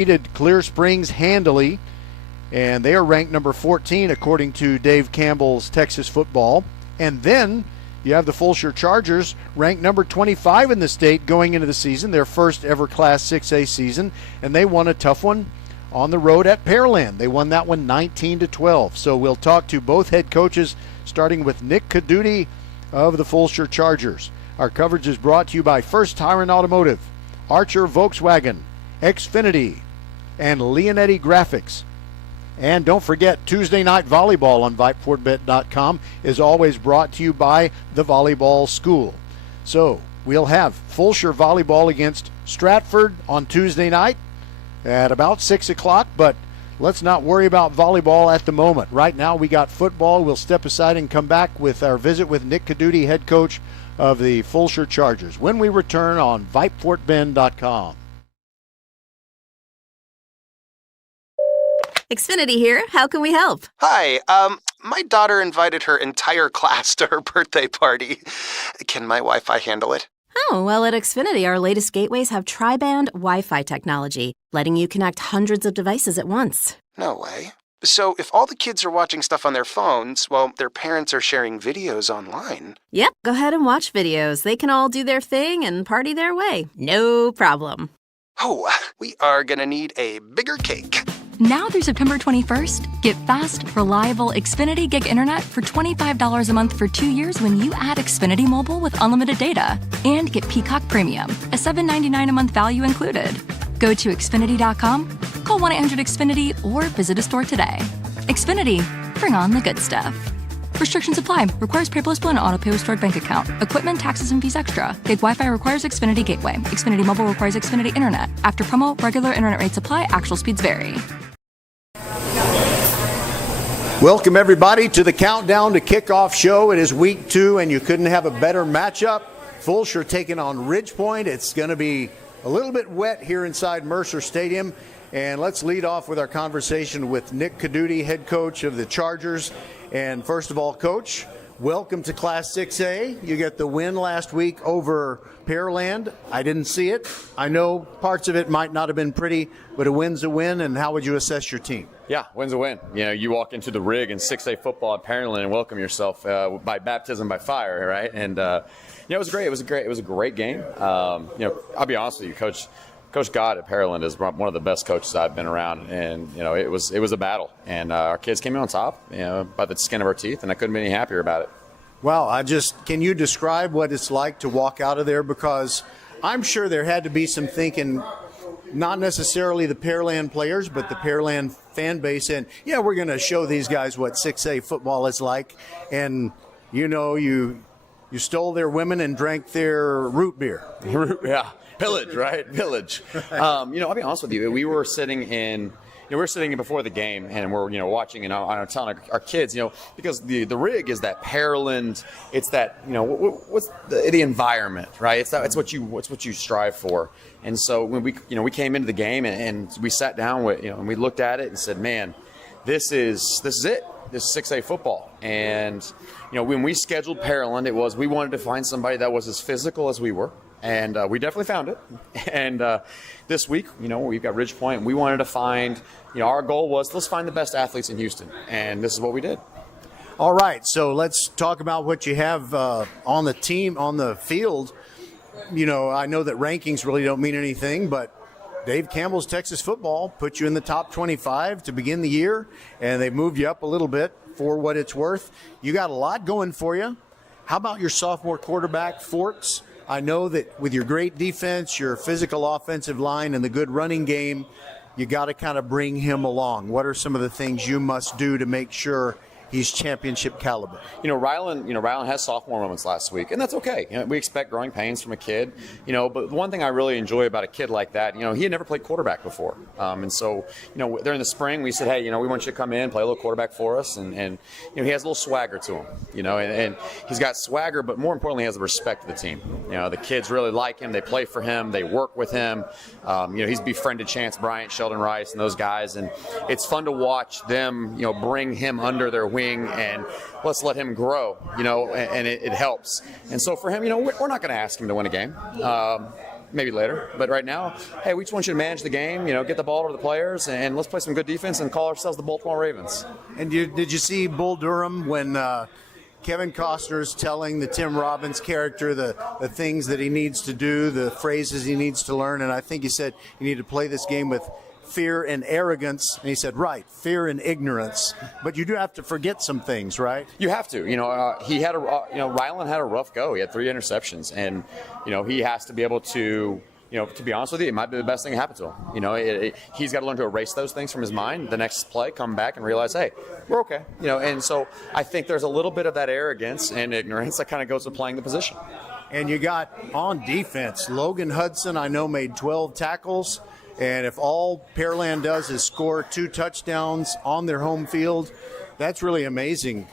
Defeated Clear Springs handily, and they are ranked number 14 according to Dave Campbell's Texas Football. And then you have the Fulshear Chargers ranked number 25 in the state going into the season, their first ever Class 6A season, and they won a tough one on the road at Pearland. They won that one 19-12. So we'll talk to both head coaches, starting with Nick Kudla of the Fulshear Chargers. Our coverage is brought to you by First Tire and Automotive, Archer Volkswagen, Xfinity, and Leonetti Graphics. And don't forget, Tuesday night volleyball on VypeFortBet.com is always brought to you by the Volleyball School. So we'll have Fulshear volleyball against Stratford on Tuesday night at about 6 o'clock, but let's not worry about volleyball at the moment. Right now we got football. We'll step aside and come back with our visit with Nick Kudla, head coach of the Fulshear Chargers, when we return on VypeFortBend.com. Xfinity here. How can we help? Hi, my daughter invited her entire class to her birthday party. Can my Wi-Fi handle it? Oh, well, at Xfinity, our latest gateways have tri-band Wi-Fi technology, letting you connect hundreds of devices at once. No way. So if all the kids are watching stuff on their phones, well, their parents are sharing videos online. Yep, go ahead and watch videos. They can all do their thing and party their way. No problem. Oh, we are gonna need a bigger cake. Now through September 21st, get fast, reliable Xfinity Gig Internet for $25 a month for 2 years when you add Xfinity Mobile with unlimited data. And get Peacock Premium, a $7.99 a month value included. Go to Xfinity.com, call 1-800-XFINITY, or visit a store today. Xfinity, bring on the good stuff. Restrictions apply. Requires paperless bill and auto-pay with stored bank account. Equipment, taxes, and fees extra. Gig Wi-Fi requires Xfinity Gateway. Xfinity Mobile requires Xfinity Internet. After promo, regular internet rates apply. Actual speeds vary. Welcome, everybody, to the Countdown to Kickoff show. It is week 2, and you couldn't have a better matchup. Fulshear taking on Ridgepoint. It's going to be a little bit wet here inside Mercer Stadium. And let's lead off with our conversation with Nick Kudla, head coach of the Chargers. And first of all, Coach, welcome to Class 6A. You got the win last week over Pearland. I didn't see it. I know parts of it might not have been pretty, but a win's a win. And how would you assess your team? Yeah, win's a win. You know, you walk into the rig in 6A football at Pearland and welcome yourself by baptism by fire, right? And it was great. It was a great game. I'll be honest with you, Coach God at Pearland is one of the best coaches I've been around, and it was a battle, and our kids came in on top, by the skin of our teeth, and I couldn't be any happier about it. Well, can you describe what it's like to walk out of there? Because I'm sure there had to be some thinking, not necessarily the Pearland players, but the Pearland fan base, and we're going to show these guys what 6A football is like, and you stole their women and drank their root beer. Yeah. Village, right? Village. I'll be honest with you. We were sitting in, before the game, and we're, watching, and I'm telling our kids, because the rig is that Pearland, it's that, what's the environment, right? It's what you strive for. And so when we came into the game and we sat down with, and we looked at it and said, man, this is it. This is 6A football. And, when we scheduled Pearland, we wanted to find somebody that was as physical as we were. And we definitely found it. And this week, we've got Ridgepoint. We wanted to find, our goal was let's find the best athletes in Houston. And this is what we did. All right. So let's talk about what you have on the team, on the field. I know that rankings really don't mean anything, but Dave Campbell's Texas Football put you in the top 25 to begin the year, and they moved you up a little bit for what it's worth. You got a lot going for you. How about your sophomore quarterback, Forks? I know that with your great defense, your physical offensive line, and the good running game, you got to kind of bring him along. What are some of the things you must do to make sure he's championship caliber? Rylan has sophomore moments last week, and that's okay. We expect growing pains from a kid, but one thing I really enjoy about a kid like that, he had never played quarterback before. And so, during the spring, we said, hey, we want you to come in, play a little quarterback for us. And he has a little swagger to him, and he's got swagger, but more importantly, he has the respect of the team. The kids really like him. They play for him. They work with him. He's befriended Chance Bryant, Sheldon Rice, and those guys. And it's fun to watch them, bring him under their wing and let's let him grow, and it helps. And so for him, we're not going to ask him to win a game. maybe later. But right now, hey, we just want you to manage the game, get the ball to the players, and let's play some good defense and call ourselves the Baltimore Ravens. And did you see Bull Durham when Kevin Costner's telling the Tim Robbins character the things that he needs to do, the phrases he needs to learn? And I think he said you need to play this game with fear and arrogance. And he said, right, fear and ignorance. But you do have to forget some things, right? You have to. He had Ryland had a rough go. He had 3 interceptions, and he has to be able to. To be honest with you, it might be the best thing that happened to him. He's got to learn to erase those things from his mind. The next play, come back and realize, hey, we're okay. And so I think there's a little bit of that arrogance and ignorance that kind of goes with playing the position. And you got on defense, Logan Hudson, I know, made 12 tackles. And if all Pearland does is score 2 touchdowns on their home field, that's really amazing.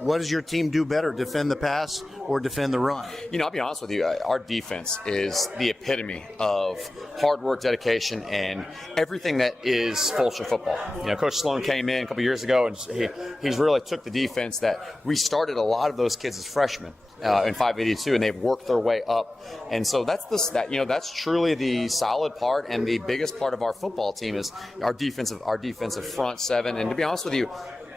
What does your team do better, defend the pass or defend the run? I'll be honest with you, our defense is the epitome of hard work, dedication, and everything that is Fulshear football. Coach Sloan came in a couple years ago, and he's really took the defense that we started a lot of those kids as freshmen. In 582, and they've worked their way up, and so that's truly the solid part and the biggest part of our football team is our defensive front 7. And to be honest with you,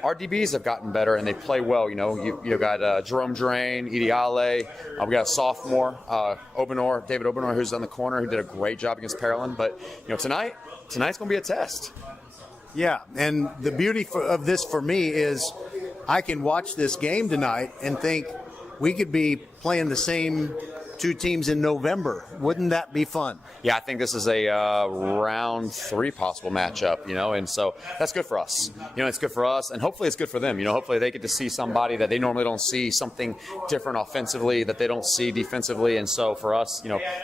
our DBs have gotten better and they play well. You got Jerome Drain, Ideale. We got a sophomore, David Obenor, who's on the corner, who did a great job against Pearland. But tonight's going to be a test. Yeah, and the beauty of this for me is I can watch this game tonight and think, we could be playing the same 2 teams in November. Wouldn't that be fun? Yeah, I think this is a round 3 possible matchup, and so that's good for us. It's good for us, and hopefully it's good for them. Hopefully they get to see somebody that they normally don't see, something different offensively that they don't see defensively. And so for us,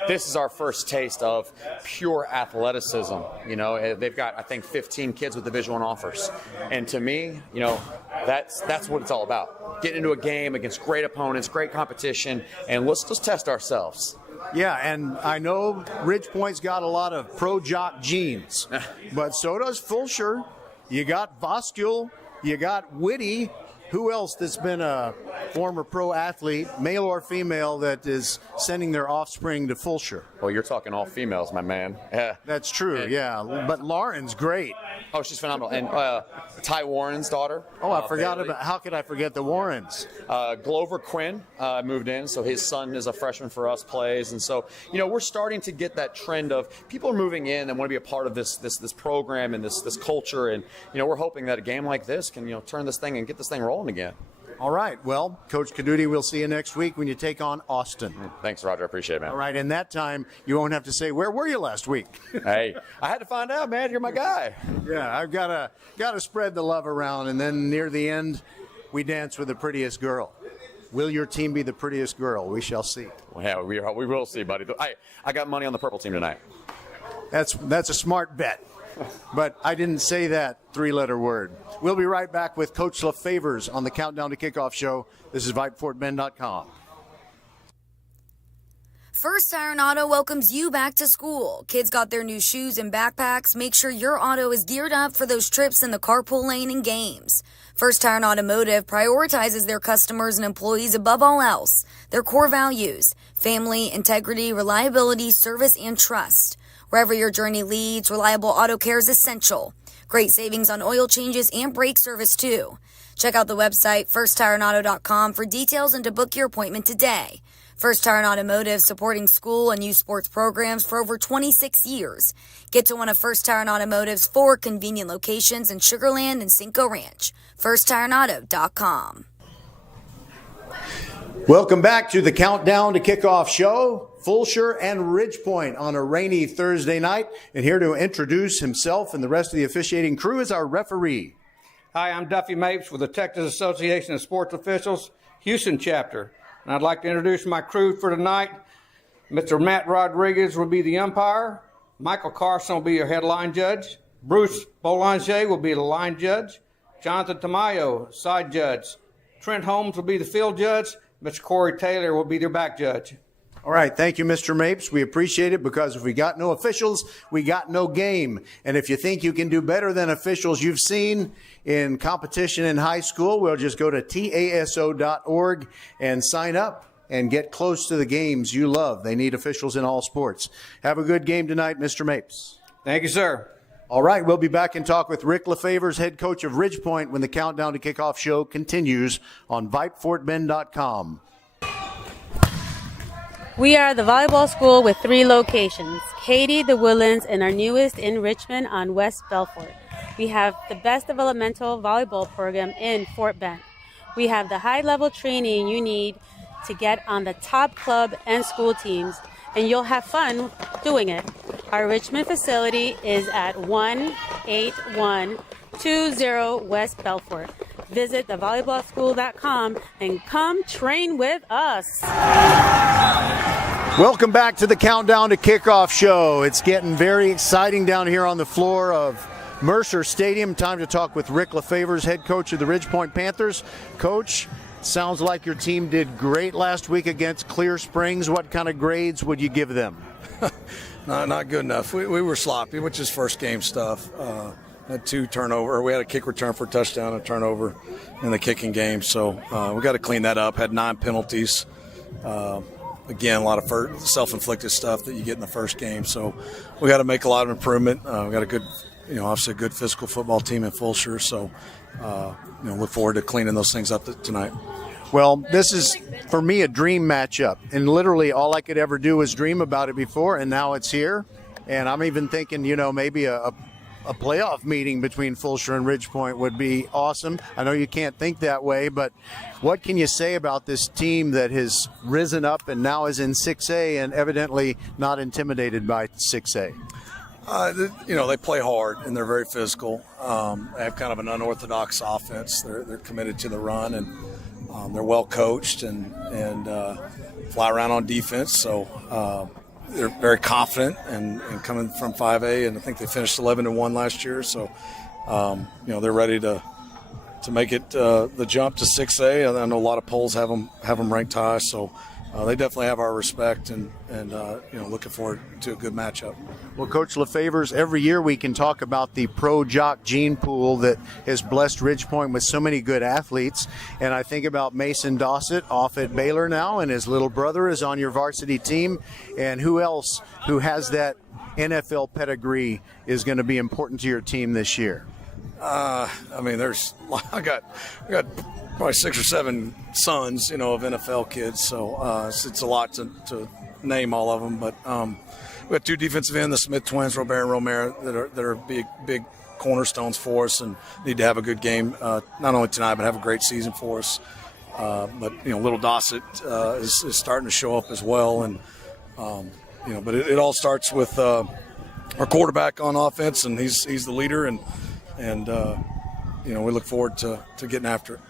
this is our first taste of pure athleticism. They've got, I think, 15 kids with Division I offers. And to me, that's what it's all about. Getting into a game against great opponents, great competition, and let's just test ourselves. Yeah, and I know Ridge Point's got a lot of pro-jock genes, but so does Fulshear. You got Voskul, you got Whitty. Who else that's been a former pro athlete, male or female, that is sending their offspring to Fulshear? Well, you're talking all females, my man. That's true, yeah. But Lauren's great. Oh, she's phenomenal. And Ty Warren's daughter. Oh, I forgot about. How could I forget the Warrens? Glover Quinn moved in, so his son is a freshman for us, plays, and so we're starting to get that trend of people are moving in and want to be a part of this program and this culture, and we're hoping that a game like this can turn this thing and get this thing rolling again. All right. Well, Coach Caduti, we'll see you next week when you take on Austin. Thanks, Roger. I appreciate it, man. All right. And that time, you won't have to say, where were you last week? Hey, I had to find out, man. You're my guy. Yeah, I've got to spread the love around. And then near the end, we dance with the prettiest girl. Will your team be the prettiest girl? We shall see. Well, yeah, we will see, buddy. I got money on the purple team tonight. That's a smart bet. But I didn't say that 3-letter word. We'll be right back with Coach LaFavers on the Countdown to Kickoff show. This is VypeFortBend.com. First Iron Auto welcomes you back to school. Kids got their new shoes and backpacks. Make sure your auto is geared up for those trips in the carpool lane and games. First Iron Automotive prioritizes their customers and employees above all else. Their core values: family, integrity, reliability, service, and trust. Wherever your journey leads, reliable auto care is essential. Great savings on oil changes and brake service, too. Check out the website, firsttireandauto.com, for details and to book your appointment today. First Tire and Automotive, supporting school and youth sports programs for over 26 years. Get to one of First Tire and Automotive's 4 convenient locations in Sugar Land and Cinco Ranch. firsttireandauto.com. Welcome back to the Countdown to Kickoff show. Fulshear and Ridge Point on a rainy Thursday night. And here to introduce himself and the rest of the officiating crew is our referee. Hi, I'm Duffy Mapes with the Texas Association of Sports Officials, Houston chapter. And I'd like to introduce my crew for tonight. Mr. Matt Rodriguez will be the umpire. Michael Carson will be your headline judge. Bruce Boulanger will be the line judge. Jonathan Tamayo, side judge. Trent Holmes will be the field judge. Mr. Corey Taylor will be their back judge. All right. Thank you, Mr. Mapes. We appreciate it, because if we got no officials, we got no game. And if you think you can do better than officials you've seen in competition in high school, we'll just go to TASO.org and sign up. and get close to the games you love. They need officials in all sports. Have a good game tonight, Mr. Mapes. Thank you, sir. All right, we'll be back and talk with Rick LaFavers, head coach of Ridgepoint, when the Countdown to Kickoff show continues on VypeFortBend.com. We are the volleyball school with 3 locations, Katy, The Woodlands, and our newest in Richmond on West Belfort. We have the best developmental volleyball program in Fort Bend. We have the high-level training you need to get on the top club and school teams, and you'll have fun doing it. Our Richmond facility is at 18120 West Belfort. Visit thevolleyballschool.com and come train with us. Welcome back to the Countdown to Kickoff show. It's getting very exciting down here on the floor of Mercer Stadium. Time to talk with Rick LaFavers, head coach of the Ridgepoint Panthers. Coach, sounds like your team did great last week against Clear Springs. What kind of grades would you give them? No, not good enough. We were sloppy, which is first game stuff. Had 2 turnover. We had a kick return for a touchdown, a turnover in the kicking game. So we got to clean that up. Had 9 penalties. Again, a lot of self-inflicted stuff that you get in the first game. So we got to make a lot of improvement. We got a good, obviously a good physical football team in Fulshear. So look forward to cleaning those things up tonight. Well, this is, for me, a dream matchup. And literally all I could ever do was dream about it before, and now it's here. And I'm even thinking, maybe a playoff meeting between Fulshear and Ridgepoint would be awesome. I know you can't think that way, but what can you say about this team that has risen up and now is in 6A and evidently not intimidated by 6A? They play hard and they're very physical. They have kind of an unorthodox offense. They're committed to the run, and they're well coached and fly around on defense. So they're very confident and coming from 5A, and I think they finished 11-1 last year. So they're ready to make it the jump to 6A. I know a lot of polls have them ranked high. So they definitely have our respect, and looking forward to a good matchup. Well, Coach LaFavers, every year we can talk about the pro jock gene pool that has blessed Ridgepoint with so many good athletes. And I think about Mason Dossett off at Baylor now, and his little brother is on your varsity team. And who else who has that NFL pedigree is going to be important to your team this year? I got probably 6 or 7 sons, of NFL kids. So it's a lot to name all of them. But we got 2 defensive ends, the Smith twins, Robert and Romero, that are big cornerstones for us, and need to have a good game, not only tonight, but have a great season for us. But little Dossett is starting to show up as well, and but it all starts with our quarterback on offense, and he's the leader, and we look forward to getting after it.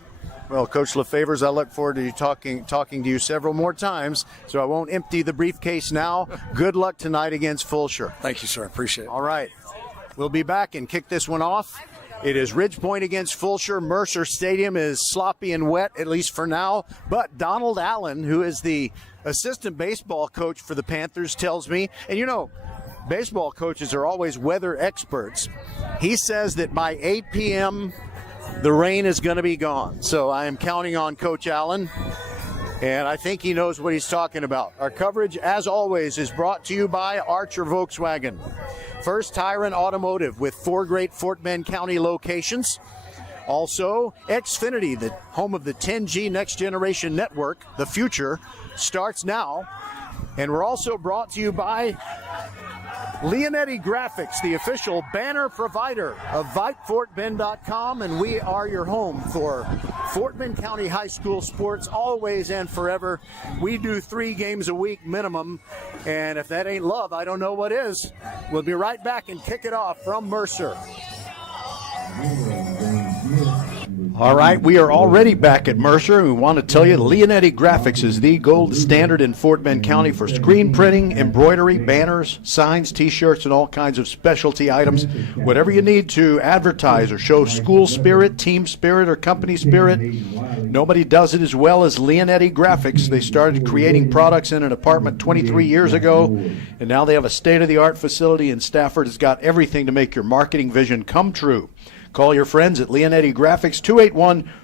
Well, Coach LaFavers, I look forward to you talking to you several more times, so I won't empty the briefcase now. Good luck tonight against Fulshear. Thank you, sir. Appreciate it. All right. We'll be back and kick this one off. It is Ridgepoint against Fulshear. Mercer Stadium is sloppy and wet, at least for now. But Donald Allen, who is the assistant baseball coach for the Panthers, tells me, and baseball coaches are always weather experts. He says that by 8 p.m., the rain is going to be gone. So I am counting on Coach Allen, and I think he knows what he's talking about. Our coverage, as always, is brought to you by Archer Volkswagen. First Tire and Automotive with 4 great Fort Bend County locations. Also, Xfinity, the home of the 10G Next Generation Network. The future starts now. And we're also brought to you by Leonetti Graphics, the official banner provider of VypeFortBend.com, and we are your home for Fort Bend County High School sports, always and forever. We do 3 games a week minimum, and if that ain't love, I don't know what is. We'll be right back and kick it off from Mercer. All right, we are already back at Mercer, and we want to tell you Leonetti Graphics is the gold standard in Fort Bend County for screen printing, embroidery, banners, signs, T-shirts, and all kinds of specialty items. Whatever you need to advertise or show school spirit, team spirit, or company spirit, nobody does it as well as Leonetti Graphics. They started creating products in an apartment 23 years ago, and now they have a state-of-the-art facility, and Stafford has got everything to make your marketing vision come true. Call your friends at Leonetti Graphics,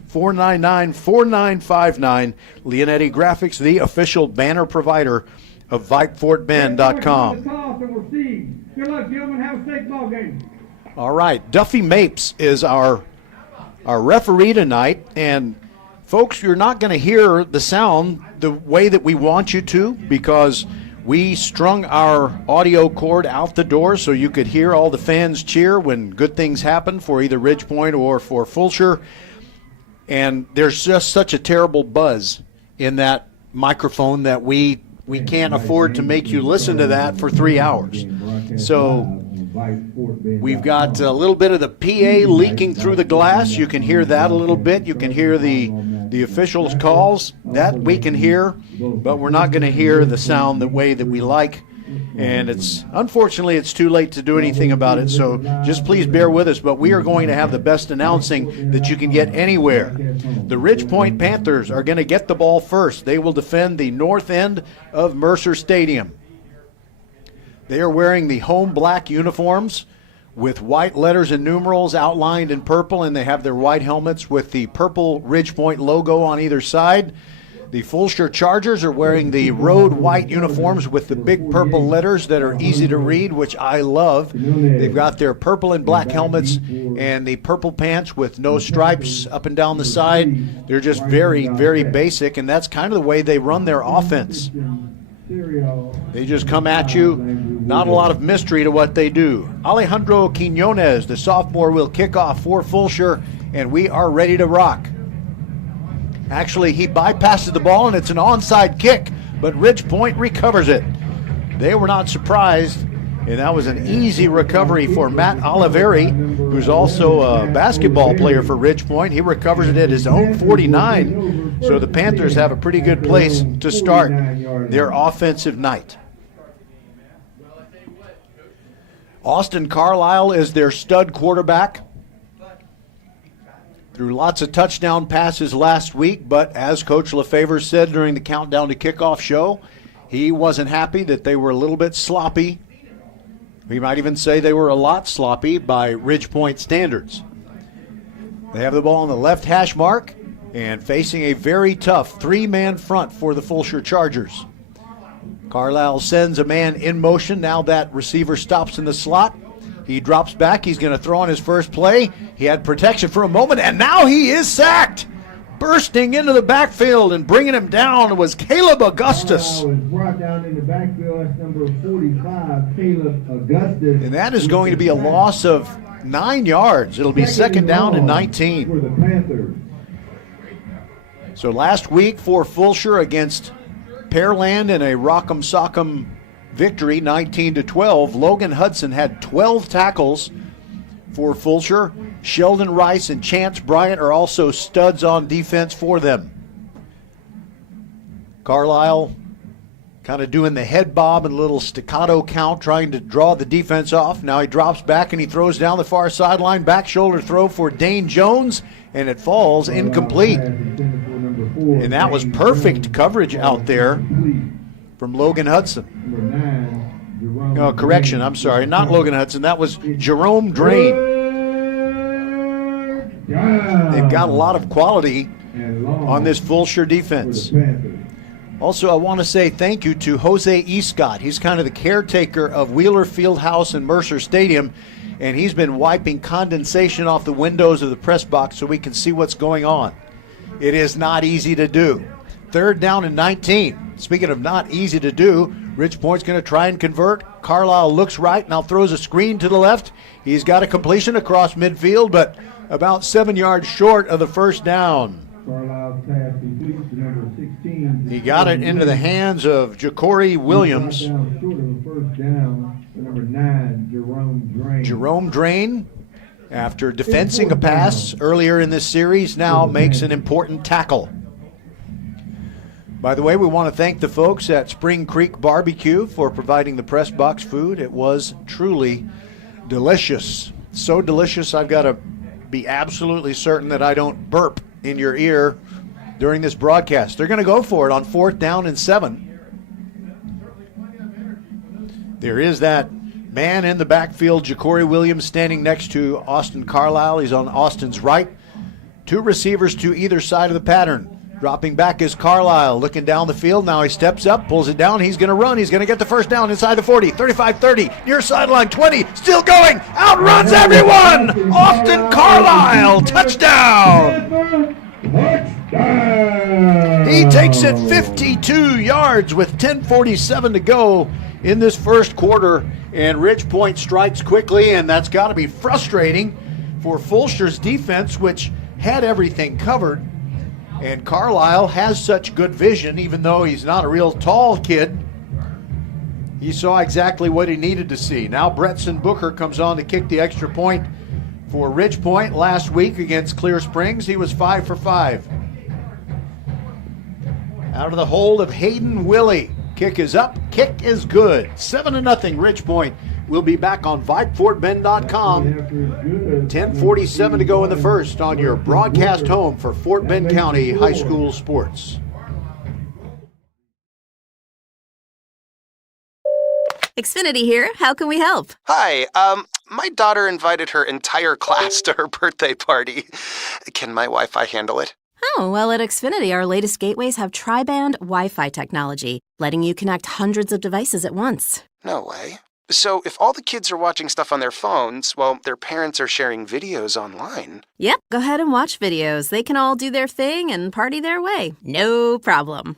281-499-4959. Leonetti Graphics, the official banner provider of VypeFortBend.com. Good luck, gentlemen. Have a safe ball game. All right, Duffy Mapes is our referee tonight, and folks, you're not going to hear the sound the way that we want you to because we strung our audio cord out the door so you could hear all the fans cheer when good things happen for either Ridgepoint or for Fulshear. And there's just such a terrible buzz in that microphone that we can't afford to make you listen to that for 3 hours. So we've got a little bit of the PA leaking through the glass. You can hear that a little bit. You can hear the officials' calls. That we can hear, but we're not going to hear the sound the way that we like. And unfortunately, it's too late to do anything about it, so just please bear with us. But we are going to have the best announcing that you can get anywhere. The Ridgepoint Panthers are going to get the ball first. They will defend the north end of Mercer Stadium. They are wearing the home black uniforms with white letters and numerals outlined in purple, and they have their white helmets with the purple Ridgepoint logo on either side. The Fulshear Chargers are wearing the road white uniforms with the big purple letters that are easy to read, which I love. They've got their purple and black helmets and the purple pants with no stripes up and down the side. They're just very, very basic, and that's kind of the way they run their offense. They just come at you. Not a lot of mystery to what they do. Alejandro Quinones, the sophomore, will kick off for Fulshear, and we are ready to rock. Actually, he bypasses the ball, and it's an onside kick, but Ridgepoint recovers it. They were not surprised, and that was an easy recovery for Matt Oliveri, who's also a basketball player for Ridgepoint. He recovers it at his own 49, so the Panthers have a pretty good place to start their offensive night. Austin Carlisle is their stud quarterback. Threw lots of touchdown passes last week, but as Coach LaFavers said during the Countdown to Kickoff show, he wasn't happy that they were a little bit sloppy. We might even say they were a lot sloppy by Ridgepoint standards. They have the ball on the left hash mark and facing a very tough three-man front for the Fulshear Chargers. Carlisle sends a man in motion. Now that receiver stops in the slot. He drops back. He's going to throw on his first play. He had protection for a moment, and now he is sacked. Bursting into the backfield and bringing him down was Caleb Augustus. Brought down in the backfield. That's number 45, Caleb Augustus. And that is going to be a loss of 9 yards. It'll be second down and 19. For the Panthers. So last week for Fulshear against Pearland in a Rock'em Sock'em victory, 19-12. Logan Hudson had 12 tackles for Fulshear. Sheldon Rice and Chance Bryant are also studs on defense for them. Carlisle kind of doing the head bob and a little staccato count, trying to draw the defense off. Now he drops back and he throws down the far sideline. Back shoulder throw for Dane Jones, and it falls incomplete. And that was perfect coverage out there from Logan Hudson. Oh, correction, I'm sorry, not Logan Hudson. That was Jerome Drain. They've got a lot of quality on this Fulshear defense. Also, I want to say thank you to Jose Escott. He's kind of the caretaker of Wheeler Fieldhouse and Mercer Stadium, and he's been wiping condensation off the windows of the press box so we can see what's going on. It is not easy to do. Third down and 19. Speaking of not easy to do, Ridgepoint's going to try and convert. Carlisle looks right, now throws a screen to the left. He's got a completion across midfield, but about 7 yards short of the first down. Carlisle's pass completes to number 16. He got it into the hands of Ja'Cory Williams. Short of the first down for number 9, Jerome Drain. Jerome Drain, after defensing a pass earlier in this series, now makes an important tackle. By the way, we want to thank the folks at Spring Creek Barbecue for providing the press box food. It was truly delicious. So delicious, I've got to be absolutely certain that I don't burp in your ear during this broadcast. They're going to go for it on 4th down and 7. There is that Man in the backfield, Ja'Cory Williams standing next to Austin Carlisle. He's on Austin's right. Two receivers to either side of the pattern. Dropping back is Carlisle, looking down the field. Now he steps up, pulls it down. He's going to run. He's going to get the first down inside the 40, 35-30, near sideline 20, still going, outruns everyone. Austin Carlisle, touchdown. He takes it 52 yards with 10:47 to go in this first quarter, and Ridge Point strikes quickly, and that's got to be frustrating for Fulshear's defense, which had everything covered. And Carlisle has such good vision, even though he's not a real tall kid. He saw exactly what he needed to see. Now Bretson Booker comes on to kick the extra point for Ridge Point. Last week against Clear Springs, he was 5 for 5. Out of the hold of Hayden Willie. Kick is up, kick is good. 7-0 Ridge Point. We'll be back on VypeFortBend.com. 10:47 to go in the first on your broadcast home for Fort Bend County High School sports. Xfinity here. How can we help? Hi, my daughter invited her entire class to her birthday party. Can my Wi-Fi handle it? Oh, well, at Xfinity, our latest gateways have tri-band Wi-Fi technology, letting you connect hundreds of devices at once. No way. So if all the kids are watching stuff on their phones, well, their parents are sharing videos online. Yep, go ahead and watch videos. They can all do their thing and party their way. No problem.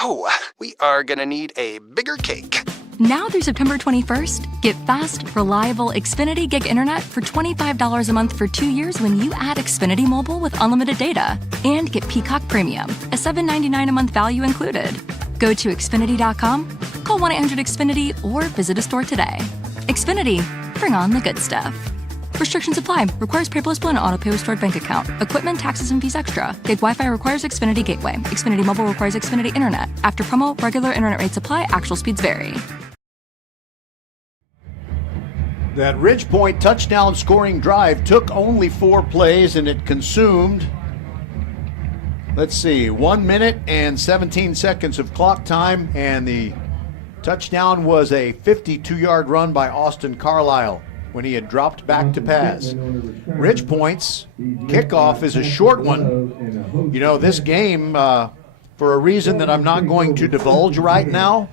Oh, we are gonna need a bigger cake. Now through September 21st, get fast, reliable Xfinity Gig Internet for $25 a month for 2 years when you add Xfinity Mobile with unlimited data. And get Peacock Premium, a $7.99 a month value included. Go to Xfinity.com, call 1-800-XFINITY, or visit a store today. Xfinity, bring on the good stuff. Restrictions apply. Requires paperless bill and auto-pay with stored bank account. Equipment, taxes, and fees extra. Gig Wi-Fi requires Xfinity Gateway. Xfinity Mobile requires Xfinity Internet. After promo, regular internet rates apply. Actual speeds vary. That Ridge Point touchdown scoring drive took only 4 plays, and it consumed, 1 minute and 17 seconds of clock time, and the touchdown was a 52-yard run by Austin Carlisle when he had dropped back to pass. Ridge Point's kickoff is a short one. You know, this game, for a reason that I'm not going to divulge right now,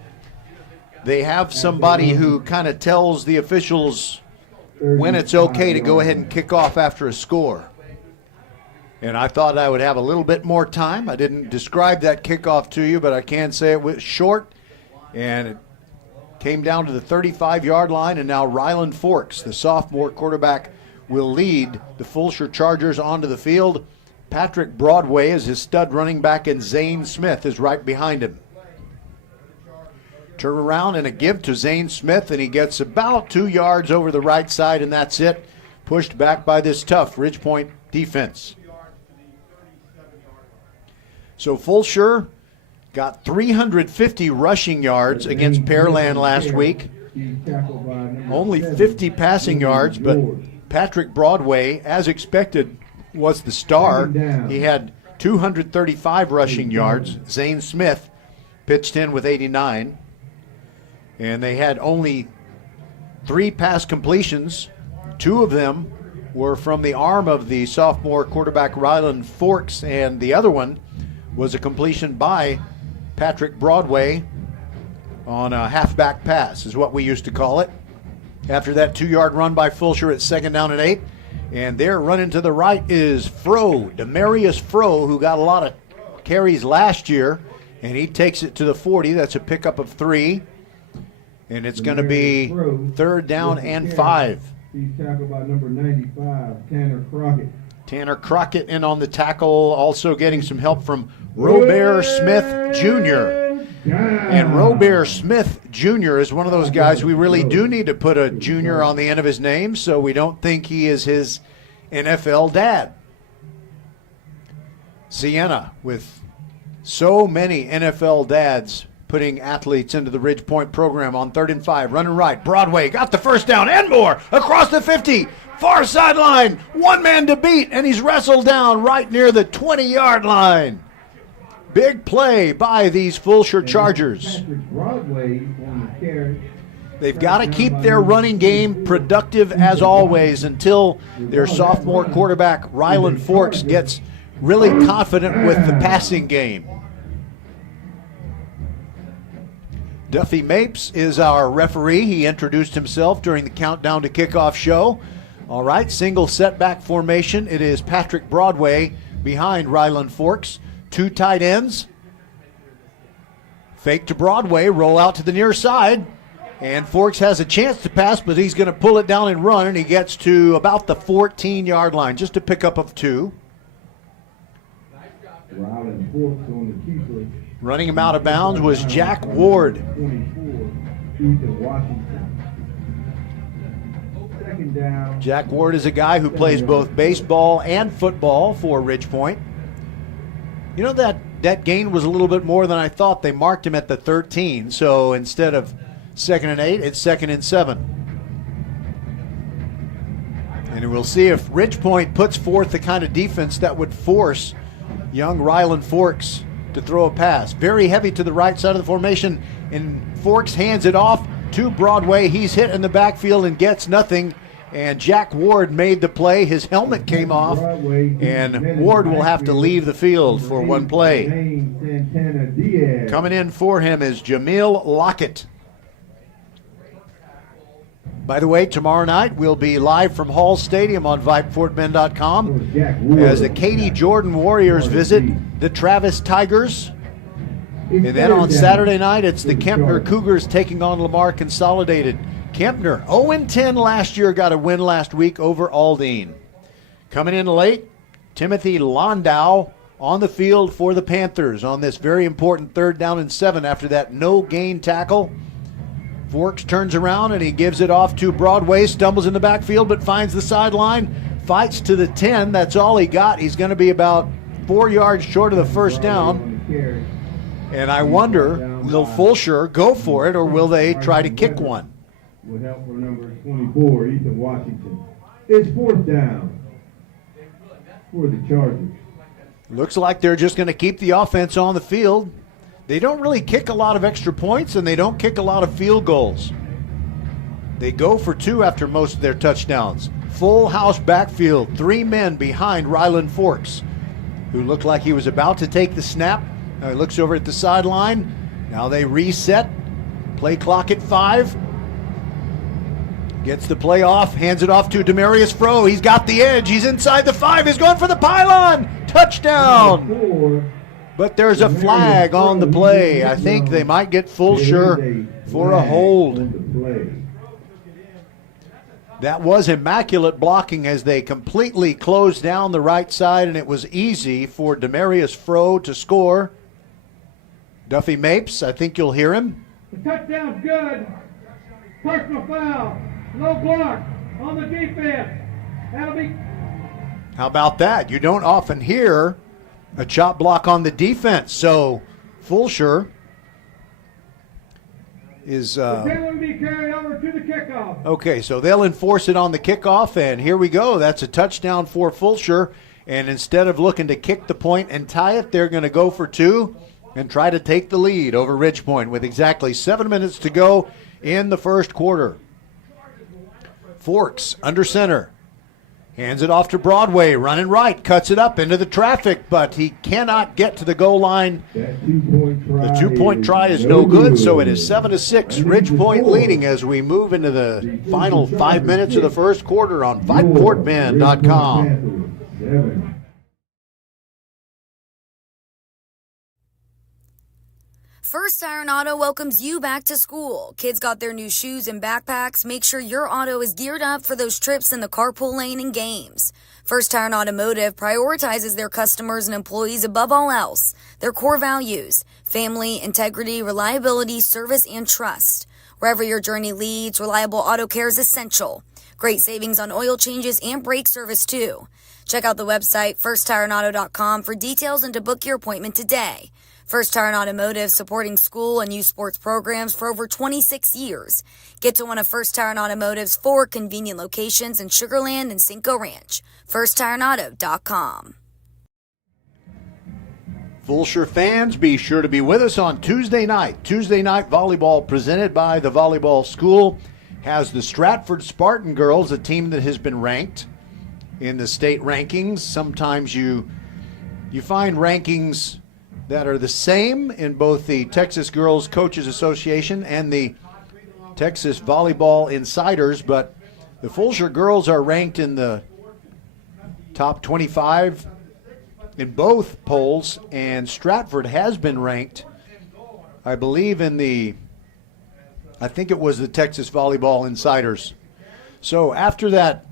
they have somebody who kind of tells the officials when it's okay to go ahead and kick off after a score. And I thought I would have a little bit more time. I didn't describe that kickoff to you, but I can say it was short, and it came down to the 35-yard line, and now Ryland Forks, the sophomore quarterback, will lead the Fulshear Chargers onto the field. Patrick Broadway is his stud running back, and Zane Smith is right behind him. Turn around and a give to Zane Smith, and he gets about 2 yards over the right side, and that's it. Pushed back by this tough Ridge Point defense. So Fulshear got 350 rushing yards against Pearland last week. Only 50 passing yards, but Patrick Broadway, as expected, was the star. He had 235 rushing yards. Zane Smith pitched in with 89. And they had only 3 pass completions. 2 of them were from the arm of the sophomore quarterback Ryland Forks, and the other one was a completion by Patrick Broadway on a halfback pass, is what we used to call it. After that 2-yard run by Fulshear at 2nd down and 8. And there running to the right is Demarius Froh, who got a lot of carries last year, and he takes it to the 40. That's a pickup of 3. And it's going to be 3rd down and 5. He's tackled by number 95, Tanner Crockett. Tanner Crockett in on the tackle, also getting some help from Robert Smith Jr. And Robert Smith Jr. is one of those guys we really do need to put a junior on the end of his name so we don't think he is his NFL dad. Sienna, with so many NFL dads putting athletes into the Ridge Point program, on 3rd and 5, running right. Broadway got the first down and more across the 50, far sideline, 1 man to beat, and he's wrestled down right near the 20-yard line. Big play by these Fulshear Chargers. Patrick Broadway on the carry. They've got to keep their running game productive as always until their sophomore quarterback, Ryland Forks, gets really confident with the passing game. Duffy Mapes is our referee. He introduced himself during the countdown to kickoff show. All right, single setback formation. It is Patrick Broadway behind Ryland Forks. 2 tight ends. Fake to Broadway, roll out to the near side. And Forks has a chance to pass, but he's going to pull it down and run, and he gets to about the 14-yard line, just a pickup of 2. Running him out of bounds was Jack Ward. Jack Ward is a guy who plays both baseball and football for Ridgepoint. You know, that gain was a little bit more than I thought. They marked him at the 13, so instead of 2nd and 8, it's 2nd and 7. And we'll see if Ridgepoint puts forth the kind of defense that would force young Ryland Forks to throw a pass. Very heavy to the right side of the formation, and Forks hands it off to Broadway. He's hit in the backfield and gets nothing. And Jack Ward made the play. His helmet came off, and Ward will have to leave the field for one play. Coming in for him is Jameel Lockett. By the way, tomorrow night we'll be live from Hall Stadium on VypeFortBend.com as the Katy Jordan Warriors visit the Travis Tigers. And then on Saturday night, it's the Kempner Cougars taking on Lamar Consolidated. Kempner, 0-10 last year, got a win last week over Aldine. Coming in late, Timothy Landau on the field for the Panthers on this very important 3rd down and 7 after that no-gain tackle. Forks turns around and he gives it off to Broadway, stumbles in the backfield but finds the sideline, fights to the 10. That's all he got. He's going to be about 4 yards short of the 1st down. And I wonder, will Fulshear go for it or will they try to kick one? With help from number 24, Ethan Washington. It's 4th down for the Chargers. Looks like they're just going to keep the offense on the field. They don't really kick a lot of extra points, and they don't kick a lot of field goals. They go for 2 after most of their touchdowns. Full house backfield, 3 men behind Ryland Forks, who looked like he was about to take the snap. Now he looks over at the sideline. Now they reset. Play clock at 5. Gets the play off, hands it off to Demarius Froh. He's got the edge. He's inside the 5. He's going for the pylon. Touchdown. But there's a flag on the play. I think they might get Fulshear for a hold. That was immaculate blocking as they completely closed down the right side, and it was easy for Demarius Froh to score. Duffy Mapes, I think you'll hear him. The touchdown's good. Personal foul. No block on the defense. That'll be. How about that? You don't often hear a chop block on the defense. So Fulshear is. Will be carried over to the kickoff. Okay, so they'll enforce it on the kickoff, and here we go. That's a touchdown for Fulshear. And instead of looking to kick the point and tie it, they're going to go for 2 and try to take the lead over Ridgepoint with exactly 7 minutes to go in the 1st quarter. Forks under center. Hands it off to Broadway, running right, cuts it up into the traffic, but he cannot get to the goal line. The 2-point try is no good, so it is 7-6. Ridgepoint leading as we move into the final 5 minutes of the 1st quarter on VypeFortBend.com. First Iron Auto welcomes you back to school. Kids got their new shoes and backpacks. Make sure your auto is geared up for those trips in the carpool lane and games. First Iron Automotive prioritizes their customers and employees above all else. Their core values: family, integrity, reliability, service, and trust. Wherever your journey leads, reliable auto care is essential. Great savings on oil changes and brake service too. Check out the website firstironauto.com for details and to book your appointment today. First Iron Automotive, supporting school and youth sports programs for over 26 years. Get to one of First Iron Automotive's 4 convenient locations in Sugar Land and Cinco Ranch. FirstIronAuto.com. Fulshear fans, be sure to be with us on Tuesday night. Tuesday night volleyball presented by the Volleyball School has the Stratford Spartan girls, a team that has been ranked in the state rankings. Sometimes you find rankings that are the same in both the Texas Girls Coaches Association and the Texas Volleyball Insiders, but the Fulshear girls are ranked in the top 25 in both polls, and Stratford has been ranked, I believe, I think it was the Texas Volleyball Insiders. So after that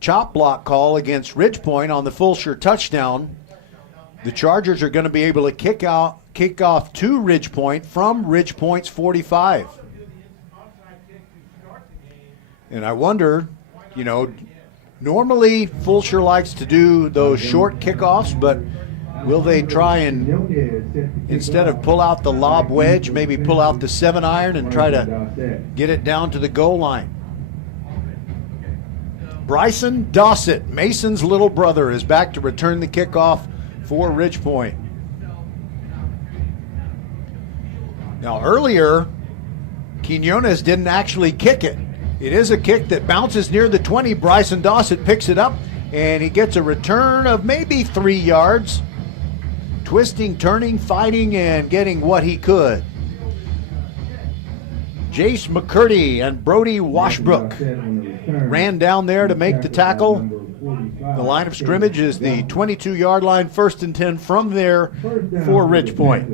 chop block call against Ridgepoint on the Fulshear touchdown, the Chargers are going to be able to kick off to Ridgepoint from Ridgepoint's 45. And I wonder, normally Fulshear likes to do those short kickoffs, but will they try and, instead of pull out the lob wedge, maybe pull out the 7-iron and try to get it down to the goal line? Bryson Dossett, Mason's little brother, is back to return the kickoff for Ridgepoint. Now earlier, Quinones didn't actually kick it. It is a kick that bounces near the 20. Bryson Dossett picks it up, and he gets a return of maybe 3 yards. Twisting, turning, fighting, and getting what he could. Jace McCurdy and Brody Washbrook ran down there to make the tackle. The line of scrimmage is the 22-yard line, 1st and 10 from there for Ridgepoint.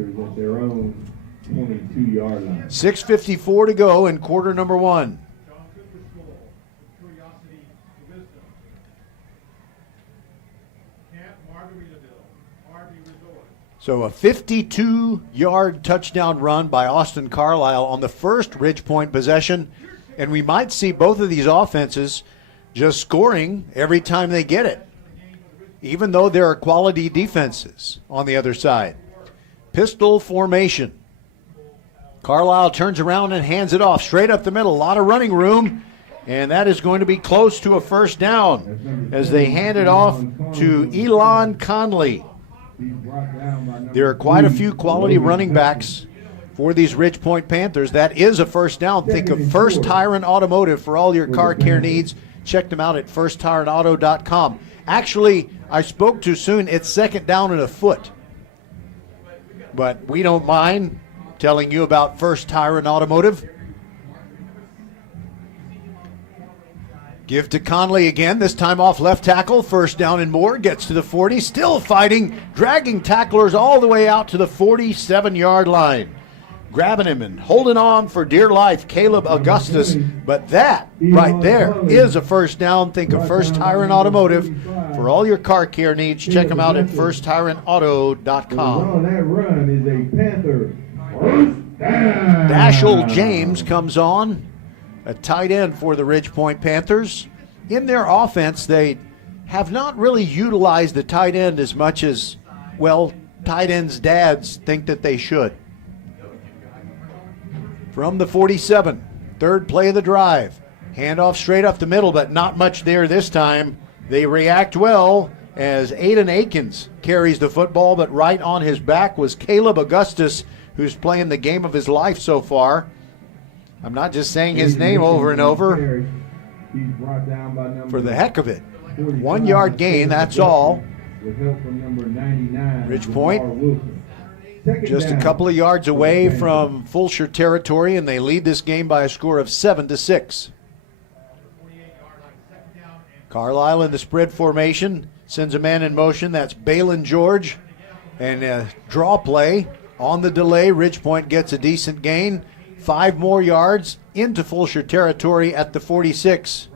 6:54 to go in quarter number 1. So a 52-yard touchdown run by Austin Carlisle on the first Ridgepoint possession, and we might see both of these offenses just scoring every time they get it, even though there are quality defenses on the other side. Pistol formation. Carlisle turns around and hands it off straight up the middle. A lot of running room, and that is going to be close to a first down as they hand it off to Elon Conley. There are quite a few quality running backs for these Ridgepoint Panthers. That is a first down. Think of First Tire and Automotive for all your car care needs. Check them out at firsttireandauto.com. Actually, I spoke too soon. It's 2nd down and a foot. But we don't mind telling you about First Tire and Automotive. Give to Conley again, this time off left tackle. First down and more, gets to the 40, still fighting, dragging tacklers all the way out to the 47-yard line. Grabbing him and holding on for dear life, Caleb Augustus. But that right there is a first down. Think of First Tire and Automotive for all your car care needs. Check them out at firsttireandauto.com. That run is a Panther first down. Dashel James comes on, a tight end for the Ridgepoint Panthers. In their offense, they have not really utilized the tight end as much as, well, tight ends' dads think that they should. From the 47, third play of the drive. Handoff straight up the middle, but not much there this time. They react well as Aiden Akins carries the football, but right on his back was Caleb Augustus, who's playing the game of his life so far. I'm not just saying his name over and over for the heck of it. 1 yard gain, that's all. Ridgepoint just a couple of yards away from Fulshear territory, and they lead this game by a score of 7-6. Carlisle in the spread formation sends a man in motion. That's Balin George, and a draw play on the delay. Ridgepoint gets a decent gain. 5 more yards into Fulshear territory at the 46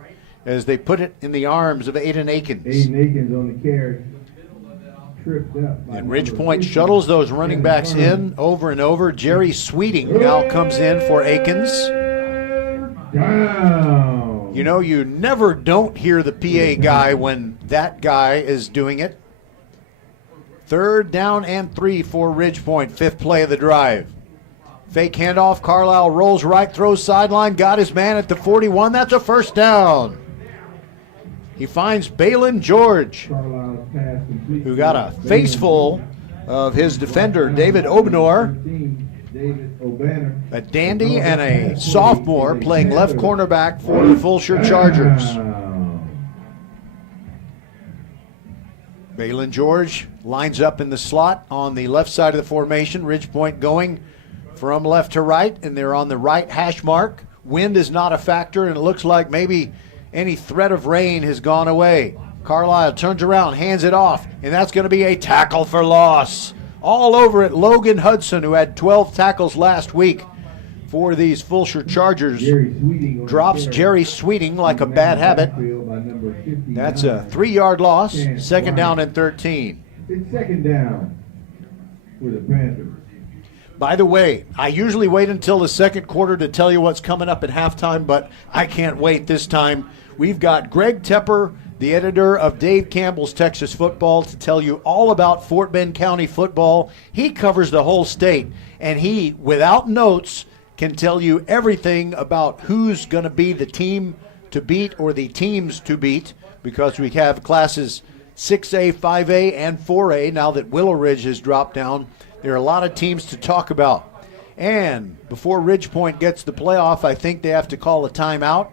as they put it in the arms of Aiden Akins. Aiden Akins on the carry. Tripped up. And Ridgepoint shuttles those running backs in over and over. Jerry Sweeting now comes in for Akins. Down. You know, you never don't hear the PA guy when that guy is doing it. 3rd down and 3 for Ridgepoint. 5th play of the drive. Fake handoff. Carlisle rolls right, throws sideline. Got his man at the 41. That's a first down. He finds Balin George, who got a face full of his defender, David Obnor. A dandy and a sophomore playing left cornerback for the Fulshear Chargers. Balin George lines up in the slot on the left side of the formation. Ridgepoint going from left to right, and they're on the right hash mark. Wind is not a factor, and it looks like maybe any threat of rain has gone away. Carlisle turns around, hands it off, and that's going to be a tackle for loss. All over it, Logan Hudson, who had 12 tackles last week for these Fulshear Chargers, drops Jerry Sweeting like a bad habit. That's a 3-yard loss, second down and 13. It's second down for the Panthers. By the way, I usually wait until the second quarter to tell you what's coming up at halftime, but I can't wait this time. We've got Greg Tepper, the editor of Dave Campbell's Texas Football, to tell you all about Fort Bend County football. He covers the whole state, and he, without notes, can tell you everything about who's going to be the team to beat or the teams to beat, because we have classes 6A, 5A, and 4A now that Willow Ridge has dropped down. There are a lot of teams to talk about. And before Ridgepoint gets the playoff, I think they have to call a timeout.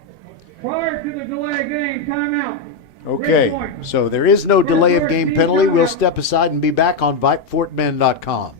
Prior to the delay game, timeout. Okay, so there is no delay of game penalty. We'll step aside and be back on VypeFortBend.com.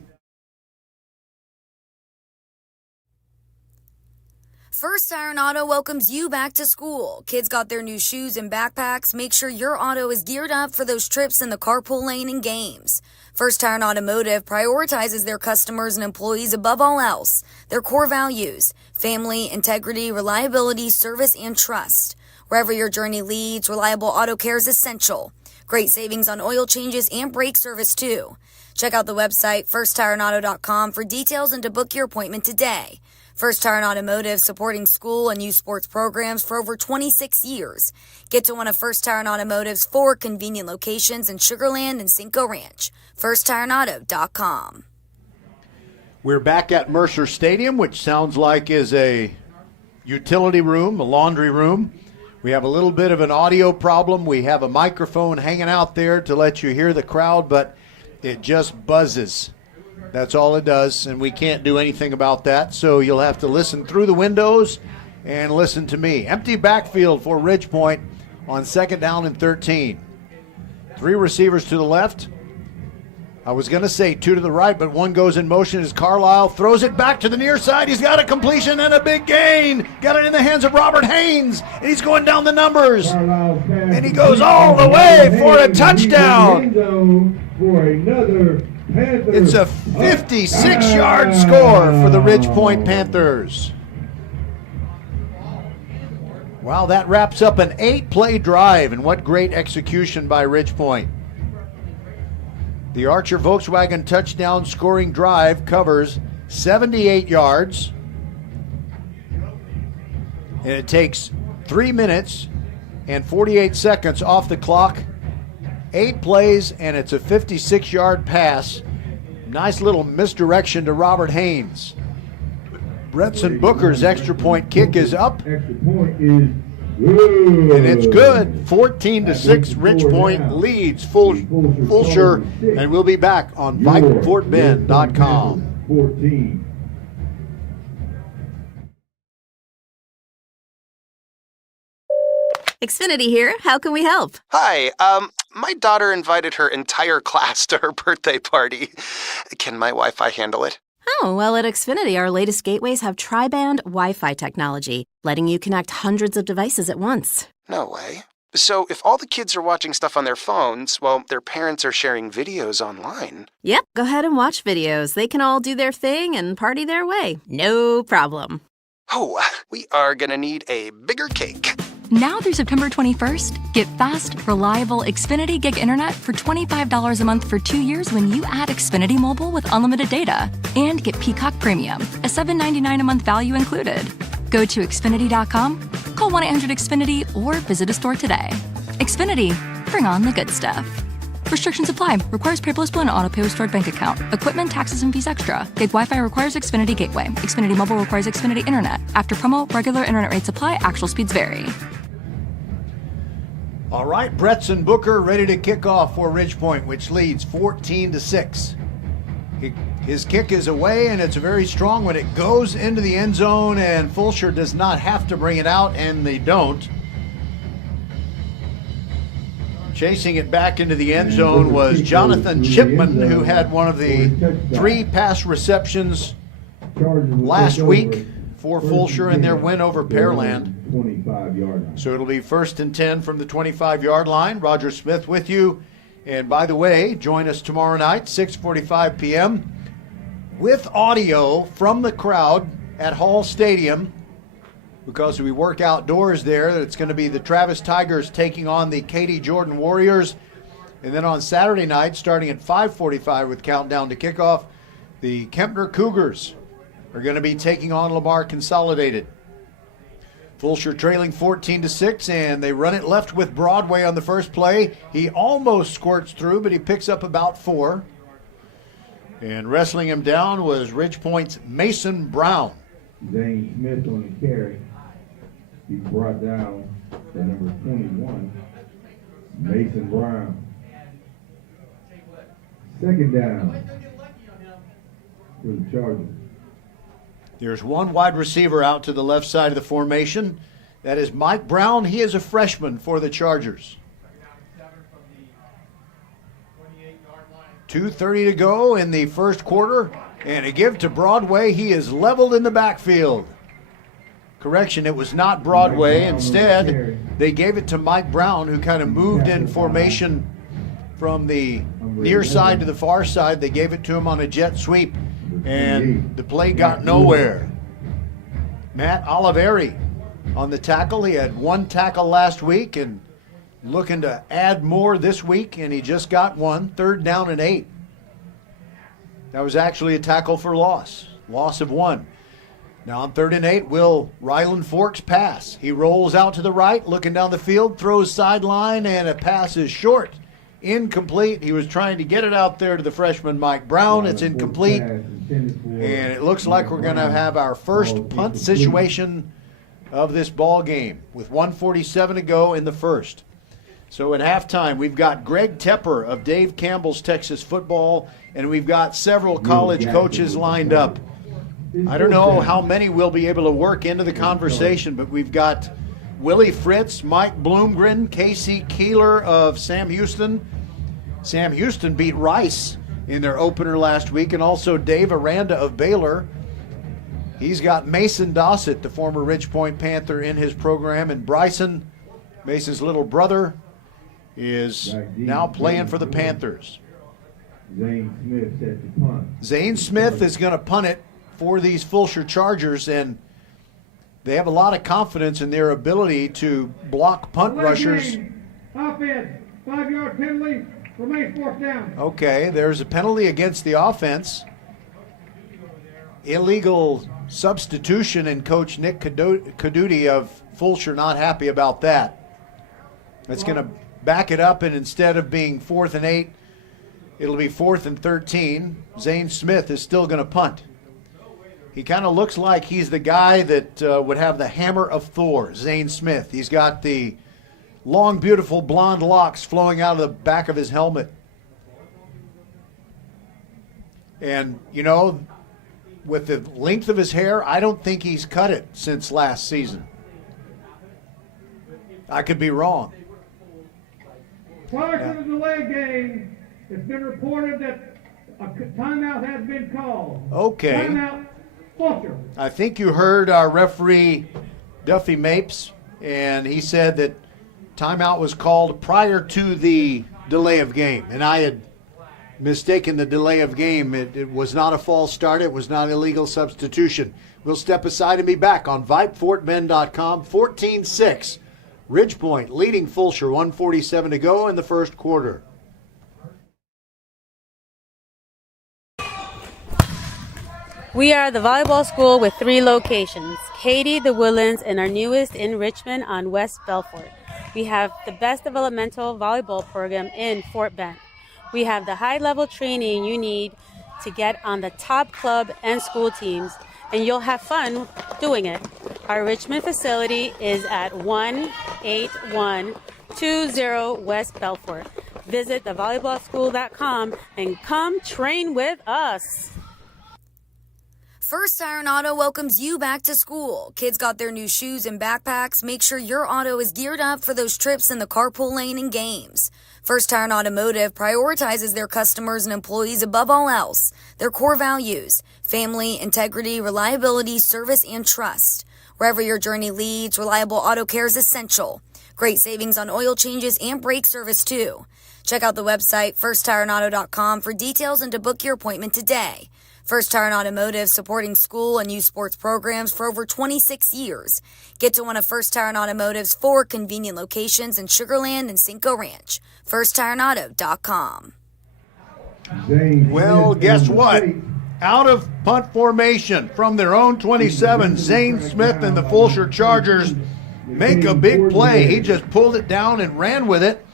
First Iron Auto welcomes you back to school. Kids got their new shoes and backpacks. Make sure your auto is geared up for those trips in the carpool lane and games. First Iron Automotive prioritizes their customers and employees above all else. Their core values: family, integrity, reliability, service, and trust. Wherever your journey leads, reliable auto care is essential. Great savings on oil changes and brake service, too. Check out the website, firstireandauto.com, for details and to book your appointment today. First Iron Automotive, supporting school and youth sports programs for over 26 years. Get to one of First Iron Automotive's 4 convenient locations in Sugar Land and Cinco Ranch. FirstIronAuto.com. We're back at Mercer Stadium, which sounds like is a utility room, a laundry room. We have a little bit of an audio problem. We have a microphone hanging out there to let you hear the crowd, but it just buzzes. That's all it does, and we can't do anything about that, so you'll have to listen through the windows and listen to me. Empty backfield for Ridgepoint on second down and 13. 3 receivers to the left. I was going to say 2 to the right, but 1 goes in motion as Carlisle throws it back to the near side. He's got a completion and a big gain. Got it in the hands of Robert Haynes, and he's going down the numbers. And he goes all the way for a touchdown. For another Panthers. It's a 56-yard score for the Ridgepoint Panthers. Wow, that wraps up an 8-play drive, and what great execution by Ridgepoint. The Archer Volkswagen touchdown scoring drive covers 78 yards, and it takes 3 minutes and 48 seconds off the clock. 8 plays, and it's a 56-yard pass. Nice little misdirection to Robert Haynes. Bretson Booker's extra point kick is up. Extra point is good. And it's good. 14-6, Ridgepoint leads Fulshear, and we'll be back on VypeFortBend.com. 14. Xfinity here. How can we help? Hi, my daughter invited her entire class to her birthday party. Can my Wi-Fi handle it? Oh, well, at Xfinity, our latest gateways have tri-band Wi-Fi technology, letting you connect hundreds of devices at once. No way. So if all the kids are watching stuff on their phones, well, their parents are sharing videos online. Yep, go ahead and watch videos. They can all do their thing and party their way. No problem. Oh, we are gonna need a bigger cake. Now through September 21st, get fast, reliable Xfinity Gig Internet for $25 a month for 2 years when you add Xfinity Mobile with unlimited data. And get Peacock Premium, a $7.99 a month value included. Go to Xfinity.com, call 1-800-XFINITY, or visit a store today. Xfinity, bring on the good stuff. Restrictions apply. Requires paperless bill and auto-pay with stored bank account. Equipment, taxes, and fees extra. Gig Wi-Fi requires Xfinity Gateway. Xfinity Mobile requires Xfinity Internet. After promo, regular internet rates apply. Actual speeds vary. All right, Bretson Booker ready to kick off for Ridgepoint, which leads 14-6. His kick is away, and it's a very strong one. It goes into the end zone, and Fulshear does not have to bring it out, and they don't. Chasing it back into the end zone was Jonathan Chipman, who had one of the 3 pass receptions last week for Fulshear in their win over Pearland. So it'll be 1st and 10 from the 25-yard line. Roger Smith with you. And by the way, join us tomorrow night, 6:45 p.m., with audio from the crowd at Hall Stadium, because we work outdoors there. It's going to be the Travis Tigers taking on the Katy Jordan Warriors. And then on Saturday night, starting at 5:45 with countdown to kickoff, the Kempner Cougars are going to be taking on Lamar Consolidated. Fulshear trailing 14-6, and they run it left with Broadway on the first play. He almost squirts through, but he picks up about 4. And wrestling him down was Ridgepoint's Mason Brown. Zane Smith on the carry. He's brought down by number 21, Mason Brown. 2nd down for the Chargers. There's one wide receiver out to the left side of the formation. That is Mike Brown. He is a freshman for the Chargers. 2:30 to go in the first quarter. And a give to Broadway. He is leveled in the backfield. Correction, it was not Broadway. Instead, they gave it to Mike Brown, who kind of moved in formation from the near side to the far side. They gave it to him on a jet sweep, and the play got nowhere. Matt Oliveri on the tackle. He had 1 tackle last week and looking to add more this week, and he just got 1. 3rd down and 8. That was actually a tackle for loss of 1. Now on 3rd and 8, will Ryland Forks pass? He rolls out to the right, looking down the field, throws sideline, and a pass is short. Incomplete. He was trying to get it out there to the freshman Mike Brown. It's incomplete. And it looks like we're going to have our first punt situation of this ball game with 1:47 to go in the first. So at halftime, we've got Greg Tepper of Dave Campbell's Texas Football, and we've got several college coaches lined up. I don't know how many we'll be able to work into the conversation, but we've got Willie Fritz, Mike Bloomgren, Casey Keeler of Sam Houston. Sam Houston beat Rice in their opener last week, and also Dave Aranda of Baylor. He's got Mason Dossett, the former Ridgepoint Panther, in his program, and Bryson, Mason's little brother, is now playing for the Panthers. Zane Smith set the punt. Zane Smith is going to punt it for these Fulshear Chargers, and they have a lot of confidence in their ability to block punt rushers. Offense, 5-yard penalty, remains 4th down. Okay, there's a penalty against the offense. Illegal substitution, and Coach Nick Kudla of Fulshear not happy about that. That's going to back it up, and instead of being 4th and 8, it'll be 4th and 13. Zane Smith is still going to punt. He kind of looks like he's the guy that would have the hammer of Thor, Zane Smith. He's got the long, beautiful blonde locks flowing out of the back of his helmet. And, you know, with the length of his hair, I don't think he's cut it since last season. I could be wrong. Prior to the delay game, it's been reported that a timeout has been called. Okay. Timeout, Fulshear. I think you heard our referee, Duffy Mapes, and he said that timeout was called prior to the delay of game. And I had mistaken the delay of game. It was not a false start. It was not illegal substitution. We'll step aside and be back on VypeFortBend.com. 14-6. Ridgepoint leading Fulshear, 1:47 to go in the first quarter. We are the volleyball school with 3 locations, Katy, the Woodlands, and our newest in Richmond on West Belfort. We have the best developmental volleyball program in Fort Bend. We have the high-level training you need to get on the top club and school teams, and you'll have fun doing it. Our Richmond facility is at 18120 West Belfort. Visit thevolleyballschool.com and come train with us. First Iron Auto welcomes you back to school. Kids got their new shoes and backpacks. Make sure your auto is geared up for those trips in the carpool lane and games. First Iron Automotive prioritizes their customers and employees above all else. Their core values: family, integrity, reliability, service, and trust. Wherever your journey leads, reliable auto care is essential. Great savings on oil changes and brake service, too. Check out the website, firsttireandauto.com, for details and to book your appointment today. First Tire and Automotive, supporting school and youth sports programs for over 26 years. Get to one of First Tire and Automotive's 4 convenient locations in Sugar Land and Cinco Ranch. FirstTireandAuto.com. Well, guess what? Out of punt formation from their own 27, Zane Smith and the Fulshear Chargers make a big play. He just pulled it down and ran with it.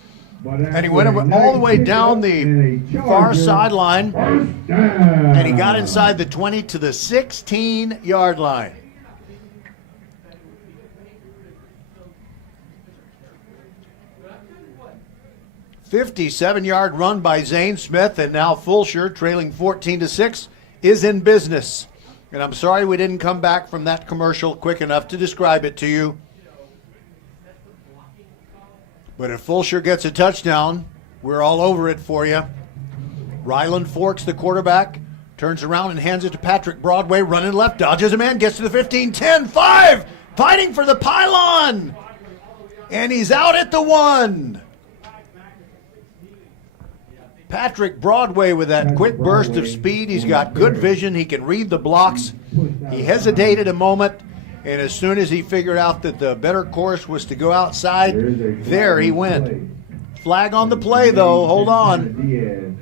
And he went all the way down the far sideline, and he got inside the 20 to the 16-yard line. "57-yard run by Zane Smith, and now Fulshear, trailing 14-6, is in business." And I'm sorry we didn't come back from that commercial quick enough to describe it to you. But if Fulshear gets a touchdown, we're all over it for you. Ryland Forks, the quarterback, turns around and hands it to Patrick Broadway, running left, dodges a man, gets to the 15, 10, 5, fighting for the pylon. And he's out at the 1. Patrick Broadway with that quick burst of speed. He's got good vision. He can read the blocks. He hesitated a moment. And as soon as he figured out that the better course was to go outside, there he went. Flag on the play, though. Hold on.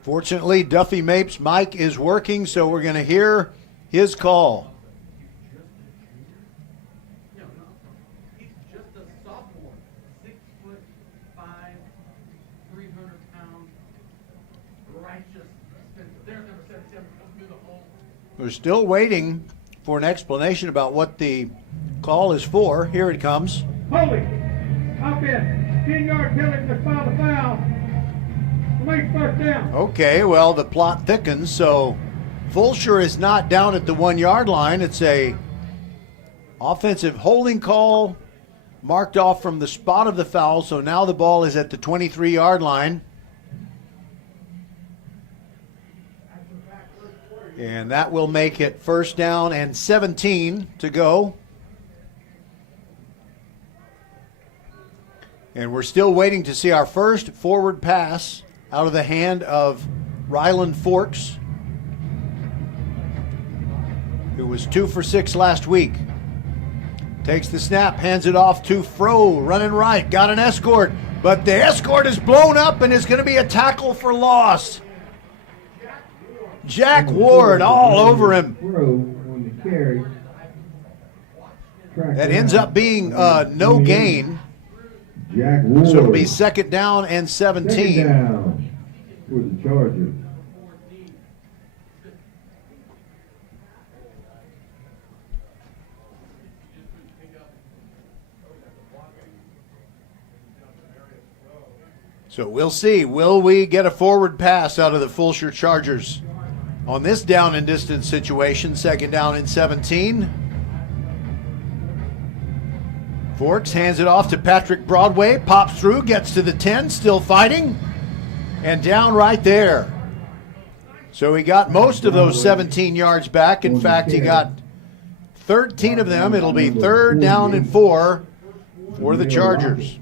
Fortunately, Duffy Mapes' mic is working, so we're going to hear his call. We're still waiting for an explanation about what the call is for. Here it comes. Holding. Offense. 10-yard penalty to foul the foul. Remains first down. Okay, well, the plot thickens, so Fulshear is not down at the 1-yard line. It's a offensive holding call marked off from the spot of the foul, so now the ball is at the 23-yard line. And that will make it first down and 17 to go. And we're still waiting to see our first forward pass out of the hand of Ryland Forks, who was 2 for 6 last week. Takes the snap, hands it off to Fro, running right, got an escort, but the escort is blown up and is going to be a tackle for loss. Jack Ward all over him. That ends up being no gain. So it'll be second down and 17. Second down for the Chargers. So we'll see. Will we get a forward pass out of the Fulshear Chargers on this down and distance situation? Second down and 17. Forks hands it off to Patrick Broadway, pops through, gets to the 10, still fighting, and down right there. So he got most of those 17 yards back. In fact, he got 13 of them. It'll be third down and 4 for the Chargers.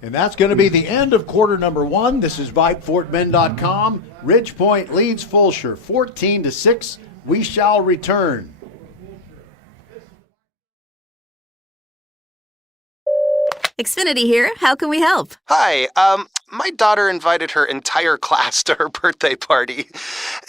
And that's going to be the end of quarter number 1. This is VypeFortBend.com. Ridge Point leads Fulshear 14-6. We shall return. Xfinity here. How can we help? Hi, my daughter invited her entire class to her birthday party.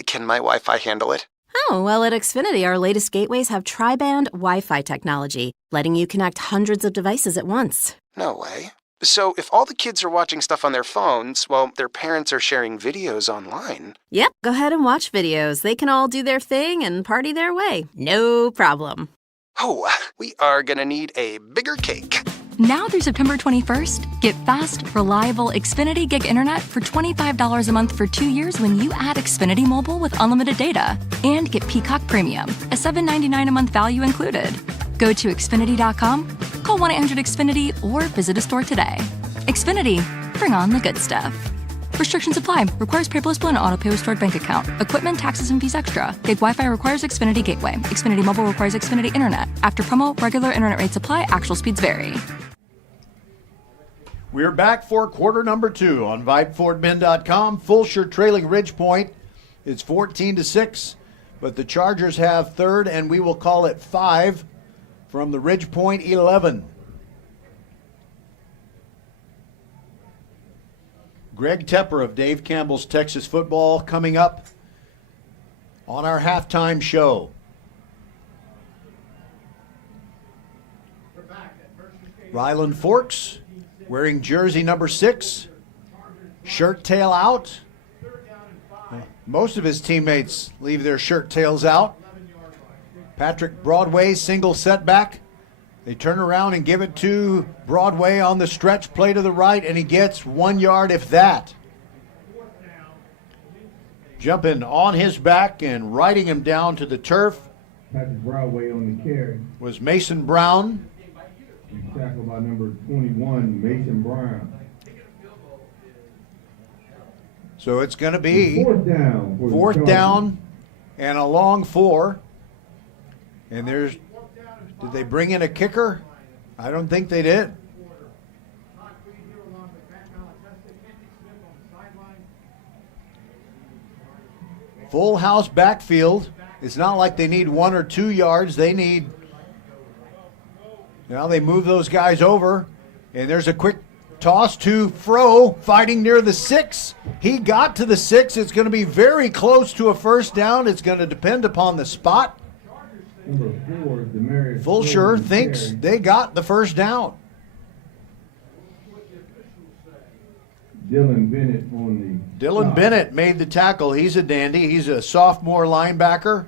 Can my Wi-Fi handle it? Oh, well, at Xfinity, our latest gateways have tri-band Wi-Fi technology, letting you connect hundreds of devices at once. No way. So if all the kids are watching stuff on their phones, well, their parents are sharing videos online. Yep, go ahead and watch videos. They can all do their thing and party their way. No problem. Oh, we are gonna need a bigger cake. Now through September 21st, get fast, reliable Xfinity Gig Internet for $25 a month for 2 years when you add Xfinity Mobile with unlimited data. And get Peacock Premium, a $7.99 a month value included. Go to Xfinity.com, call 1-800-XFINITY, or visit a store today. Xfinity, bring on the good stuff. Restrictions apply. Requires paperless bill and auto-pay with stored bank account. Equipment, taxes, and fees extra. Gig Wi-Fi requires Xfinity Gateway. Xfinity Mobile requires Xfinity Internet. After promo, regular internet rates apply. Actual speeds vary. We're back for quarter number 2 on VypeFordMen.com. Fulshear trailing Ridgepoint. It's 14-6, but the Chargers have third, and we will call it 5 from the Ridgepoint 11. Greg Tepper of Dave Campbell's Texas Football coming up on our halftime show. Ryland Forks wearing jersey number 6, shirt tail out. Most of his teammates leave their shirt tails out. Patrick Broadway, single setback. They turn around and give it to Broadway on the stretch play to the right, and he gets 1 yard, if that. Jumping on his back and riding him down to the turf Patrick Broadway on the carry. Was Mason Brown. Tackled by number 21, Mason Brown. So it's going to be fourth down and a long 4. And there's, did they bring in a kicker? I don't think they did. Full house backfield. It's not like they need 1 or 2 yards. They need, now they move those guys over. And there's a quick toss to Fro, fighting near the 6. He got to the 6. It's going to be very close to a first down. It's going to depend upon the spot. Fulshear thinks they got the first down. Dylan Bennett made the tackle. He's a dandy. He's a sophomore linebacker,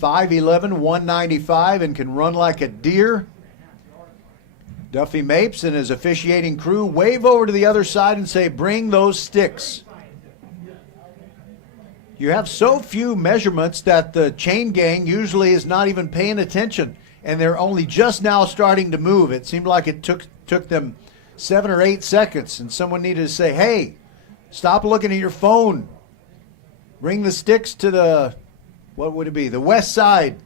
5'11", 195, and can run like a deer. Duffy Mapes and his officiating crew wave over to the other side and say, bring those sticks. You have so few measurements that the chain gang usually is not even paying attention, and they're only just now starting to move. It seemed like it took them 7 or 8 seconds, and someone needed to say, hey, stop looking at your phone. Bring the sticks to the, what would it be, the west side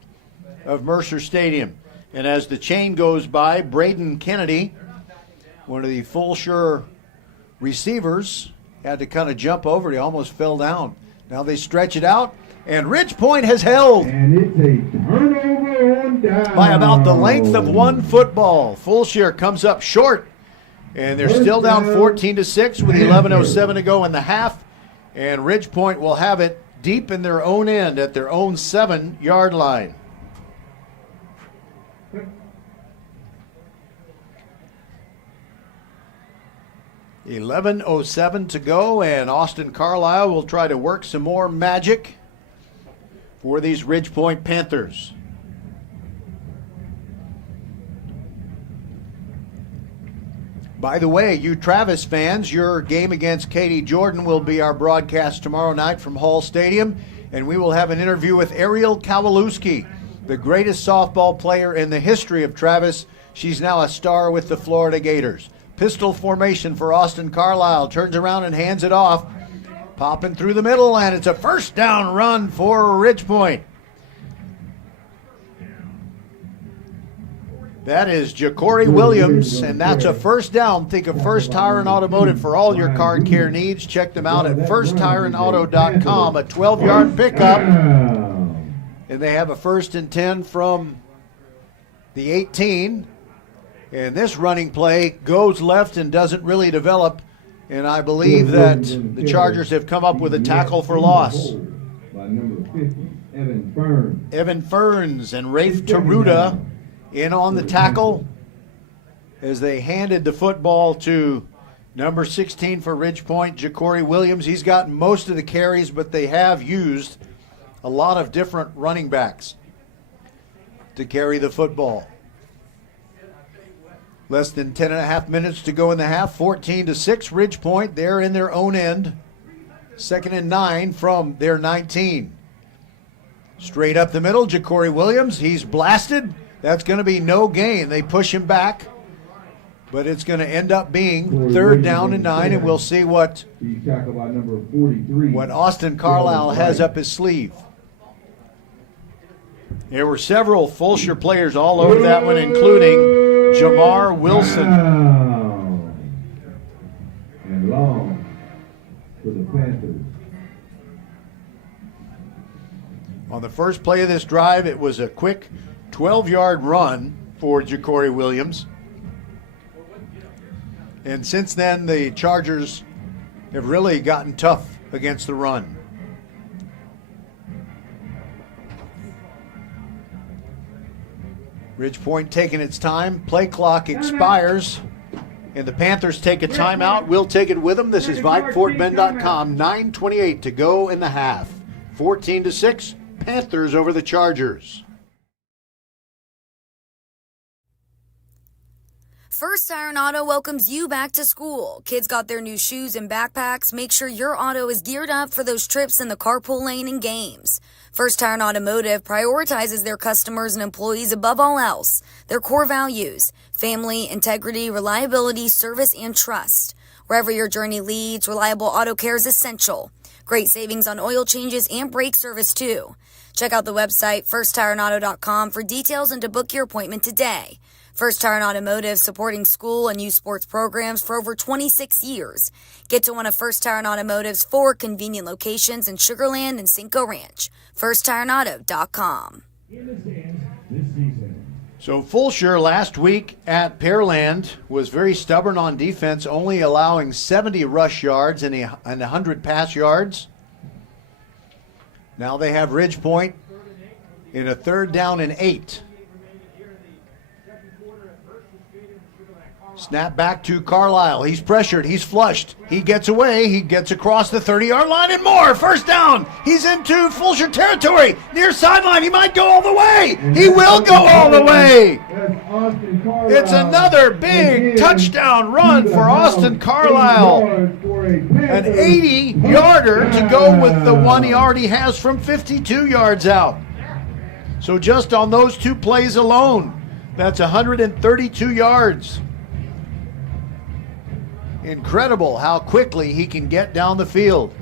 of Mercer Stadium. And as the chain goes by, Braden Kennedy, one of the Fulshear receivers, had to kind of jump over. He almost fell down. Now they stretch it out, and Ridgepoint has held. And it's a turnover on down. By about the length of one football. Fulshear comes up short, and they're still down 14-6 with 11:07 to go in the half. And Ridgepoint will have it deep in their own end at their own 7-yard line. $11:07 to go, and Austin Carlisle will try to work some more magic for these Ridgepoint Panthers. By the way, you Travis fans, your game against Katy Jordan will be our broadcast tomorrow night from Hall Stadium, and we will have an interview with Ariel Kowalewski, the greatest softball player in the history of Travis. She's now a star with the Florida Gators. Pistol formation for Austin Carlisle. Turns around and hands it off. Popping through the middle, and it's a first down run for Ridgepoint. That is Ja'Cory Williams, and that's a first down. Think of First Tire and Automotive for all your car care needs. Check them out at firsttireandauto.com. A 12-yard pickup. And they have a 1st and 10 from the 18. And this running play goes left and doesn't really develop. And I believe that the Chargers have come up with a tackle for loss. By number 50, Evan Ferns. Evan Ferns and Rafe Taruda in on the tackle as they handed the football to number 16 for Ridgepoint, Ja'Cory Williams. He's gotten most of the carries, but they have used a lot of different running backs. to carry the football. Less than 10.5 minutes to go in the half. 14-6, Ridgepoint. They're in their own end. 2nd and 9 from their 19. Straight up the middle, Ja'Cory Williams. He's blasted. That's going to be no gain. They push him back. But it's going to end up being 3rd down and 9, and we'll see what Austin Carlisle has up his sleeve. There were several Fulshear players all over that one, including Jamar Wilson. And long for the Panthers. On the first play of this drive, it was a quick 12-yard run for Ja'Cory Williams. And since then, the Chargers have really gotten tough against the run. Ridgepoint taking its time. Play clock expires. And the Panthers take a timeout. We'll take it with them. This is VypeFortBend.com. 9:28 to go in the half. 14-6, Panthers over the Chargers. First Tire Auto welcomes you back to school. Kids got their new shoes and backpacks. Make sure your auto is geared up for those trips in the carpool lane and games. First Tire Automotive prioritizes their customers and employees above all else. Their core values: family, integrity, reliability, service, and trust. Wherever your journey leads, reliable auto care is essential. Great savings on oil changes and brake service, too. Check out the website, firsttireandauto.com, for details and to book your appointment today. First Tire Automotive, supporting school and youth sports programs for over 26 years. Get to one of First Tire Automotive's 4 convenient locations in Sugar Land and Cinco Ranch. FirstTireAuto.com. So Fulshear last week at Pearland was very stubborn on defense, only allowing 70 rush yards and 100 pass yards. Now they have Ridgepoint in a 3rd down and 8. Snap back to Carlisle. He's pressured. He's flushed. He gets away. He gets across the 30-yard line and more. 1st down. He's into Fulshear territory. Near sideline. He might go all the way. He will go all the way. It's another big touchdown run for Austin Carlisle. An 80-yarder to go with the one he already has from 52 yards out. So just on those 2 plays alone, that's 132 yards. Incredible how quickly he can get down the field.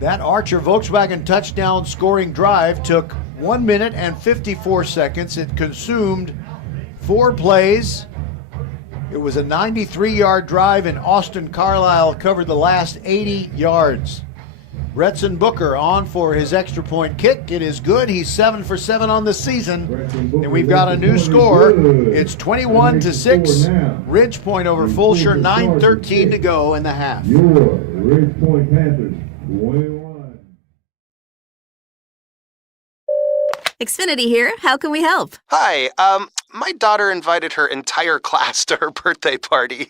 That Archer Volkswagen touchdown scoring drive took 1 minute and 54 seconds. It consumed 4 plays. It was a 93-yard drive, and Austin Carlisle covered the last 80 yards. Bretson Booker on for his extra point kick. It is good. He's 7 for 7 on the season. And we've got a new score. It's 21-6. Ridgepoint over Fulshear. 9:13 to go in the half. Your Ridgepoint Panthers, 21. Xfinity here. How can we help? Hi, my daughter invited her entire class to her birthday party.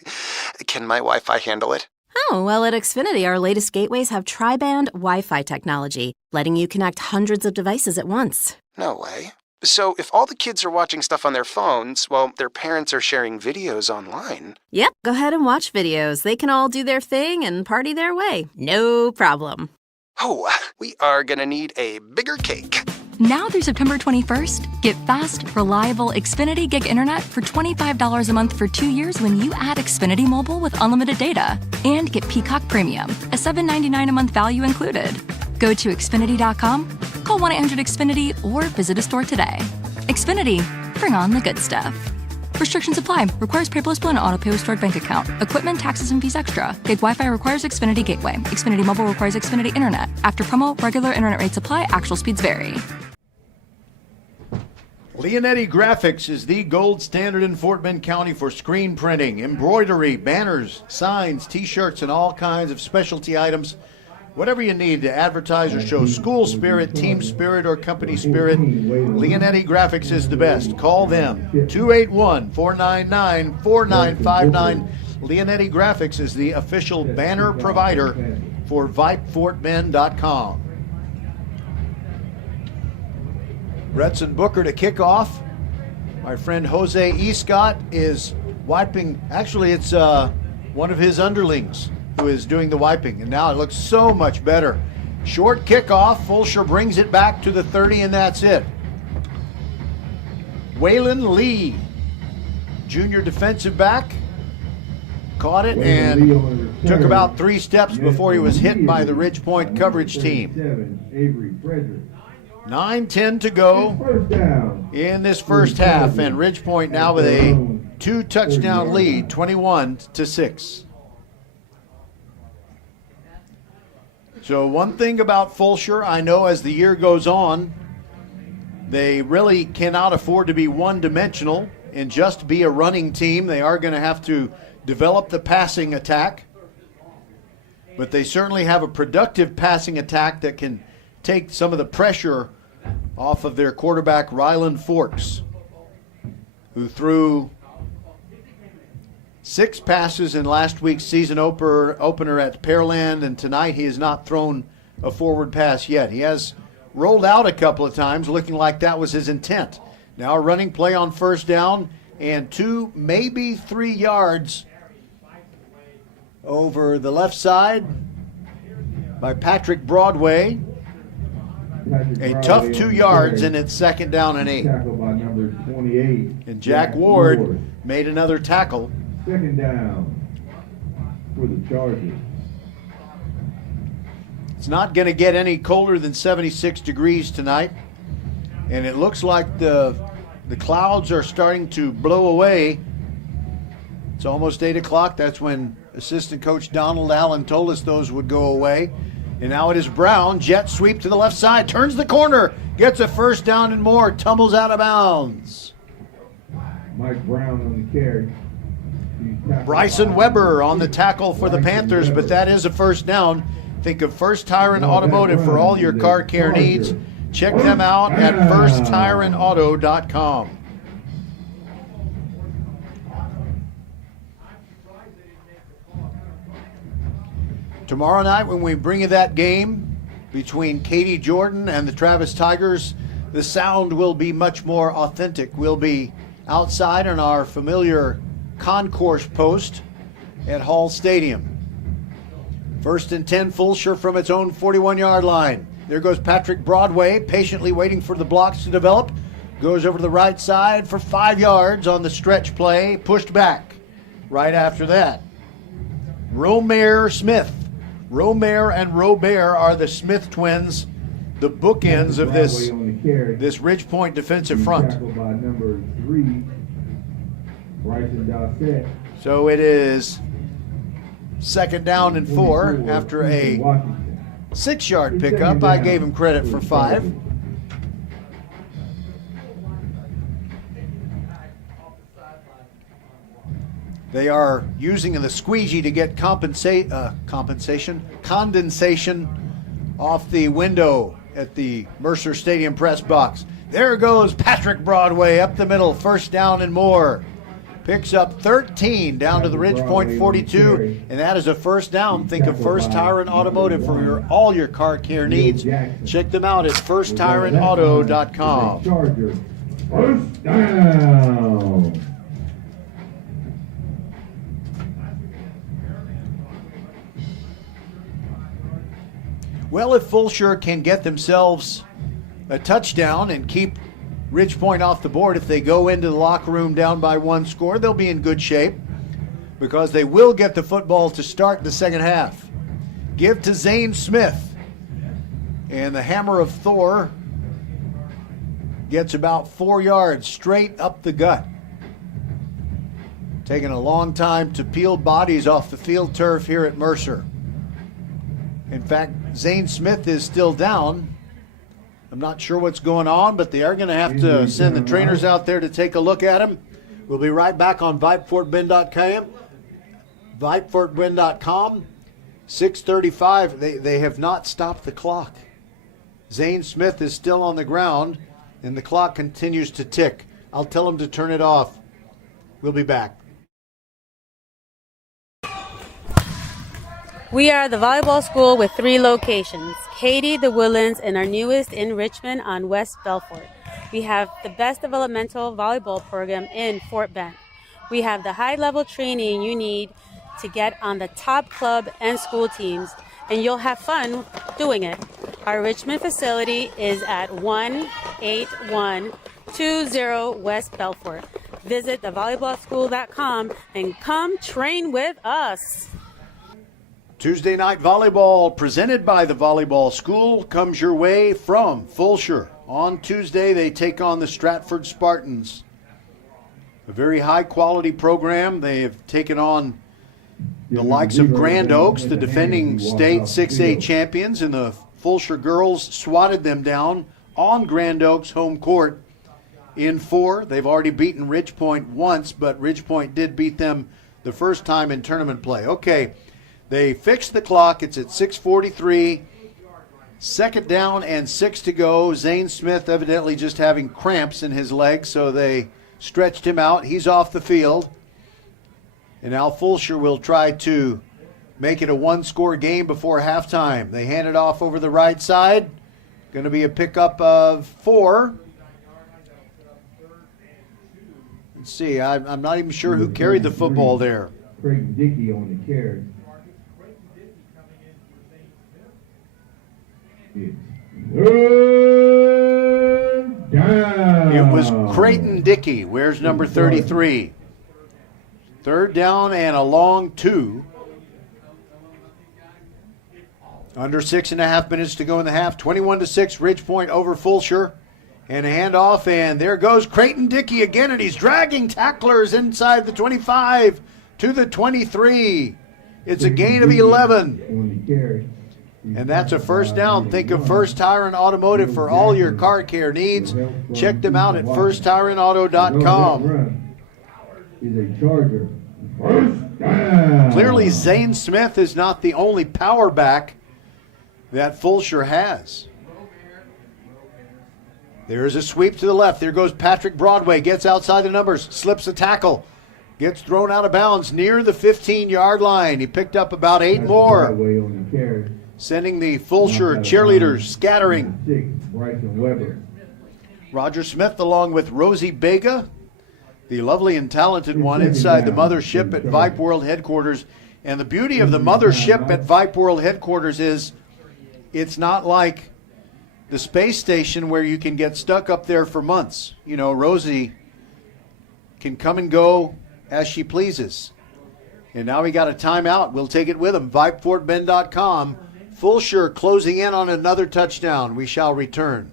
Can my Wi-Fi handle it? Oh, well, at Xfinity, our latest gateways have tri-band Wi-Fi technology, letting you connect hundreds of devices at once. No way. So if all the kids are watching stuff on their phones, well, their parents are sharing videos online. Yep, go ahead and watch videos. They can all do their thing and party their way. No problem. Oh, we are gonna need a bigger cake. Now through September 21st, get fast, reliable Xfinity Gig Internet for $25 a month for 2 years when you add Xfinity Mobile with unlimited data. And get Peacock Premium, a $7.99 a month value included. Go to Xfinity.com, call 1-800-XFINITY, or visit a store today. Xfinity, bring on the good stuff. Restrictions apply. Requires paperless bill and auto-pay with stored bank account. Equipment, taxes, and fees extra. Gig Wi-Fi requires Xfinity Gateway. Xfinity Mobile requires Xfinity Internet. After promo, regular internet rates apply. Actual speeds vary. Leonetti Graphics is the gold standard in Fort Bend County for screen printing, embroidery, banners, signs, t-shirts, and all kinds of specialty items. Whatever you need to advertise or show school spirit, team spirit, or company spirit, Leonetti Graphics is the best. Call them, 281-499-4959. Leonetti Graphics is the official banner provider for VypeFortBend.com. Bretson Booker to kick off. My friend Jose Escott is wiping. Actually, it's one of his underlings who is doing the wiping, and now it looks so much better. Short kickoff. Fulshear brings it back to the 30, and that's it. Waylon Lee, junior defensive back, caught it and took about 3 steps before he was hit by the Ridge Point coverage team. 9:10 to go in this first half, and Ridge Point now with a 2-touchdown lead, 21-6. So one thing about Fulshear, I know as the year goes on, they really cannot afford to be one-dimensional and just be a running team. They are going to have to develop the passing attack, but they certainly have a productive passing attack that can take some of the pressure off of their quarterback, Ryland Forks, who threw 6 passes in last week's season opener at Pearland, and tonight he has not thrown a forward pass yet. He has rolled out a couple of times, looking like that was his intent. Now a running play on first down, and 2, maybe 3 yards over the left side by Patrick Broadway. A tough 2 yards, and it's 2nd down and 8. And Jack Ward made another tackle. 2nd down for the Chargers. It's not going to get any colder than 76 degrees tonight, and it looks like the clouds are starting to blow away. It's almost 8 o'clock. That's when assistant coach Donald Allen told us those would go away. And now it is Brown. Jet sweep to the left side. Turns the corner. Gets a first down and more. Tumbles out of bounds. Mike Brown on the carry. Bryson Weber on the tackle for the Panthers, but that is a first down. Think of First Tire and Automotive for all your car care needs. Check them out at firsttireandauto.com. Tomorrow night when we bring you that game between Katy Jordan and the Travis Tigers, the sound will be much more authentic. We'll be outside on our familiar concourse post at Hall Stadium. 1st and 10, Fulshear from its own 41-yard line. There goes Patrick Broadway, patiently waiting for the blocks to develop. Goes over to the right side for 5 yards on the stretch play, pushed back. Right after that, Romare Smith. Romare and Robert are the Smith twins, the bookends of this Ridge Point defensive front. By number 3, Bryson Dossett. So it is 2nd down and 4 after a 6-yard pickup. I gave him credit for 5. They are using the squeegee to get condensation off the window at the Mercer Stadium press box. There goes Patrick Broadway up the middle, 1st down and more. Picks up 13 down to the Ridge Point 42, and that is a 1st down. Think of First Tire and Automotive for all your car care needs. Check them out at firsttireandauto.com. 1st down. Well, if Fulshear can get themselves a touchdown and keep Ridge Point off the board, if they go into the locker room down by 1 score, they'll be in good shape because they will get the football to start the 2nd half. Give to Zane Smith, and the hammer of Thor gets about 4 yards straight up the gut. Taking a long time to peel bodies off the field turf here at Mercer. In fact, Zane Smith is still down. I'm not sure what's going on, but they are going to have to send the trainers out there to take a look at him. We'll be right back on VypeFortBend.com. VypeFortBend.com. 6:35. They have not stopped the clock. Zane Smith is still on the ground, and the clock continues to tick. I'll tell him to turn it off. We'll be back. We are the volleyball school with 3 locations, Katy, the Woodlands, and our newest in Richmond on West Belfort. We have the best developmental volleyball program in Fort Bend. We have the high-level training you need to get on the top club and school teams, and you'll have fun doing it. Our Richmond facility is at 18120 West Belfort. Visit thevolleyballschool.com and come train with us. Tuesday night volleyball presented by the Volleyball School comes your way from Fulshear. On Tuesday, they take on the Stratford Spartans. A very high-quality program. They have taken on the likes of Grand Oaks, the defending state 6A champions, and the Fulshear girls swatted them down on Grand Oaks' home court in 4. They've already beaten Ridgepoint once, but Ridgepoint did beat them the first time in tournament play. Okay, they fixed the clock. It's at 6:43. Second down and 6 to go. Zane Smith evidently just having cramps in his legs, so they stretched him out. He's off the field. And now Fulshear will try to make it a one-score game before halftime. They hand it off over the right side. Going to be a pickup of 4. Let's see, I'm not even sure who carried the football there. Creighton Dickey on the carry. It was Creighton Dickey. Where's number 33? Third down and a long 2. Under 6.5 minutes to go in the half. 21-6, Ridgepoint over Fulshear. And a handoff, and there goes Creighton Dickey again, and he's dragging tacklers inside the 25 to the 23. It's a gain of 11. And that's a first down. Think of First Tire and Automotive for all your car care needs. Check them out at firsttireandauto.com. Clearly, Zane Smith is not the only power back that Fulshear has. There's a sweep to the left. There goes Patrick Broadway. Gets outside the numbers. Slips a tackle. Gets thrown out of bounds near the 15-yard line. He picked up about 8 more. Sending the Fulshear cheerleaders scattering. Roger Smith along with Rosie Bega, the lovely and talented one inside the mothership at Vype World headquarters. And the beauty of the mothership at Vype World headquarters is it's not like the space station where you can get stuck up there for months. You know, Rosie can come and go as she pleases. And now we got a timeout. We'll take it with him. VypeFortBend.com. Fulshear closing in on another touchdown. We shall return.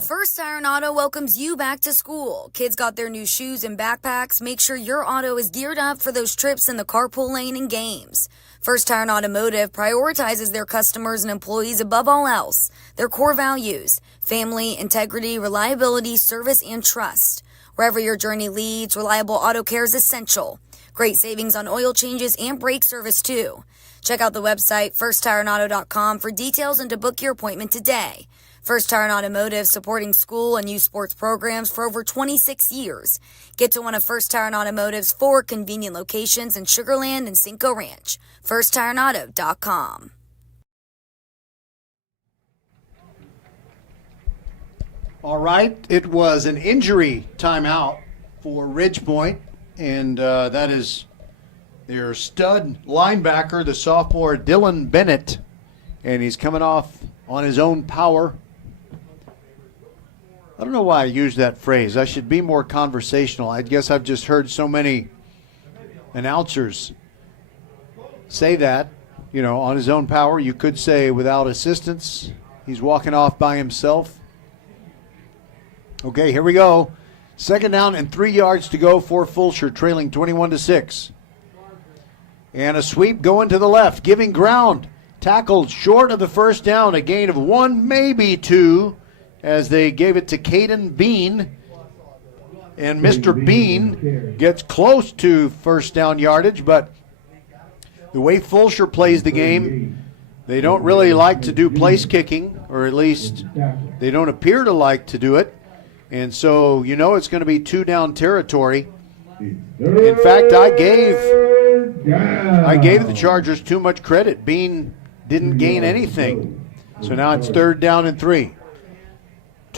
First Tire and Auto welcomes you back to school. Kids got their new shoes and backpacks. Make sure your auto is geared up for those trips in the carpool lane and games. First Tire and Automotive prioritizes their customers and employees above all else. Their core values: family, integrity, reliability, service, and trust. Wherever your journey leads, reliable auto care is essential. Great savings on oil changes and brake service, too. Check out the website, firsttireandauto.com, for details and to book your appointment today. First Tire and Automotive, supporting school and youth sports programs for over 26 years. Get to one of First Tire and Automotive's 4 convenient locations in Sugar Land and Cinco Ranch. FirstTireandAuto.com. All right, it was an injury timeout for Ridgepoint, and that is their stud linebacker, the sophomore Dylan Bennett, and he's coming off on his own power. I don't know why I use that phrase. I should be more conversational. I guess I've just heard so many announcers say that, you know, on his own power. You could say without assistance. He's walking off by himself. Okay, here we go. Second down and 3 yards to go for Fulshear, trailing 21-6. And a sweep going to the left, giving ground. Tackled short of the first down, a gain of 1, maybe 2, as they gave it to Caden Bean. And Mr. Bean gets close to first down yardage, but the way Fulshear plays the game, they don't really like to do place kicking, or at least they don't appear to like to do it. And so, you know, it's going to be 2 down territory. In fact, I gave the Chargers too much credit. Bean didn't gain anything. So now it's 3rd down and 3.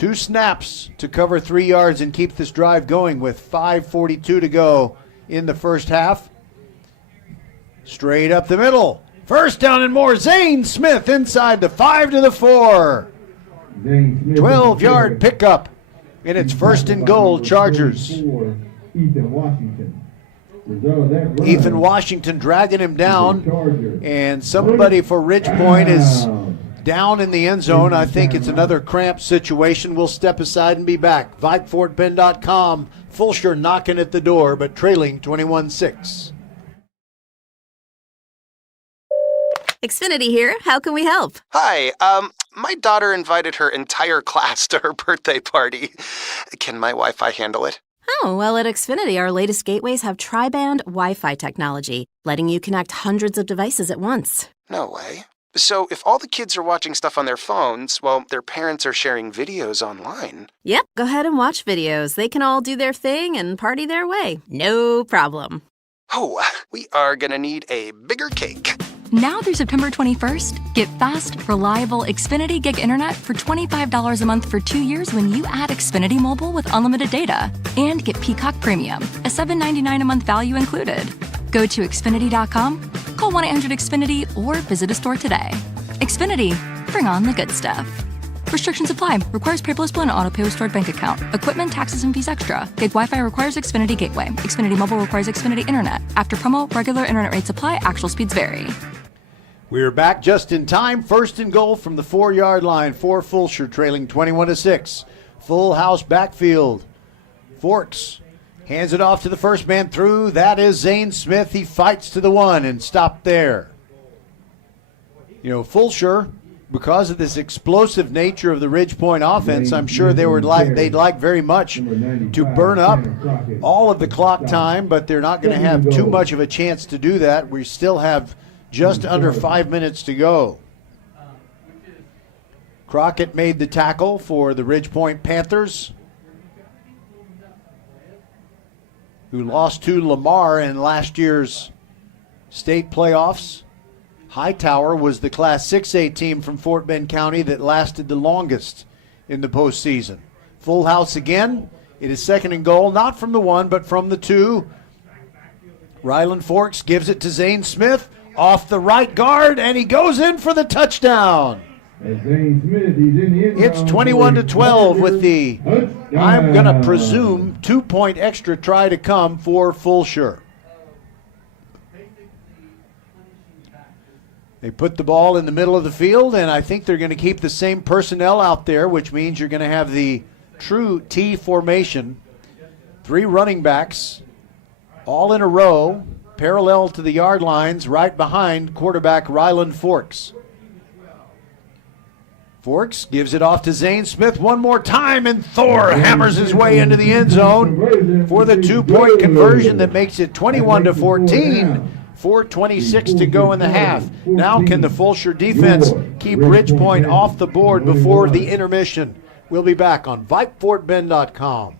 2 snaps to cover 3 yards and keep this drive going with 5:42 to go in the first half. Straight up the middle. First down and more. Zane Smith inside the 5 to the 4. 12-yard pickup. And it's first and goal, Chargers. Ethan Washington dragging him down. And somebody for Ridge Point is down in the end zone. I think it's another cramped situation. We'll step aside and be back. VypeFortBend.com. Fulshear knocking at the door, but trailing 21-6. Xfinity here. How can we help? Hi, my daughter invited her entire class to her birthday party. Can my Wi-Fi handle it? Oh, well, at Xfinity, our latest gateways have tri-band Wi-Fi technology, letting you connect hundreds of devices at once. No way. So if all the kids are watching stuff on their phones, well, their parents are sharing videos online. Yep, go ahead and watch videos. They can all do their thing and party their way. No problem. Oh, we are gonna need a bigger cake. Now through September 21st, get fast, reliable Xfinity Gig Internet for $25 a month for 2 years when you add Xfinity Mobile with unlimited data. And get Peacock Premium, a $7.99 a month value included. Go to Xfinity.com, call 1-800-XFINITY, or visit a store today. Xfinity, bring on the good stuff. Restrictions apply. Requires paperless bill and auto-pay with stored bank account. Equipment, taxes, and fees extra. Gig Wi-Fi requires Xfinity Gateway. Xfinity Mobile requires Xfinity Internet. After promo, regular internet rates apply. Actual speeds vary. We're back just in time. First and goal from the 4-yard line for Fulshear, trailing 21-6. Full house backfield. Forks hands it off to the first man through. That is Zane Smith. He fights to the 1 and stopped there. You know, Fulshear, because of this explosive nature of the Ridge Point offense, I'm sure they'd like very much to burn up all of the clock time, but they're not going to have too much of a chance to do that. We still have just under 5 minutes to go. Crockett made the tackle for the Ridge Point Panthers, who lost to Lamar in last year's state playoffs. Hightower was the Class 6A team from Fort Bend County that lasted the longest in the postseason. Full house again. It is second and goal, not from the 1, but from the 2. Ryland Forks gives it to Zane Smith. Off the right guard, and he goes in for the touchdown. It's 21-12 with the, I'm going to presume, 2-point extra try to come for Fulshear. They put the ball in the middle of the field, and I think they're going to keep the same personnel out there, which means you're going to have the true T formation. 3 running backs all in a row, parallel to the yard lines, right behind quarterback Ryland Forks. Forks gives it off to Zane Smith one more time, and Thor hammers his way into the end zone for the 2-point conversion that makes it 21-14. 4:26 to go in the half. Now can the Fulshear defense keep Ridge Point off the board before the intermission? We'll be back on VypeFortBend.com.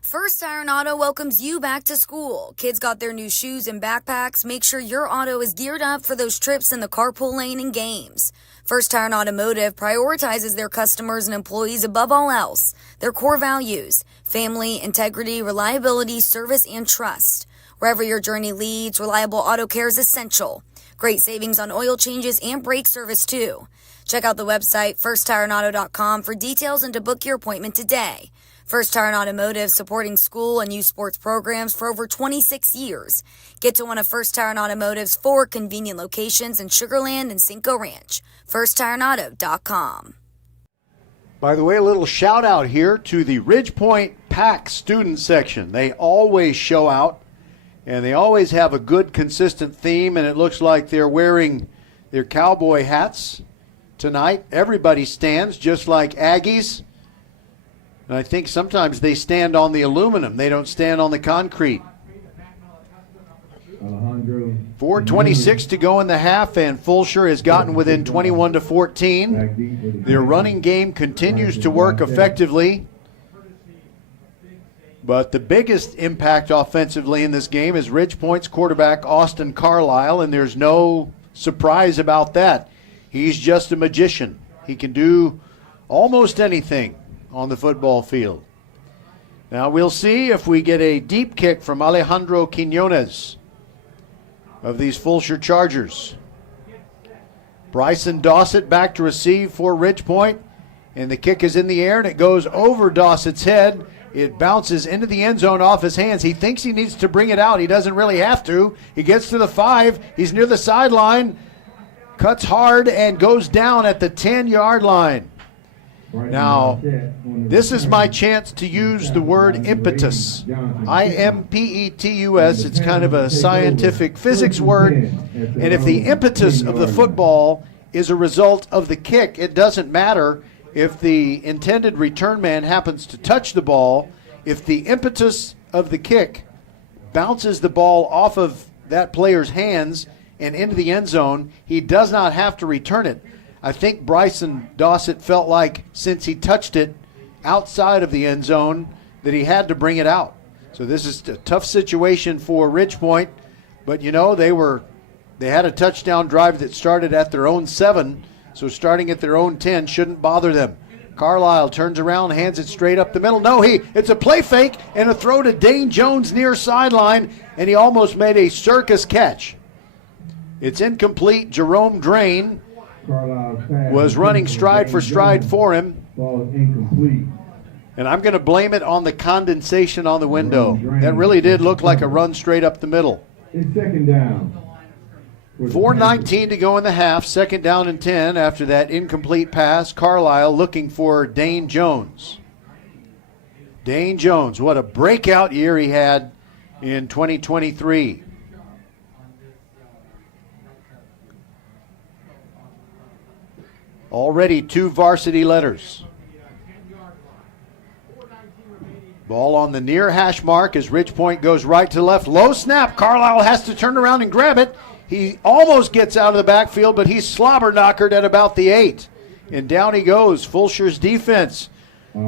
First Iron Auto welcomes you back to school. Kids got their new shoes and backpacks. Make sure your auto is geared up for those trips in the carpool lane and games. First Iron Automotive prioritizes their customers and employees above all else. Their core values: family, integrity, reliability, service, and trust. Wherever your journey leads, reliable auto care is essential. Great savings on oil changes and brake service too. Check out the website firsttireandauto.com for details and to book your appointment today. First Tire and Automotive, supporting school and youth sports programs for over 26 years. Get to one of First Tire and Automotive's 4 convenient locations in Sugar Land and Cinco Ranch. FirstTireandAuto.com. By the way, a little shout out here to the Ridge Point PAC student section. They always show out, and they always have a good, consistent theme, and it looks like they're wearing their cowboy hats tonight. Everybody stands just like Aggies. And I think sometimes they stand on the aluminum. They don't stand on the concrete. 4:26 to go in the half, and Fulshear has gotten within 21-14. Their running game continues to work effectively. But the biggest impact offensively in this game is Ridge Point's quarterback, Austin Carlisle, and there's no surprise about that. He's just a magician. He can do almost anything on the football field. Now we'll see if we get a deep kick from Alejandro Quinones of these Fulshear Chargers. Bryson Dossett back to receive for Ridgepoint, and the kick is in the air, and it goes over Dossett's head. It bounces into the end zone off his hands. He thinks he needs to bring it out. He doesn't really have to. He gets to the 5. He's near the sideline, cuts hard, and goes down at the 10-yard line. Now, this is my chance to use the word impetus. I-M-P-E-T-U-S. It's kind of a scientific physics word. And if the impetus of the football is a result of the kick, it doesn't matter if the intended return man happens to touch the ball. If the impetus of the kick bounces the ball off of that player's hands and into the end zone, he does not have to return it. I think Bryson Dossett felt like since he touched it outside of the end zone that he had to bring it out. So this is a tough situation for Ridgepoint, but you know they had a touchdown drive that started at their own 7, so starting at their own 10 shouldn't bother them. Carlisle turns around, hands it straight up the middle. No, it's a play fake and a throw to Dane Jones near sideline, and he almost made a circus catch. It's incomplete. Jerome Drain was running stride for stride for him. Ball is incomplete. And I'm going to blame it on the condensation on the window. That really did look like a run straight up the middle. It's second down. 4:19 to go in the half. Second down and 10 after that incomplete pass. Carlisle looking for Dane Jones. Dane Jones, what a breakout year he had in 2023. Already 2 varsity letters. Ball on the near hash mark as Ridgepoint goes right to left. Low snap. Carlisle has to turn around and grab it. He almost gets out of the backfield, but he's slobber knockered at about the 8. And down he goes. Fulshear's defense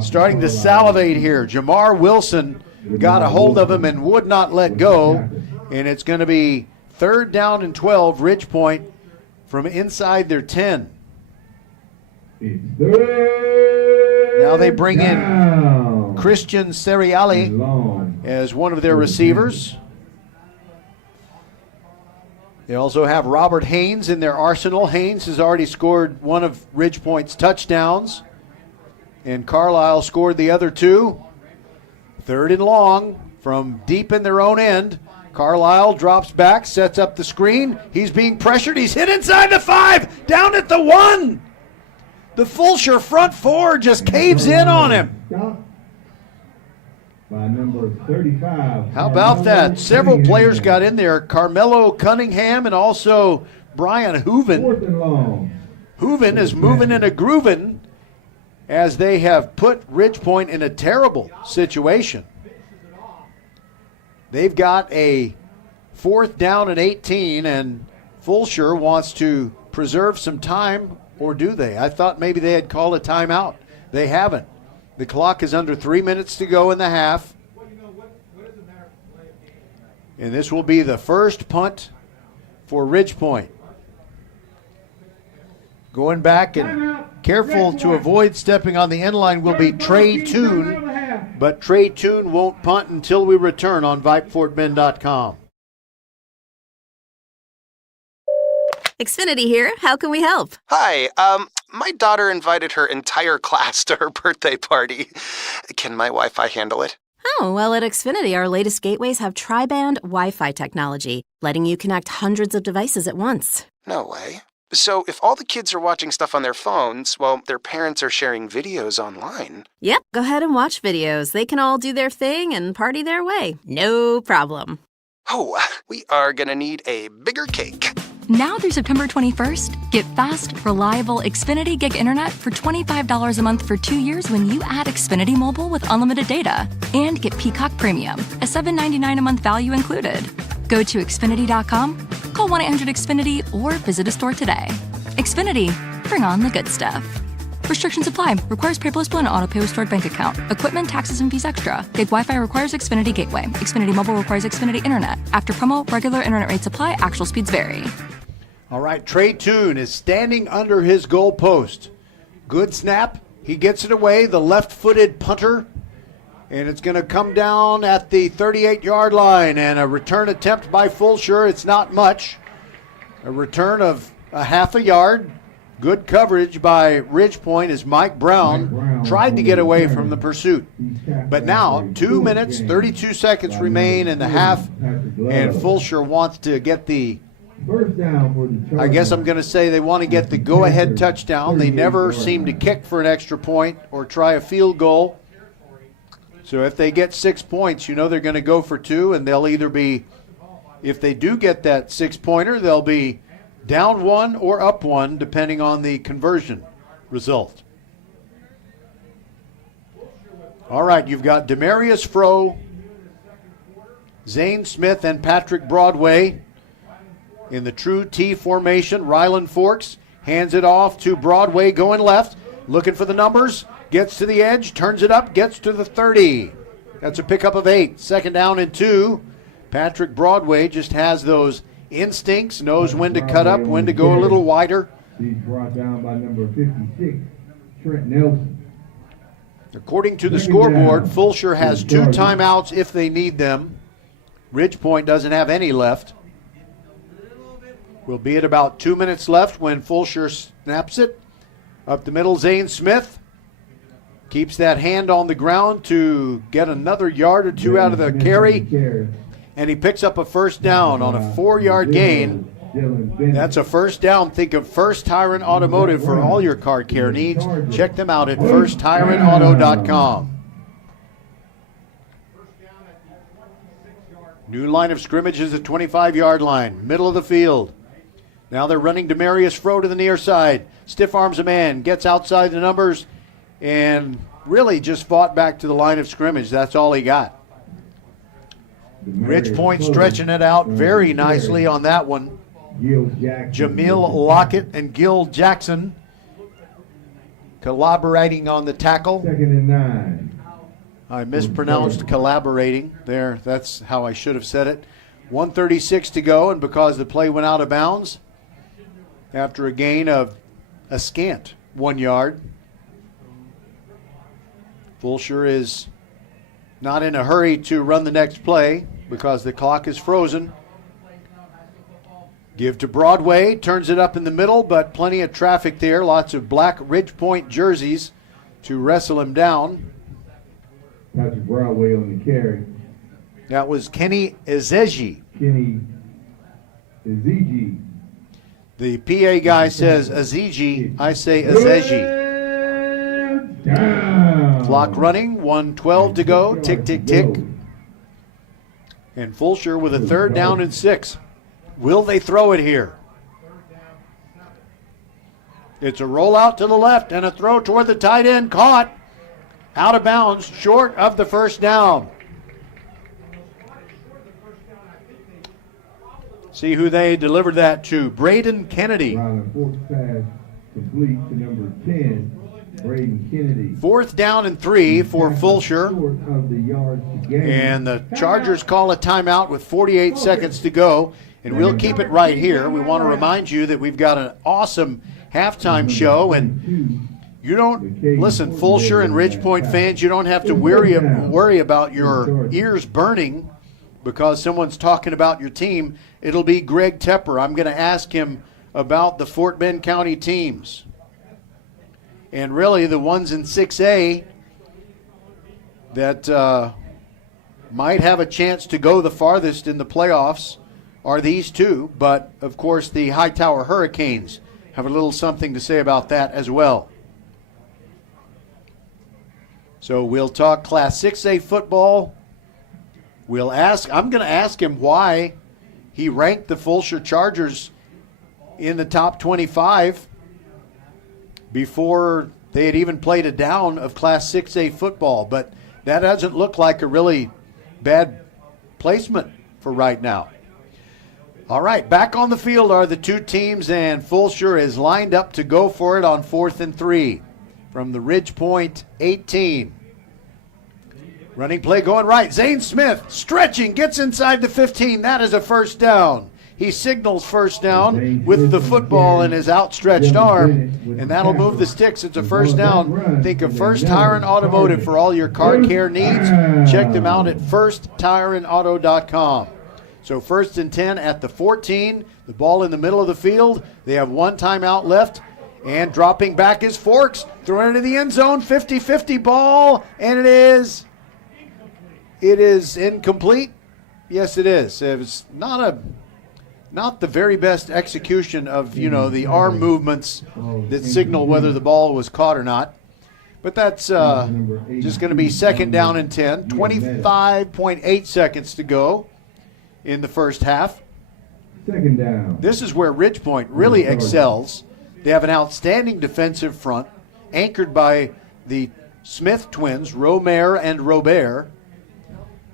starting to salivate here. Jamar Wilson got a hold of him and would not let go. And it's going to be 3rd down and 12. Ridgepoint from inside their 10. Now they bring in Christian Seriali as one of their receivers. They also have Robert Haynes in their arsenal. Haynes has already scored one of Ridgepoint's touchdowns, and Carlisle scored the other 2. 3rd and long from deep in their own end. Carlisle drops back, sets up the screen. He's being pressured. He's hit inside the 5, down at the 1. The Fulshear front 4 just caves in on him. By number 35. How about that? Several players got in there. Carmelo Cunningham and also Brian Hooven. 4th and long. Hooven is moving and a grooving as they have put Ridgepoint in a terrible situation. They've got a 4th down and 18, and Fulshear wants to preserve some time. Or do they? I thought maybe they had called a timeout. They haven't. The clock is under 3 minutes to go in the half. And this will be the first punt for Ridgepoint. Going back and careful to avoid stepping on the end line will be Trey Toon. But Trey Toon won't punt until we return on VypeFortBend.com. Xfinity here. How can we help? Hi, my daughter invited her entire class to her birthday party. Can my Wi-Fi handle it? Oh, well, at Xfinity, our latest gateways have tri-band Wi-Fi technology, letting you connect hundreds of devices at once. No way. So if all the kids are watching stuff on their phones, well, their parents are sharing videos online. Yep, go ahead and watch videos. They can all do their thing and party their way. No problem. Oh, we are gonna need a bigger cake. Now through September 21st, get fast, reliable Xfinity Gig Internet for $25 a month for 2 years when you add Xfinity Mobile with unlimited data. And get Peacock Premium, a $7.99 a month value included. Go to Xfinity.com, call 1-800-XFINITY, or visit a store today. Xfinity, bring on the good stuff. Restrictions apply. Requires paperless bill and auto pay with stored bank account. Equipment, taxes, and fees extra. Gig Wi-Fi requires Xfinity Gateway. Xfinity Mobile requires Xfinity Internet. After promo, regular internet rates apply. Actual speeds vary. All right, Trey Toon is standing under his goal post. Good snap. He gets it away, the left-footed punter. And it's going to come down at the 38-yard line. And a return attempt by Fulshear. It's not much. A return of a half a yard. Good coverage by Ridgepoint as Mike Brown tried to get away from the pursuit. But now, 2 minutes, 32 seconds remain in the half. And Fulshear wants to get the, I guess I'm going to say they want to get the go-ahead touchdown. They never seem to kick for an extra point or try a field goal. So if they get 6 points, you know they're going to go for 2, and they'll either be, if they do get that 6-pointer, they'll be down 1 or up 1, depending on the conversion result. All right, you've got Demarius Froh, Zane Smith, and Patrick Broadway in the true T formation. Ryland Forks hands it off to Broadway going left, looking for the numbers. Gets to the edge, turns it up, gets to the 30. That's a pickup of 8. 2nd down and 2. Patrick Broadway just has those instincts, knows when to cut up, when to go a little wider. He's brought down by number 56, Trent Nelson. According to the scoreboard, Fulshear has 2 timeouts if they need them. Ridgepoint doesn't have any left. We'll be at about 2 minutes left when Fulshear snaps it. Up the middle, Zane Smith. Keeps that hand on the ground to get another yard or 2 out of the carry. And he picks up a 1st down on a 4-yard gain. That's a 1st down. Think of First Tyrant Automotive for all your car care needs. Check them out at firsttyrantauto.com. New line of scrimmage is the 25-yard line, middle of the field. Now they're running Demarius Froh to the near side. Stiff arms a man, gets outside the numbers, and really just fought back to the line of scrimmage. That's all he got. Ridgepoint stretching it out very nicely on that one. Jamil Lockett and Gil Jackson collaborating on the tackle. 2nd and 9. I mispronounced collaborating there. That's how I should have said it. 1:36 to go, and because the play went out of bounds after a gain of a scant 1 yard, Fulshear is not in a hurry to run the next play because the clock is frozen. Give to Broadway, turns it up in the middle, but plenty of traffic there. Lots of black Ridgepoint jerseys to wrestle him down. Patrick Broadway on the carry. That was Kenny Ezeji. Kenny Ezeji. The PA guy says Ezeji. I say Ezeji. Down. Clock running, 1:12 to go. Tick, tick, tick. And Fulshear with a 3rd down and 6. Will they throw it here? It's a rollout to the left and a throw toward the tight end. Caught. Out of bounds, short of the 1st down. See who they delivered that to. Braden Kennedy. Ryland Forks pass complete to number 10, Braden Kennedy. 4th down and 3 for Fulshear. Short of the yards to gain. And the Chargers call a timeout with 48 seconds to go. And we'll keep it right here. We want to remind you that we've got an awesome halftime show. And you don't, listen, Fulshear and Ridgepoint fans, you don't have to worry about your ears burning because someone's talking about your team. It'll be Greg Tepper. I'm going to ask him about the Fort Bend County teams. And really the ones in 6A that might have a chance to go the farthest in the playoffs are these two. But, of course, the Hightower Hurricanes have a little something to say about that as well. So we'll talk Class 6A football. I'm going to ask him why he ranked the Fulshear Chargers in the top 25 before they had even played a down of Class 6A football. But that doesn't look like a really bad placement for right now. All right, back on the field are the two teams, and Fulshear is lined up to go for it on 4th and 3 from the Ridgepoint 18. Running play going right. Zane Smith stretching, gets inside the 15. That is a 1st down. he signals first down with the football in his outstretched arm, and that'll move the sticks. It's a first down. Think of First Tire and Automotive for all your car care needs. Check them out at firsttireandauto.com. So 1st and 10 at the 14. The ball in the middle of the field. They have one timeout left. And dropping back is Forks. Throwing into the end zone. 50-50 ball. And it is incomplete. Yes, it is. It was not the very best execution of, the arm movements that signal whether the ball was caught or not. But that's just going to be 2nd down and 10. 25.8 seconds to go in the first half. 2nd down. This is where Ridgepoint really excels. They have an outstanding defensive front anchored by the Smith twins, Romare and Robert.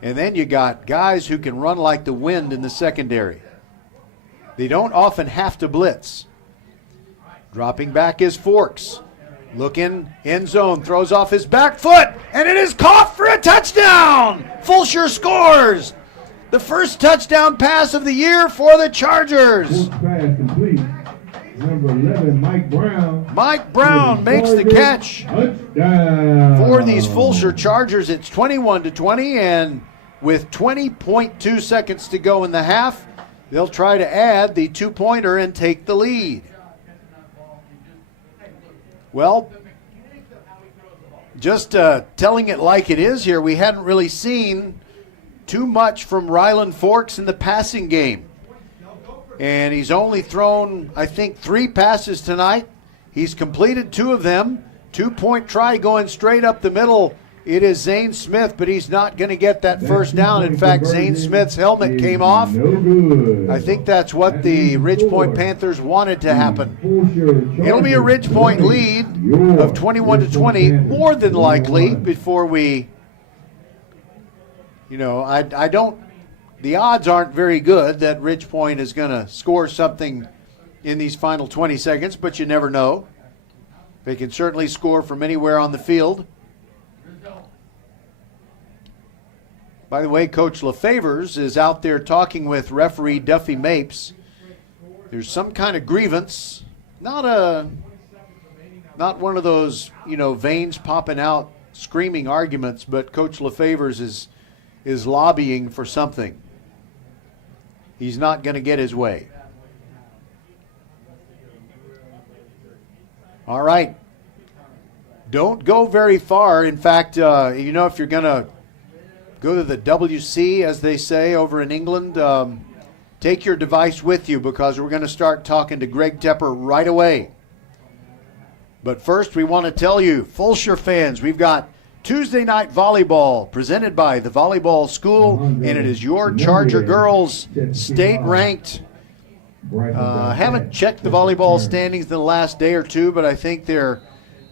And then you got guys who can run like the wind in the secondary. They don't often have to blitz. Dropping back is Forks. Looking, end zone, throws off his back foot, and it is caught for a touchdown! Fulshear scores! The first touchdown pass of the year for the Chargers. Pass complete. Number 11, Mike Brown. Mike Brown makes the catch. Touchdown. For these Fulshear Chargers, it's 21-20, and with 20.2 seconds to go in the half, they'll try to add the 2-pointer and take the lead. Well, just telling it like it is here, we hadn't really seen too much from Ryland Forks in the passing game. And he's only thrown, I think, 3 passes tonight. He's completed 2 of them. 2-point try going straight up the middle. It is Zane Smith, but he's not going to get that first down. In fact, Zane Smith's helmet came off. I think that's what the Ridgepoint Panthers wanted to happen. It'll be a Ridgepoint lead of 21-20, more than likely, before we, I don't, the odds aren't very good that Ridgepoint is going to score something in these final 20 seconds, but you never know. They can certainly score from anywhere on the field. By the way, Coach LaFavers is out there talking with referee Duffy Mapes. There's some kind of grievance, not one of those, veins popping out, screaming arguments, but Coach LaFavers is lobbying for something. He's not going to get his way. All right. Don't go very far. In fact, if you're going to go to the WC, as they say over in England, take your device with you, because we're going to start talking to Greg Tepper right away. But first, we want to tell you, Fulshear fans, we've got Tuesday night volleyball presented by the Volleyball School, and it is your Charger girls state-ranked. Haven't checked the volleyball standings in the last day or two, but I think they're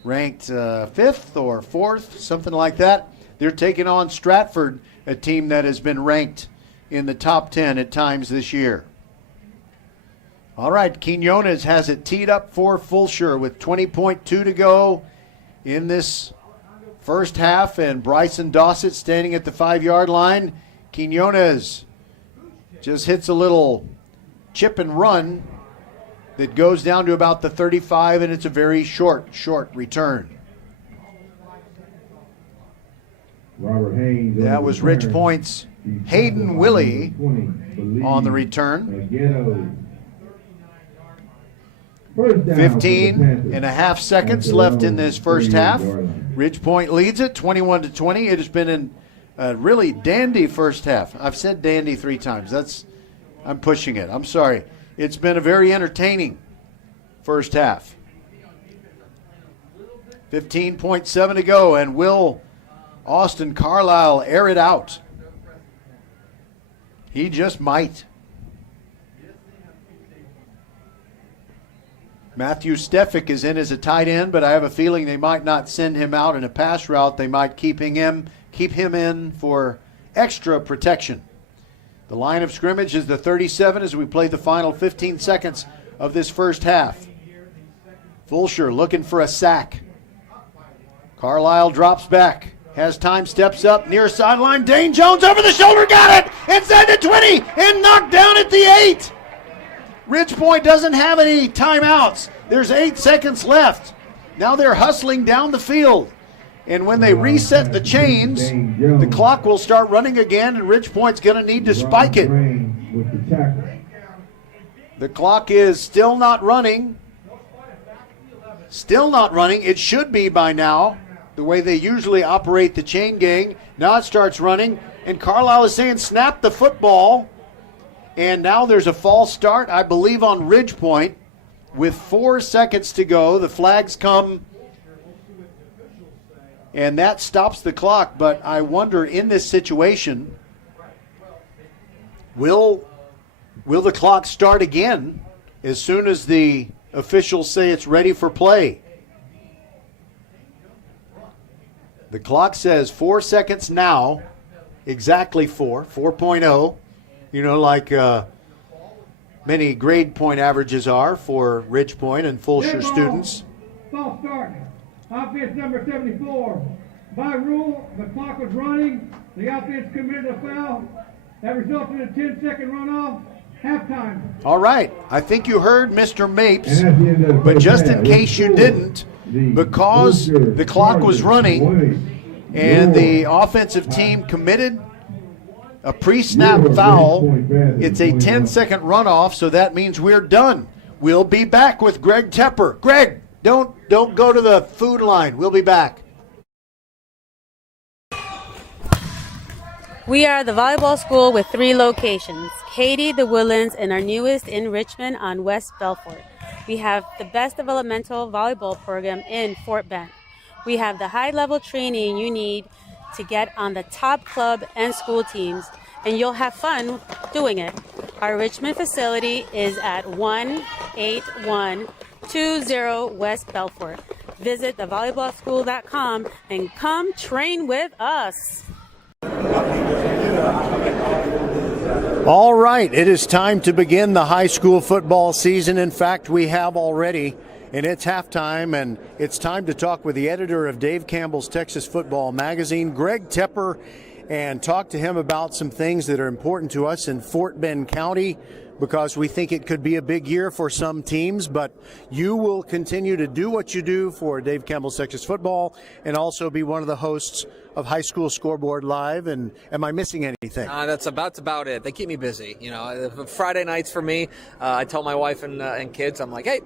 ranked 5th or 4th, something like that. They're taking on Stratford, a team that has been ranked in the top 10 at times this year. All right, Quinones has it teed up for Fulshear with 20.2 to go in this first half, and Bryson Dossett standing at the 5-yard line. Quinones just hits a little chip and run that goes down to about the 35, and it's a very short return. Robert Haynes. That was Ridgepoint's Hayden Willie on the return. 15 and a half seconds left in this first half. Ridgepoint leads it 21-20. It has been a really dandy first half. I've said dandy 3 times. I'm pushing it. I'm sorry. It's been a very entertaining first half. 15.7 to go, and will Austin Carlisle air it out? He just might. Matthew Stefik is in as a tight end, but I have a feeling they might not send him out in a pass route. They might keep him in for extra protection. The line of scrimmage is the 37 as we play the final 15 seconds of this first half. Fulshear looking for a sack. Carlisle drops back. Has time, steps up, near sideline. Dane Jones over the shoulder, got it! Inside the 20, and knocked down at the 8. Ridge Point doesn't have any timeouts. There's 8 seconds left. Now they're hustling down the field. And when they reset the chains, the clock will start running again, and Ridge Point's going to need to spike it. The clock is still not running. Still not running. It should be by now, the way they usually operate the chain gang. Now it starts running, and Carlisle is saying snap the football. And now there's a false start, I believe, on Ridge Point. With 4 seconds to go, the flags come, and that stops the clock. But I wonder, in this situation, will the clock start again as soon as the officials say it's ready for play? The clock says 4 seconds now, exactly 4.0. You know, like many grade point averages are for Ridge Point and Fulshear students. False start. Offense number 74. By rule, the clock was running. The offense committed a foul. That resulted in a 10-second runoff. Halftime. All right. I think you heard Mr. Mapes, but just in case you didn't, because the clock was running and the offensive team committed a pre-snap foul, it's a 10-second runoff, so that means we're done. We'll be back with Greg Tepper. Greg, don't go to the food line. We'll be back. We are the volleyball school with 3 locations, Katy, the Woodlands, and our newest in Richmond on West Belfort. We have the best developmental volleyball program in Fort Bend. We have the high-level training you need to get on the top club and school teams, and you'll have fun doing it. Our Richmond facility is at 18120 West Belfort. Visit thevolleyballschool.com and come train with us. All right, it is time to begin the high school football season. In fact, we have already, and it's halftime, and it's time to talk with the editor of Dave Campbell's Texas Football Magazine, Greg Tepper, and talk to him about some things that are important to us in Fort Bend County, because we think it could be a big year for some teams. But you will continue to do what you do for Dave Campbell's Texas Football and also be one of the hosts of High School Scoreboard Live. And am I missing anything? That's about it. They keep me busy. You know, Friday nights for me, I tell my wife and kids, I'm like, hey,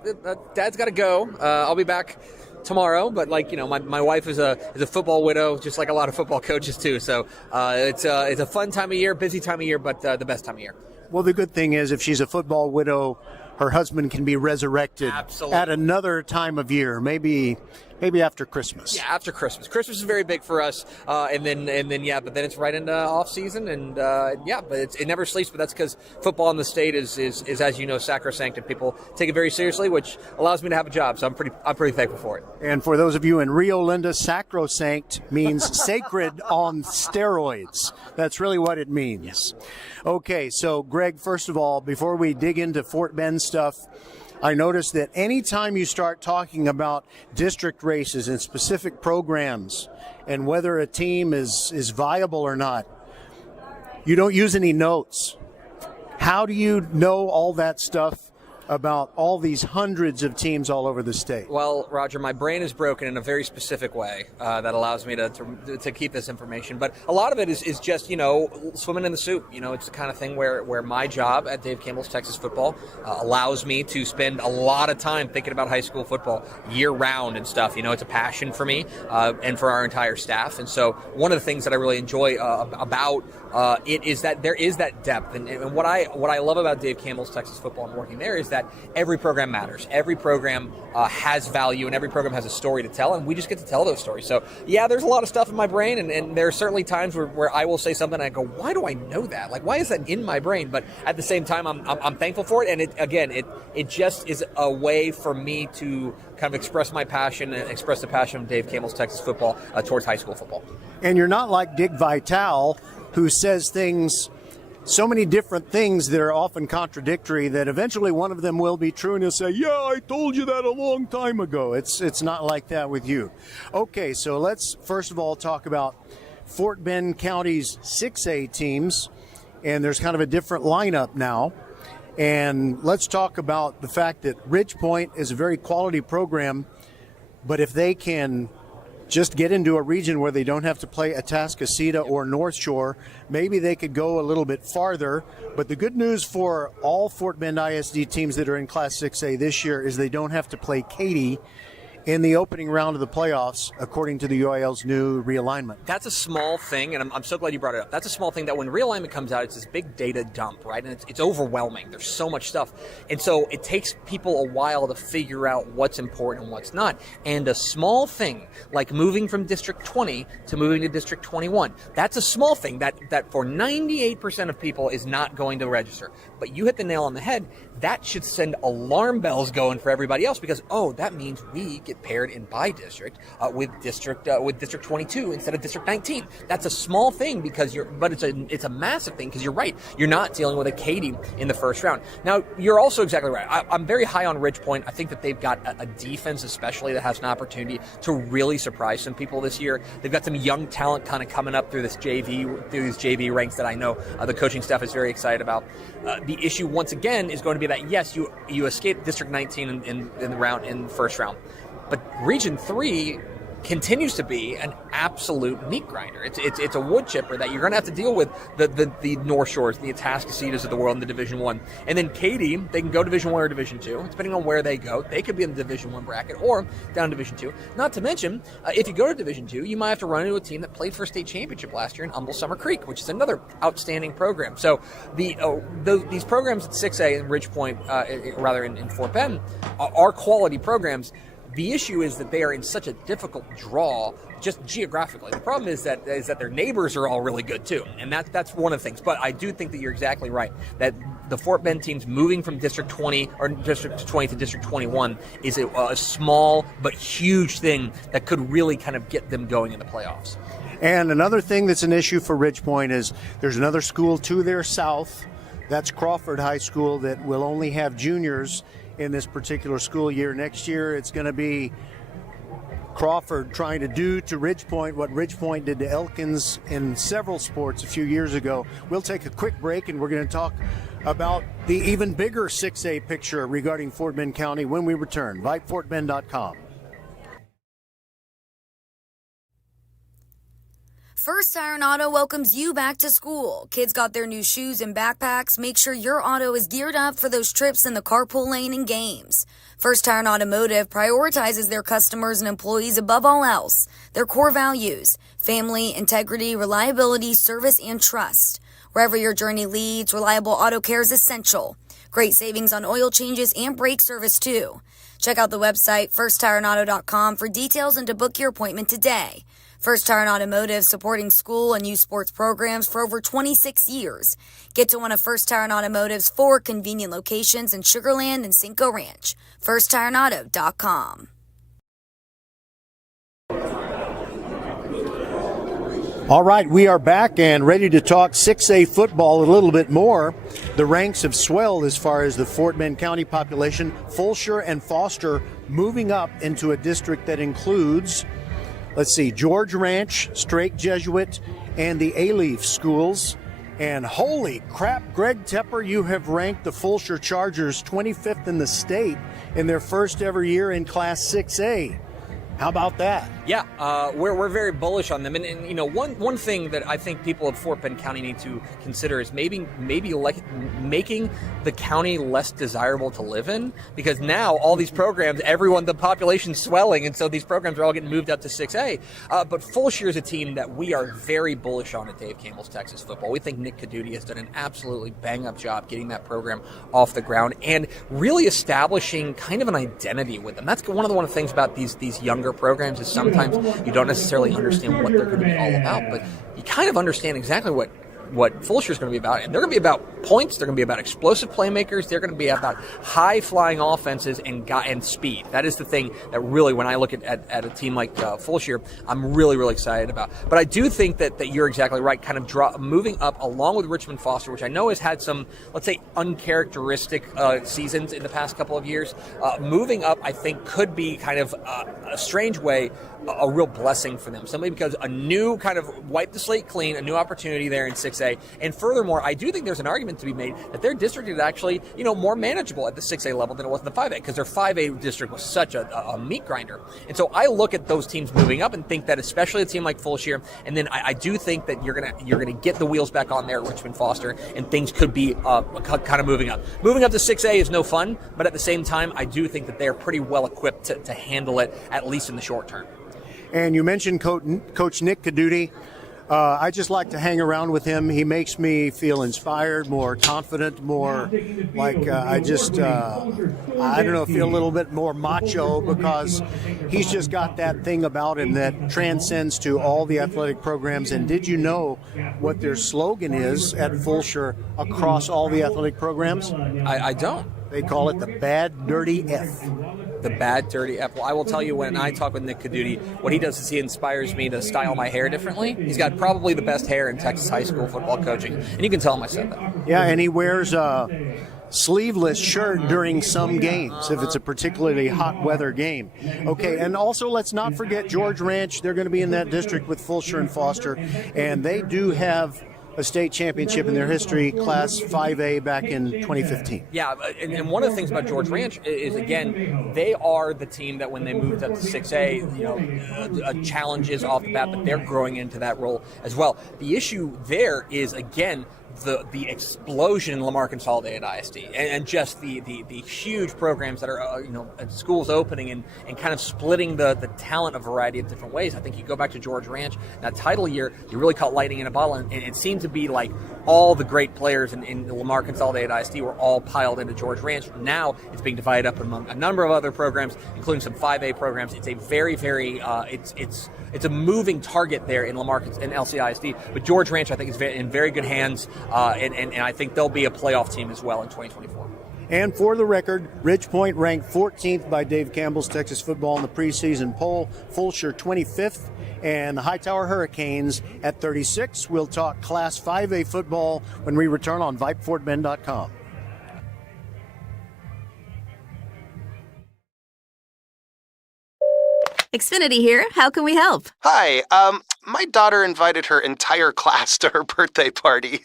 Dad's got to go. I'll be back tomorrow. But like, you know, my wife is a football widow, just like a lot of football coaches too. So it's a fun time of year, busy time of year, but the best time of year. Well, the good thing is if she's a football widow, her husband can be resurrected at another time of year, maybe after Christmas. Yeah, after Christmas. Christmas is very big for us, and then but then it's right into off season, and but it never sleeps. But that's because football in the state is as you know, sacrosanct, and people take it very seriously, which allows me to have a job. So I'm pretty thankful for it. And for those of you in Rio Linda, sacrosanct means sacred on steroids. That's really what it means. Yeah. Okay, so Greg, first of all, before we dig into Fort Bend stuff, I noticed that anytime you start talking about district races and specific programs and whether a team is viable or not, you don't use any notes. How do you know all that stuff about all these hundreds of teams all over the state? Well, Roger, my brain is broken in a very specific way that allows me to keep this information. But a lot of it is just, you know, swimming in the soup. You know, it's the kind of thing where my job at Dave Campbell's Texas Football allows me to spend a lot of time thinking about high school football year round and stuff. You know, it's a passion for me and for our entire staff. And so one of the things that I really enjoy about it is that there is that depth. And what I love about Dave Campbell's Texas Football and working there is that every program matters. Every program has value, and every program has a story to tell, and we just get to tell those stories. So, yeah, there's a lot of stuff in my brain, and there are certainly times where I will say something and I go, why do I know that? Like, why is that in my brain? But at the same time, I'm thankful for it, and it just is a way for me to kind of express my passion and express the passion of Dave Campbell's Texas Football towards high school football. And you're not like Dick Vitale, who says so many different things that are often contradictory that eventually one of them will be true and he'll say, yeah, I told you that a long time ago. It's not like that with you. Okay, so let's first of all talk about Fort Bend County's 6A teams, and there's kind of a different lineup now. And let's talk about the fact that Ridge Point is a very quality program, but if they can just get into a region where they don't have to play Atascocita or North Shore, maybe they could go a little bit farther. But the good news for all Fort Bend ISD teams that are in Class 6A this year is they don't have to play Katy in the opening round of the playoffs, according to the UIL's new realignment. That's a small thing, and I'm so glad you brought it up. That's a small thing that when realignment comes out, it's this big data dump, right? And it's overwhelming. There's so much stuff. And so it takes people a while to figure out what's important and what's not. And a small thing, like moving from District 20 to moving to District 21, that's a small thing that for 98% of people is not going to register. But you hit the nail on the head. That should send alarm bells going for everybody else because, that means we get paired in by district with District 22 instead of District 19. That's a small thing but it's a massive thing because you're right. You're not dealing with a Katy in the first round. Now, you're also exactly right. I'm very high on Ridge Point. I think that they've got a defense especially that has an opportunity to really surprise some people this year. They've got some young talent kind of coming up through these JV ranks that I know the coaching staff is very excited about. The issue once again is going to be that yes, you escaped District 19 in the first round, but Region 3 continues to be an absolute meat grinder. It's a wood chipper that you're going to have to deal with the North Shores, the Atascocitas of the world in the Division 1. And then Katy, they can go Division 1 or Division 2, depending on where they go. They could be in the Division 1 bracket or down in Division 2. Not to mention, if you go to Division 2, you might have to run into a team that played for a state championship last year in Humble Summer Creek, which is another outstanding program. So these programs at 6A in Ridge Point, in Fort Bend, are quality programs. The issue is that they are in such a difficult draw just geographically. The problem is that their neighbors are all really good too, and that's one of the things. But I do think that you're exactly right, that the Fort Bend teams moving from District 20 or District 20 to District 21 is a small but huge thing that could really kind of get them going in the playoffs. And another thing that's an issue for Ridge Point is there's another school to their south, that's Crawford High School, that will only have juniors in this particular school year. Next year, it's going to be Crawford trying to do to Ridge Point what Ridge Point did to Elkins in several sports a few years ago. We'll take a quick break, and we're going to talk about the even bigger 6A picture regarding Fort Bend County when we return. VypeFortBend.com. First Tire and Auto welcomes you back to school. Kids got their new shoes and backpacks. Make sure your auto is geared up for those trips in the carpool lane and games. First Tire and Automotive prioritizes their customers and employees above all else. Their core values: family, integrity, reliability, service, and trust. Wherever your journey leads, reliable auto care is essential. Great savings on oil changes and brake service too. Check out the website firsttireandauto.com for details and to book your appointment today. First Tire and Automotive, supporting school and youth sports programs for over 26 years. Get to one of First Tire and Automotive's 4 convenient locations in Sugar Land and Cinco Ranch. FirstTireandAuto.com. All right, we are back and ready to talk 6A football a little bit more. The ranks have swelled as far as the Fort Bend County population. Fulshear and Foster moving up into a district that includes, George Ranch, Strake Jesuit, and the A-Leaf schools. And holy crap, Greg Tepper, you have ranked the Fulshear Chargers 25th in the state in their first ever year in Class 6A. How about that? Yeah, we're very bullish on them, and you know, one thing that I think people of Fort Bend County need to consider is maybe like making the county less desirable to live in, because now all these programs, the population's swelling, and so these programs are all getting moved up to 6A. But Fulshear is a team that we are very bullish on at Dave Campbell's Texas Football. We think Nick Kudla has done an absolutely bang-up job getting that program off the ground and really establishing kind of an identity with them. That's one of the things about these younger programs is sometimes you don't necessarily understand what they're going to be all about, but you kind of understand exactly what Fulshear is going to be about. And they're going to be about points. They're going to be about explosive playmakers. They're going to be about high-flying offenses and speed. That is the thing that really, when I look at a team like Fulshear, I'm really, really excited about. But I do think that you're exactly right, kind of moving up along with Richmond Foster, which I know has had some, let's say, uncharacteristic seasons in the past couple of years. Moving up, I think, could be kind of a strange way a real blessing for them. Simply because a new kind of wipe the slate clean, a new opportunity there in 6A. 6A. And furthermore, I do think there's an argument to be made that their district is actually, more manageable at the 6A level than it was in the 5A, because their 5A district was such a meat grinder. And so I look at those teams moving up and think that, especially a team like Fulshear, and then I do think that you're gonna get the wheels back on there at Richmond Foster, and things could be kind of moving up. Moving up to 6A is no fun, but at the same time, I do think that they're pretty well equipped to handle it, at least in the short term. And you mentioned Coach Nick Kudla. I just like to hang around with him. He makes me feel inspired, more confident, more like I don't know, feel a little bit more macho, because he's just got that thing about him that transcends to all the athletic programs. And did you know what their slogan is at Fulshear across all the athletic programs? I don't. They call it the Bad Dirty F. The Bad Dirty F. Well, I will tell you, when I talk with Nick Kudla, what he does is he inspires me to style my hair differently. He's got probably the best hair in Texas high school football coaching, and you can tell him I said that. Yeah, and he wears a sleeveless shirt during some games if it's a particularly hot weather game. Okay, and also let's not forget George Ranch. They're going to be in that district with Fulshear and Foster, and they do have a state championship in their history, Class 5A, back in 2015. Yeah, and one of the things about George Ranch is, again, they are the team that when they moved up to 6A, challenges off the bat, but they're growing into that role as well. The issue there is, again, the explosion in Lamar Consolidated ISD and just the huge programs that are schools opening and kind of splitting the talent a variety of different ways. I think you go back to George Ranch, that title year, you really caught lightning in a bottle, and it seemed to be like all the great players in the Lamar Consolidated ISD were all piled into George Ranch. Now it's being divided up among a number of other programs, including some 5A programs. It's a very, very it's a moving target there in Lamar and LCISD, but George Ranch I think is in very good hands. And I think they'll be a playoff team as well in 2024. And for the record, Ridge Point ranked 14th by Dave Campbell's Texas Football in the preseason poll, Fulshear 25th, and the Hightower Hurricanes at 36. We'll talk Class 5A football when we return on VypeFortBend.com. Xfinity here. How can we help? Hi, my daughter invited her entire class to her birthday party.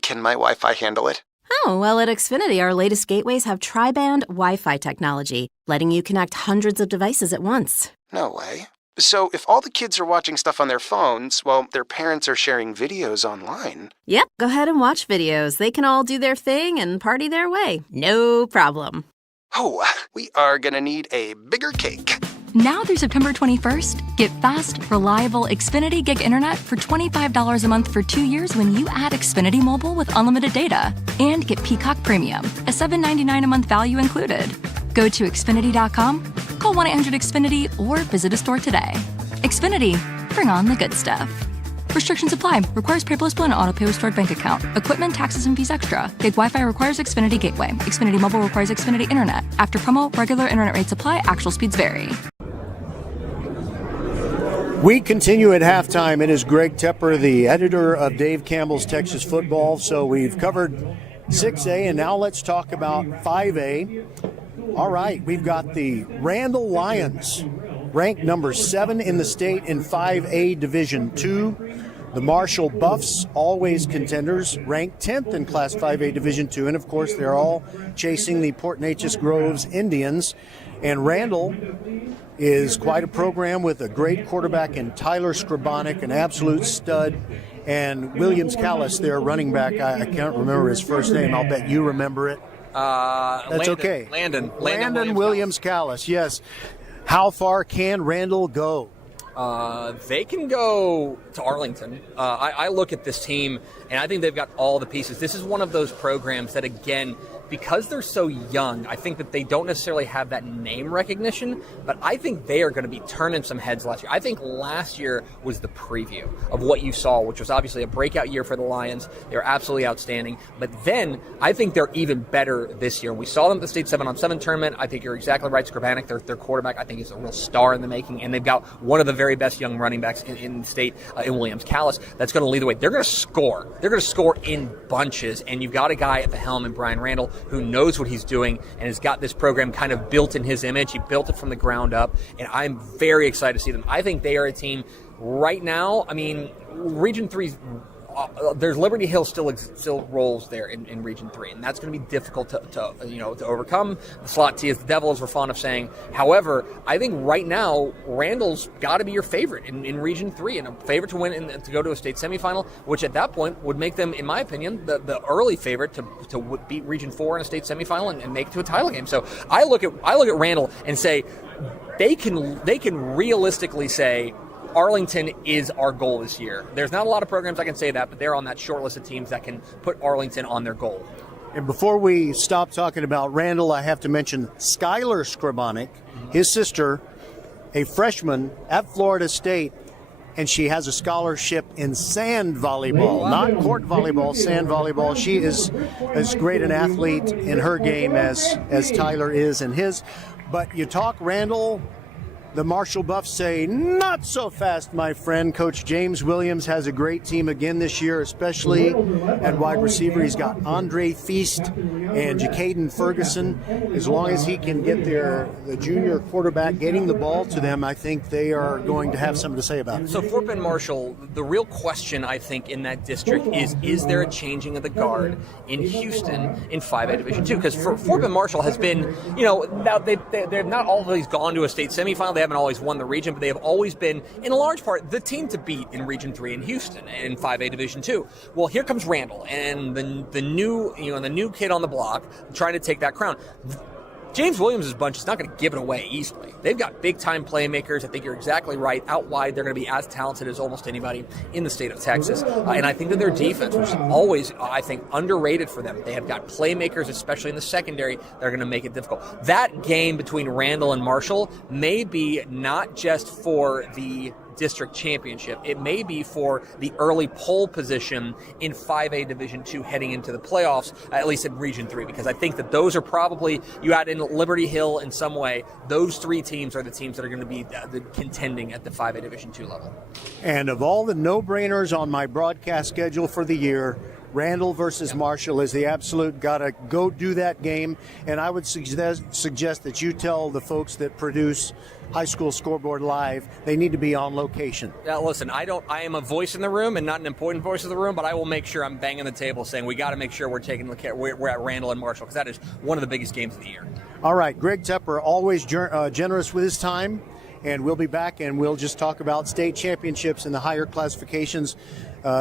Can my Wi-Fi handle it? Oh, well, at Xfinity, our latest gateways have tri-band Wi-Fi technology, letting you connect hundreds of devices at once. No way. So if all the kids are watching stuff on their phones, well, their parents are sharing videos online. Yep, go ahead and watch videos. They can all do their thing and party their way. No problem. Oh, we are gonna need a bigger cake. Now through September 21st, get fast, reliable Xfinity Gig Internet for $25 a month for 2 years when you add Xfinity Mobile with unlimited data. And get Peacock Premium, a $7.99 a month value included. Go to Xfinity.com, call 1-800-XFINITY, or visit a store today. Xfinity, bring on the good stuff. Restrictions apply. Requires paperless bill and auto-pay with stored bank account. Equipment, taxes, and fees extra. Gig Wi-Fi requires Xfinity Gateway. Xfinity Mobile requires Xfinity Internet. After promo, regular internet rates apply. Actual speeds vary. We continue at halftime. It is Greg Tepper, the editor of Dave Campbell's Texas Football. So we've covered 6A, and now let's talk about 5A. All right, we've got the Randall Lions, ranked number 7 in the state in 5A Division II. The Marshall Buffs, always contenders, ranked 10th in Class 5A Division II. And, of course, they're all chasing the Port Neches Groves Indians. And Randall is quite a program with a great quarterback in Tyler Skrabonic, an absolute stud, and Williams Callis, their running back. I can't remember his first name. I'll bet you remember it. That's okay. Landon Williams Callis, yes. How far can Randall go? They can go to Arlington. I look at this team, and I think they've got all the pieces. This is one of those programs that, again, because they're so young, I think that they don't necessarily have that name recognition, but I think they are going to be turning some heads last year. I think last year was the preview of what you saw, which was obviously a breakout year for the Lions. They were absolutely outstanding. But then I think they're even better this year. We saw them at the state 7-on-7 tournament. I think you're exactly right. Skrabonic, their quarterback, I think is a real star in the making, and they've got one of the very best young running backs in the state, in Williams Callis, that's going to lead the way. They're going to score. They're going to score in bunches, and you've got a guy at the helm in Brian Randall who knows what he's doing and has got this program kind of built in his image. He built it from the ground up, and I'm very excited to see them. I think they are a team right now. I mean, Region 3 there's Liberty Hill still rolls there in Region 3, and that's going to be difficult to overcome. The slot T is the devil, as we're fond of saying. However, I think right now Randall's got to be your favorite in Region 3, and a favorite to win and to go to a state semifinal, which at that point would make them, in my opinion, the early favorite to beat Region 4 in a state semifinal and make it to a title game. So I look at Randall and say they can realistically say Arlington is our goal this year. There's not a lot of programs that can say that, but they're on that short list of teams that can put Arlington on their goal. And before we stop talking about Randall, I have to mention Skylar Skrabonic, his sister, a freshman at Florida State, and she has a scholarship in sand volleyball, not court volleyball, sand volleyball. She is as great an athlete in her game as Tyler is in his. But you talk Randall, the Marshall Buffs say, not so fast, my friend. Coach James Williams has a great team again this year, especially at wide receiver. He's got Andre Feast and Jacaden Ferguson. As long as he can get the junior quarterback getting the ball to them, I think they are going to have something to say about it. So Fort Bend Marshall, the real question, I think, in that district is there a changing of the guard in Houston in 5A Division II? Because Fort Bend Marshall has been, now they've not always gone to a state semifinal. They haven't always won the region, but they have always been, in a large part, the team to beat in Region 3 in Houston and in 5A Division 2. Well, here comes Randall and the new kid on the block trying to take that crown. James Williams' bunch is not going to give it away easily. They've got big-time playmakers. I think you're exactly right. Out wide, they're going to be as talented as almost anybody in the state of Texas. And I think that their defense, which is always, I think, underrated for them, they have got playmakers, especially in the secondary, that are going to make it difficult. That game between Randall and Marshall may be not just for the district championship. It may be for the early pole position in 5A Division II heading into the playoffs, at least in Region 3, because I think that those are probably, you add in Liberty Hill in some way, those three teams are the teams that are going to be the contending at the 5A Division II level. And of all the no-brainers on my broadcast schedule for the year, Randall versus Marshall is the absolute gotta go do that game. And I would suggest that you tell the folks that produce High School Scoreboard Live, they need to be on location. Now, listen, I am a voice in the room and not an important voice in the room, but I will make sure I'm banging the table saying we got to make sure we're at Randall and Marshall, because that is one of the biggest games of the year. All right, Greg Tepper, always generous with his time, and we'll be back and we'll just talk about state championships in the higher classifications.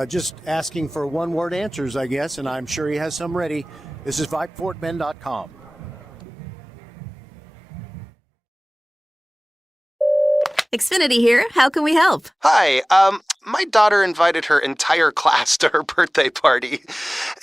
Just asking for one-word answers, I guess, and I'm sure he has some ready. This is VypeFortBend.com. Xfinity here. How can we help? Hi, my daughter invited her entire class to her birthday party.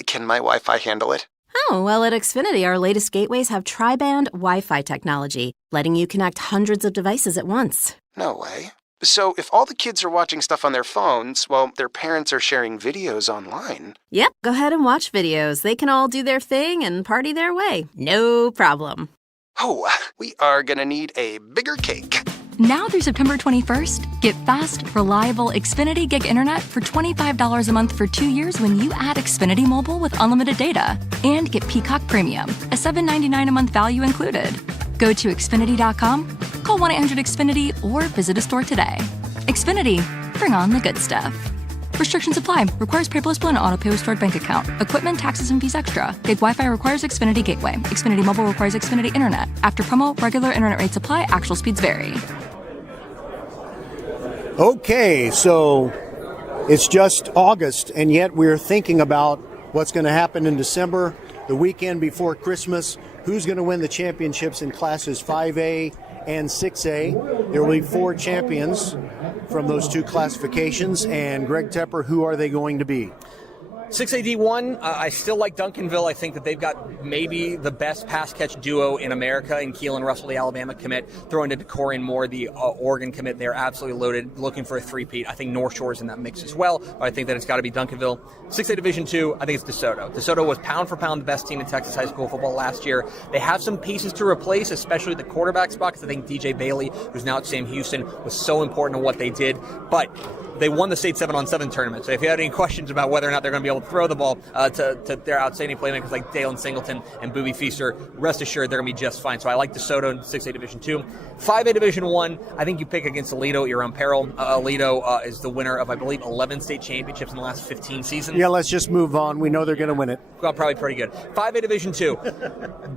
Can my Wi-Fi handle it? Oh, well, at Xfinity, our latest gateways have tri-band Wi-Fi technology, letting you connect hundreds of devices at once. No way. So if all the kids are watching stuff on their phones, well, their parents are sharing videos online. Yep, go ahead and watch videos. They can all do their thing and party their way. No problem. Oh, we are gonna need a bigger cake. Now through September 21st, get fast, reliable Xfinity Gig Internet for $25 a month for 2 years when you add Xfinity Mobile with unlimited data. And get Peacock Premium, a $7.99 a month value included. Go to Xfinity.com, call 1-800-XFINITY, or visit a store today. Xfinity, bring on the good stuff. Restrictions apply. Requires paperless bill and auto-pay with stored bank account. Equipment, taxes, and fees extra. Gig Wi-Fi requires Xfinity Gateway. Xfinity Mobile requires Xfinity Internet. After promo, regular internet rates apply. Actual speeds vary. Okay, so it's just August, and yet we're thinking about what's going to happen in December, the weekend before Christmas. Who's going to win the championships in classes 5A and 6A? There will be 4 champions from those 2 classifications. And Greg Tepper, who are they going to be? 6AD1, I still like Duncanville. I think that they've got maybe the best pass-catch duo in America in Keelan Russell, the Alabama commit, throwing to Decorian Moore, the Oregon commit. They're absolutely loaded, looking for a three-peat. I think North Shore is in that mix as well, but I think that it's got to be Duncanville. 6A Division II, I think it's DeSoto. DeSoto was pound for pound the best team in Texas high school football last year. They have some pieces to replace, especially the quarterback spot, because I think DJ Bailey, who's now at Sam Houston, was so important in what they did, but they won the state 7-on-7 tournament. So if you had any questions about whether or not they're going to be able able to throw the ball to their outstanding playmakers like Dalen Singleton and Boobie Feaster, rest assured they're going to be just fine. So I like DeSoto in 6A Division 2. 5A Division 1, I think you pick against Aledo at your own peril. Aledo is the winner of, I believe, 11 state championships in the last 15 seasons. Yeah, let's just move on. We know they're going to win it. Well, probably pretty good. 5A Division 2,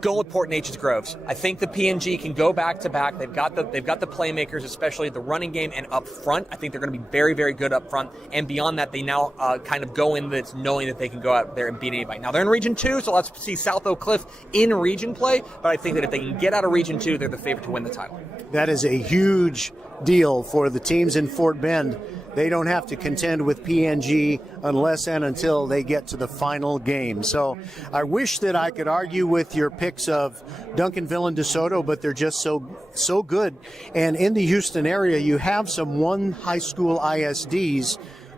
go with Port Neches Groves. I think the P&G can go back-to-back. They've got the playmakers, especially the running game and up front. I think they're going to be very, very good up front. And beyond that, they now kind of go in this knowing that they can go out there and beat anybody. Now, they're in Region 2, so let's see South Oak Cliff in region play. But I think that if they can get out of Region 2, they're the favorite to win the title. That is a huge deal for the teams in Fort Bend. They don't have to contend with PNG unless and until they get to the final game. So I wish that I could argue with your picks of Duncanville and DeSoto, but they're just so good. And in the Houston area, you have some one high school ISDs,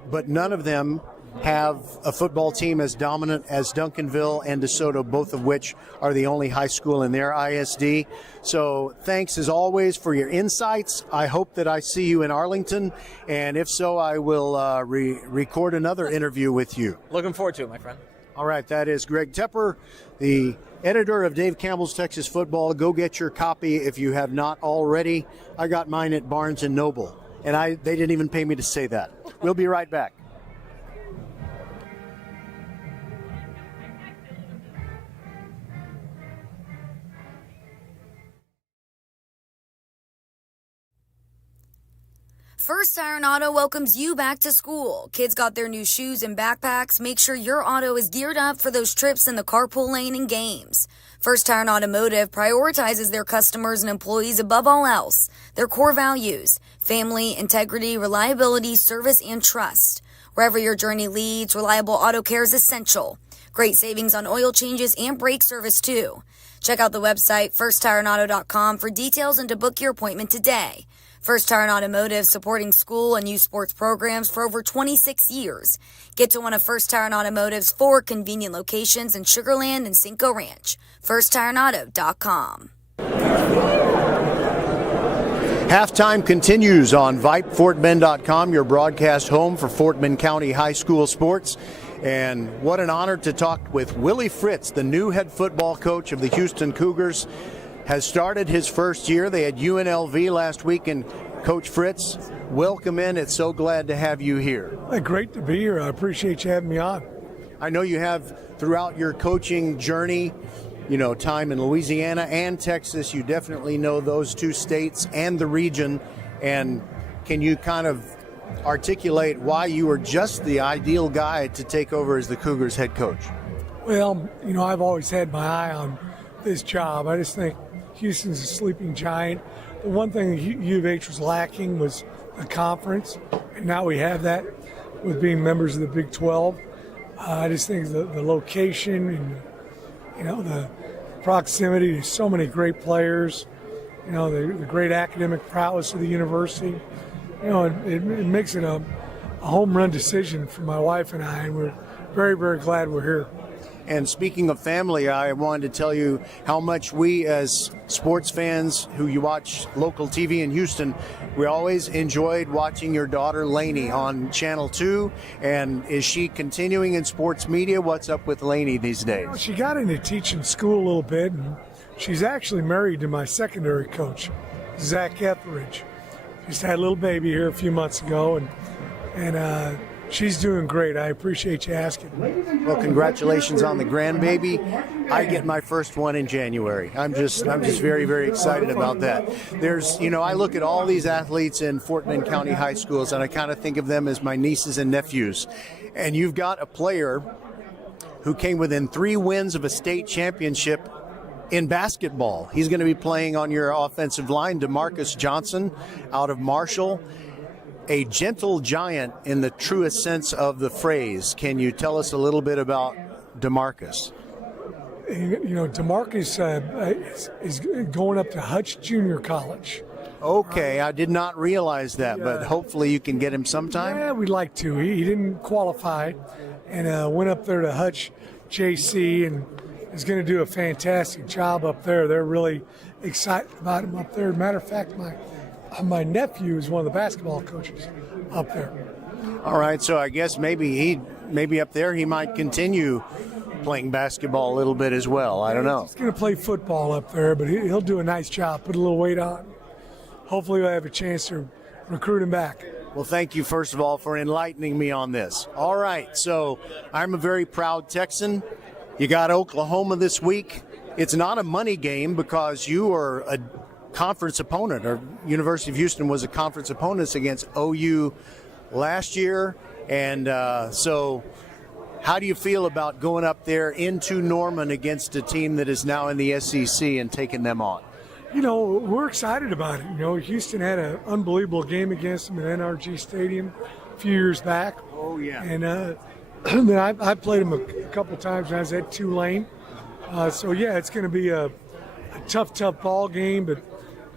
but none of them have a football team as dominant as Duncanville and DeSoto, both of which are the only high school in their ISD. So thanks as always for your insights. I hope that I see you in Arlington, and if so, I will record another interview with you. Looking forward to it, my friend. All right, that is Greg Tepper, the editor of Dave Campbell's Texas Football. Go get your copy if you have not already. I got mine at Barnes & Noble, and they didn't even pay me to say that. We'll be right back. First Iron Auto welcomes you back to school. Kids got their new shoes and backpacks. Make sure your auto is geared up for those trips in the carpool lane and games. First Iron Automotive prioritizes their customers and employees above all else. Their core values: family, integrity, reliability, service, and trust. Wherever your journey leads, reliable auto care is essential. Great savings on oil changes and brake service too. Check out the website firstironauto.com for details and to book your appointment today. First Iron Automotive, supporting school and youth sports programs for over 26 years. Get to one of First Iron Automotive's 4 convenient locations in Sugar Land and Cinco Ranch. FirstIronAuto.com. Halftime continues on Vype, FortBend.com, your broadcast home for Fort Bend County High School sports. And what an honor to talk with Willie Fritz, the new head football coach of the Houston Cougars. Has started his first year. They had UNLV last week, and Coach Fritz, welcome in. It's so glad to have you here. Great to be here. I appreciate you having me on. I know you have, throughout your coaching journey, time in Louisiana and Texas. You definitely know those two states and the region. And can you kind of articulate why you were just the ideal guy to take over as the Cougars head coach? Well, I've always had my eye on this job. I just think Houston's a sleeping giant. The one thing that U of H was lacking was a conference, and now we have that with being members of the Big 12. I just think the location and the proximity to so many great players, the great academic prowess of the university, it makes it a home run decision for my wife and I, and we're very, very glad we're here. And speaking of family, I wanted to tell you how much we as sports fans who you watch local TV in Houston, we always enjoyed watching your daughter Lainey on Channel 2. And is she continuing in sports media? What's up with Lainey these days? Well, she got into teaching school a little bit, and she's actually married to my secondary coach, Zach Etheridge. Just had a little baby here a few months ago, and she's doing great. I appreciate you asking. Well, congratulations on the grandbaby. I get my first one in January. I'm just very, very excited about that. I look at all these athletes in Fort Bend County high schools, and I kind of think of them as my nieces and nephews. And you've got a player who came within 3 wins of a state championship in basketball. He's going to be playing on your offensive line, DeMarcus Johnson out of Marshall. A gentle giant in the truest sense of the phrase. Can you tell us a little bit about DeMarcus? DeMarcus is going up to Hutch Junior College. Okay, I did not realize that, but hopefully you can get him sometime. Yeah, we'd like to. He didn't qualify and went up there to Hutch JC and is going to do a fantastic job up there. They're really excited about him up there. Matter of fact, my nephew is one of the basketball coaches up there. All right, so I guess maybe he maybe up there he might continue playing basketball a little bit as well. I don't know. He's going to play football up there, but he'll do a nice job, put a little weight on. Hopefully we'll have a chance to recruit him back. Well, thank you, first of all, for enlightening me on this. All right, so I'm a very proud Texan. You got Oklahoma this week. It's not a money game because you are a conference opponent, or University of Houston was a conference opponent against OU last year. And so how do you feel about going up there into Norman against a team that is now in the SEC and taking them on? You know, we're excited about it. You know, Houston had an unbelievable game against them at NRG Stadium a few years back. Oh, yeah. And then I played them a couple times when I was at Tulane. So, yeah, it's going to be a tough ball game, but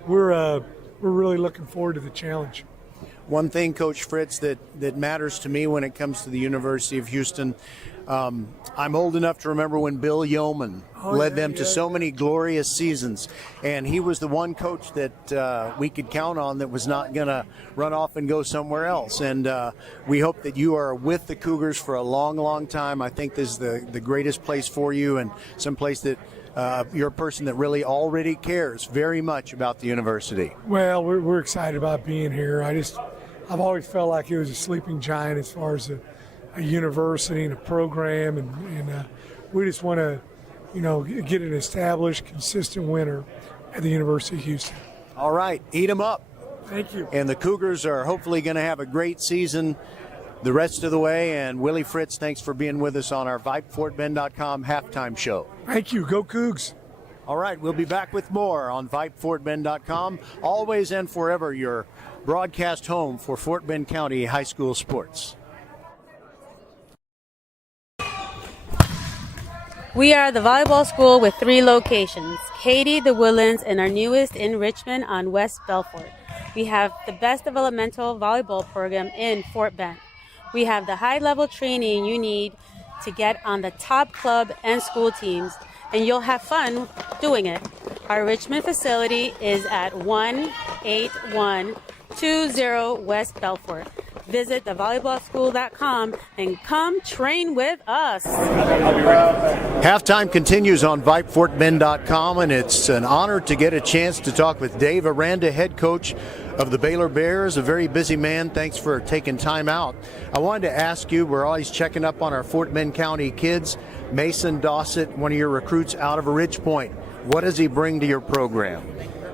we're really looking forward to the challenge. One thing, Coach Fritz, that matters to me when it comes to the University of Houston, I'm old enough to remember when Bill Yeoman led them to so many glorious seasons, and he was the one coach that we could count on that was not going to run off and go somewhere else. And we hope that you are with the Cougars for a long, long time. I think this is the greatest place for you, and some place that you're a person that really already cares very much about the university. Well, we're excited about being here. I've always felt like it was a sleeping giant as far as a university and a program, and we just want to, get an established, consistent winner at the University of Houston. All right, eat them up. Thank you. And the Cougars are hopefully going to have a great season the rest of the way. And Willie Fritz, thanks for being with us on our VypeFortBend.com halftime show. Thank you. Go Cougs. All right, we'll be back with more on VypeFortBend.com. Always and forever your broadcast home for Fort Bend County high school sports. We are the volleyball school with 3 locations, Katy, the Woodlands, and our newest in Richmond on West Belfort. We have the best developmental volleyball program in Fort Bend. We have the high-level training you need to get on the top club and school teams, and you'll have fun doing it. Our Richmond facility is at 18120 West Belfort. Visit thevolleyballschool.com and come train with us. Halftime continues on VypeFortBend.com, and it's an honor to get a chance to talk with Dave Aranda, head coach of the Baylor Bears, a very busy man. Thanks for taking time out. I wanted to ask you, we're always checking up on our Fort Bend County kids. Mason Dossett, one of your recruits out of Ridge Point. What does he bring to your program?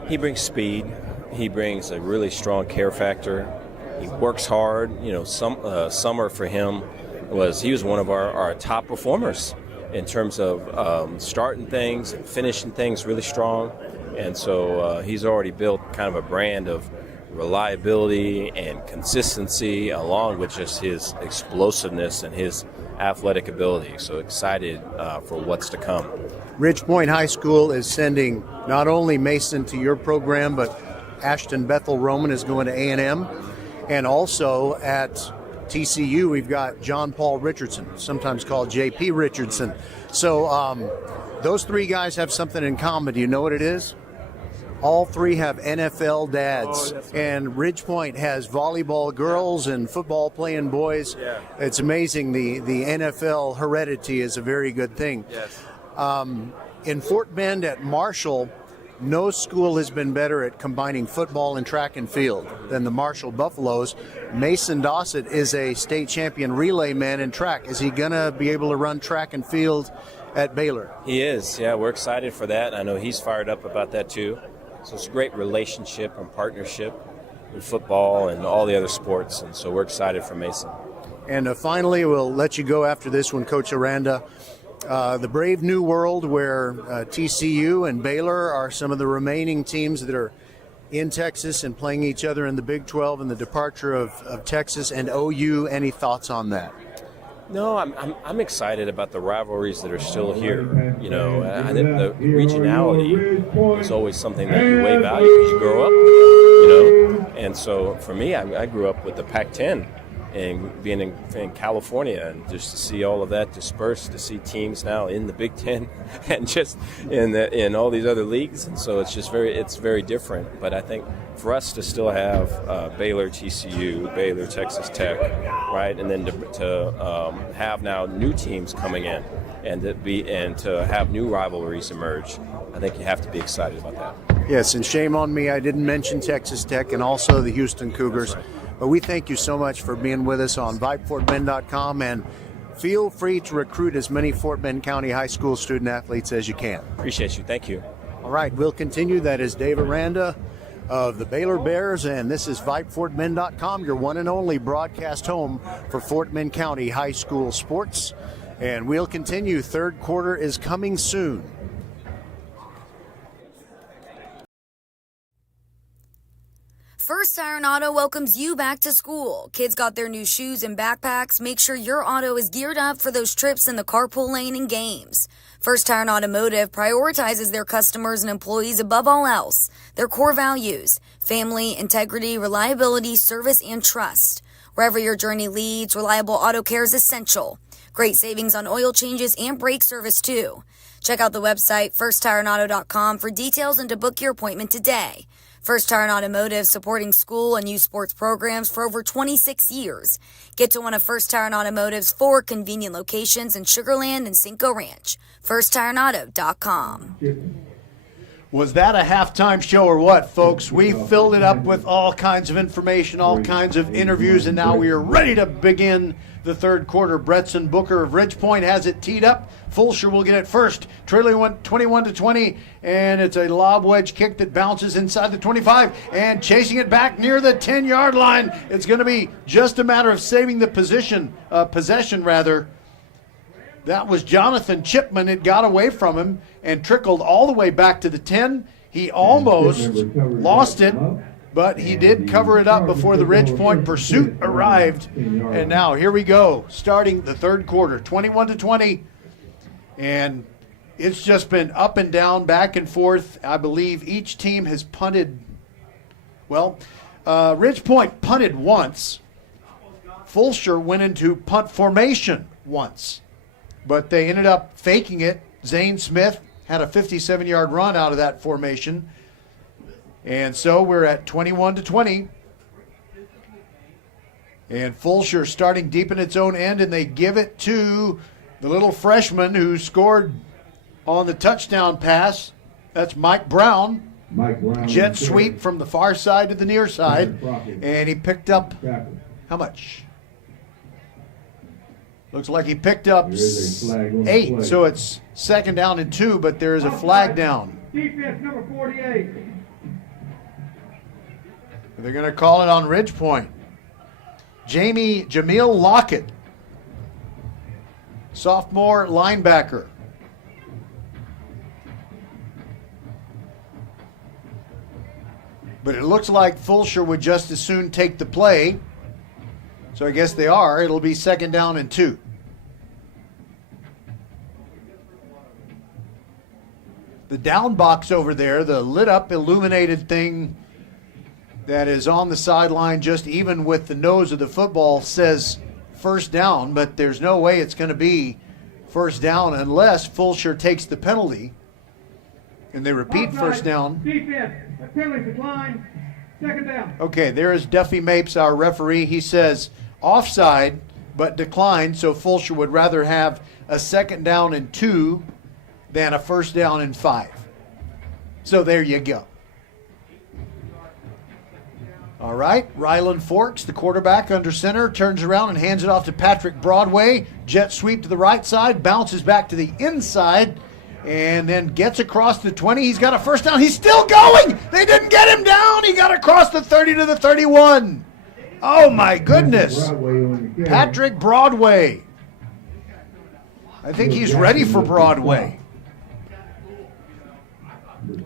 He brings speed. He brings a really strong care factor. He works hard. Summer for him he was one of our top performers in terms of starting things and finishing things really strong. And so he's already built kind of a brand of reliability and consistency, along with just his explosiveness and his athletic ability. So excited for what's to come. Ridge Point High School is sending not only Mason to your program, but Ashton Bethel Roman is going to A&M. And also at TCU, we've got John Paul Richardson, sometimes called J.P. Richardson. So those 3 guys have something in common. Do you know what it is? All 3 have NFL dads. And Ridge Point has volleyball girls and football playing boys. Yeah. It's amazing. The NFL heredity is a very good thing. Yes. In Fort Bend at Marshall, no school has been better at combining football and track and field than the Marshall Buffaloes. Mason Dossett is a state champion relay man in track. Is he going to be able to run track and field at Baylor? He is. Yeah, we're excited for that. I know he's fired up about that too. So it's a great relationship and partnership with football and all the other sports. And so we're excited for Mason. And finally, we'll let you go after this one, Coach Aranda. The brave new world where TCU and Baylor are some of the remaining teams that are in Texas and playing each other in the Big 12, and the departure of Texas and OU. Any thoughts on that? No, I'm excited about the rivalries that are still here. I think the regionality is always something that you weigh value because you grow up with it, And so for me, I grew up with the Pac-10 and being in California and just to see all of that dispersed, to see teams now in the Big Ten and just in all these other leagues. And so it's very different. But I think for us to still have Baylor, TCU, Baylor, Texas Tech, right, and then to have now new teams coming in and to have new rivalries emerge, I think you have to be excited about that. Yes, and shame on me, I didn't mention Texas Tech and also the Houston Cougars. Right. But we thank you so much for being with us on VypeFortBend.com, and feel free to recruit as many Fort Bend County high school student athletes as you can. Appreciate you. Thank you. All right, we'll continue. That is Dave Aranda of the Baylor Bears, and this is VypeFortBend.com, your one and only broadcast home for Fort Bend County high school sports. And we'll continue. Third quarter is coming soon. First Tire Auto welcomes you back to school. Kids got their new shoes and backpacks. Make sure your auto is geared up for those trips in the carpool lane and games. First Tire Automotive prioritizes their customers and employees above all else. Their core values: family, integrity, reliability, service, and trust. Wherever your journey leads, reliable auto care is essential. Great savings on oil changes and brake service too. Check out the website firsttireandauto.com for details and to book your appointment today. First Tire Automotive, supporting school and youth sports programs for over 26 years. Get to one of First Tire Automotive's 4 convenient locations in Sugar Land and Cinco Ranch. FirstTireAuto.com. Was that a halftime show or what, folks? We filled it up with all kinds of information, all kinds of interviews, and now we are ready to begin the third quarter. Bretson Booker of Ridgepoint has it teed up. Fulshear will get it first, trailing 21-20, and it's a lob wedge kick that bounces inside the 25 and chasing it back near the 10-yard line. It's going to be just a matter of saving the possession. That was Jonathan Chipman. It got away from him and trickled all the way back to the 10. He almost lost it, but he did cover it up before the Ridgepoint pursuit arrived. And now here we go, starting the third quarter, 21-20. And it's just been up and down, back and forth. I believe each team has punted. Well, Ridgepoint punted once. Fulshear went into punt formation once, but they ended up faking it. Zane Smith had a 57-yard run out of that formation. And so we're at 21-20. And Fulshear starting deep in its own end, and they give it to the little freshman who scored on the touchdown pass. That's Mike Brown. Jet sweep from the far side to the near side. And he picked up how much? Looks like he picked up 8. So it's second down and 2, but there is a flag down. Defense number 48. They're going to call it on Ridgepoint. Jameel Lockett, sophomore linebacker. But it looks like Fulshear would just as soon take the play. So I guess they are. It'll be second down and 2. The down box over there, the lit up illuminated thing that is on the sideline, just even with the nose of the football, says first down, but there's no way it's going to be first down unless Fulshear takes the penalty and they repeat first down. Defense, penalty decline, second down. Okay, there is Duffy Mapes, our referee. He says offside, but declined, so Fulshear would rather have a second down and 2 than a first down and 5. So there you go. All right, Ryland Forks, the quarterback under center, turns around and hands it off to Patrick Broadway. Jet sweep to the right side, bounces back to the inside, and then gets across the 20. He's got a first down. He's still going. They didn't get him down. He got across the 30 to the 31. Oh, my goodness. Patrick Broadway. I think he's ready for Broadway.